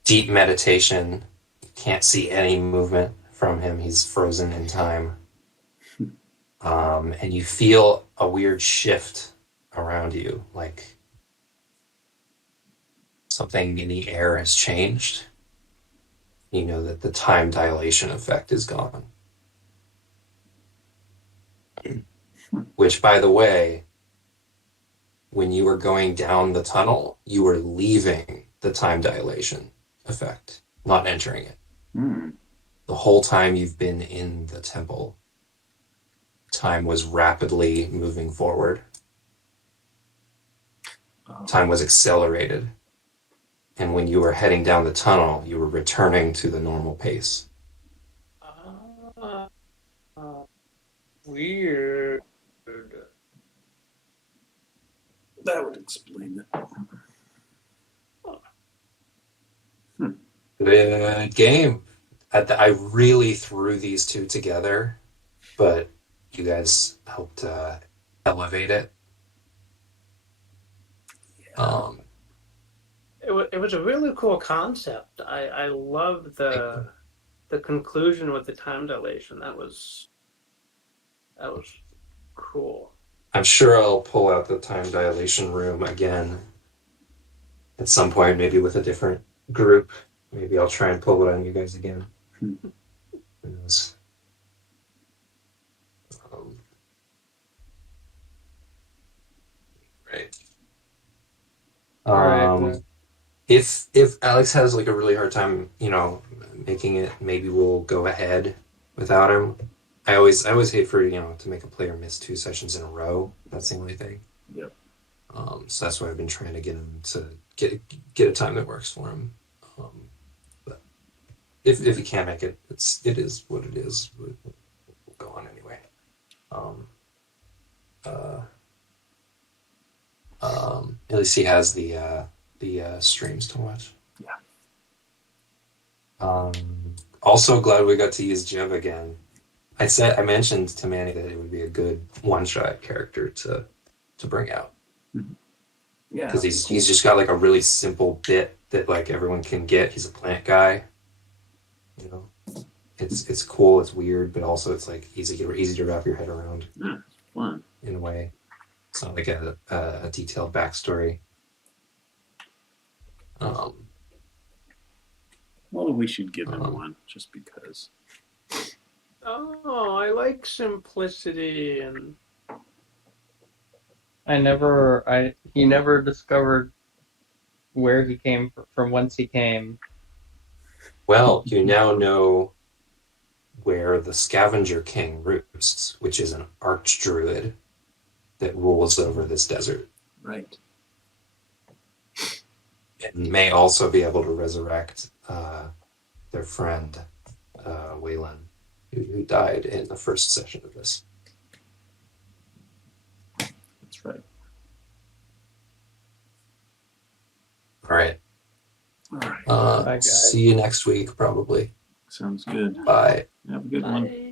deep meditation. You can't see any movement from him. He's frozen in time. And you feel a weird shift around you, like something in the air has changed. You know that the time dilation effect is gone. Which, by the way, when you were going down the tunnel, you were leaving the time dilation effect, not entering it. The whole time you've been in the temple, time was rapidly moving forward. Time was accelerated. And when you were heading down the tunnel, you were returning to the normal pace. Weird. That would explain it. The game. I really threw these two together but you guys helped elevate it. It was a really cool concept. I love the conclusion with the time dilation. That was cool. I'm sure I'll pull out the time dilation room again at some point, maybe with a different group. Maybe I'll try and pull it on you guys again. Who knows? Right. All right, well. If Alex has like a really hard time, making it, maybe we'll go ahead without him. I always hate for to make a player miss 2 sessions in a row. That's the only thing. Yep. So that's why I've been trying to get him to get a time that works for him. But if he can't make it, it is what it is. We'll go on anyway. At least he has the streams to watch. Yeah. Also glad we got to use Jeb again. I mentioned to Manny that it would be a good one-shot character to bring out. Yeah. Because he's just got like a really simple bit that like everyone can get. He's a plant guy. It's cool, it's weird, but also it's like easy to wrap your head around. Yeah, fun. In a way. It's not like a detailed backstory. Well, we should give him one just because. Oh, I like simplicity and. He never discovered where he came from, whence he came. Well, you now know where the Scavenger King roosts, which is an archdruid that rules over this desert. Right. And may also be able to resurrect their friend, Welan, who died in the first session of this. That's right. All right. All right. Bye, guys. See you next week, probably. Sounds good. Bye. Have a good one. Bye.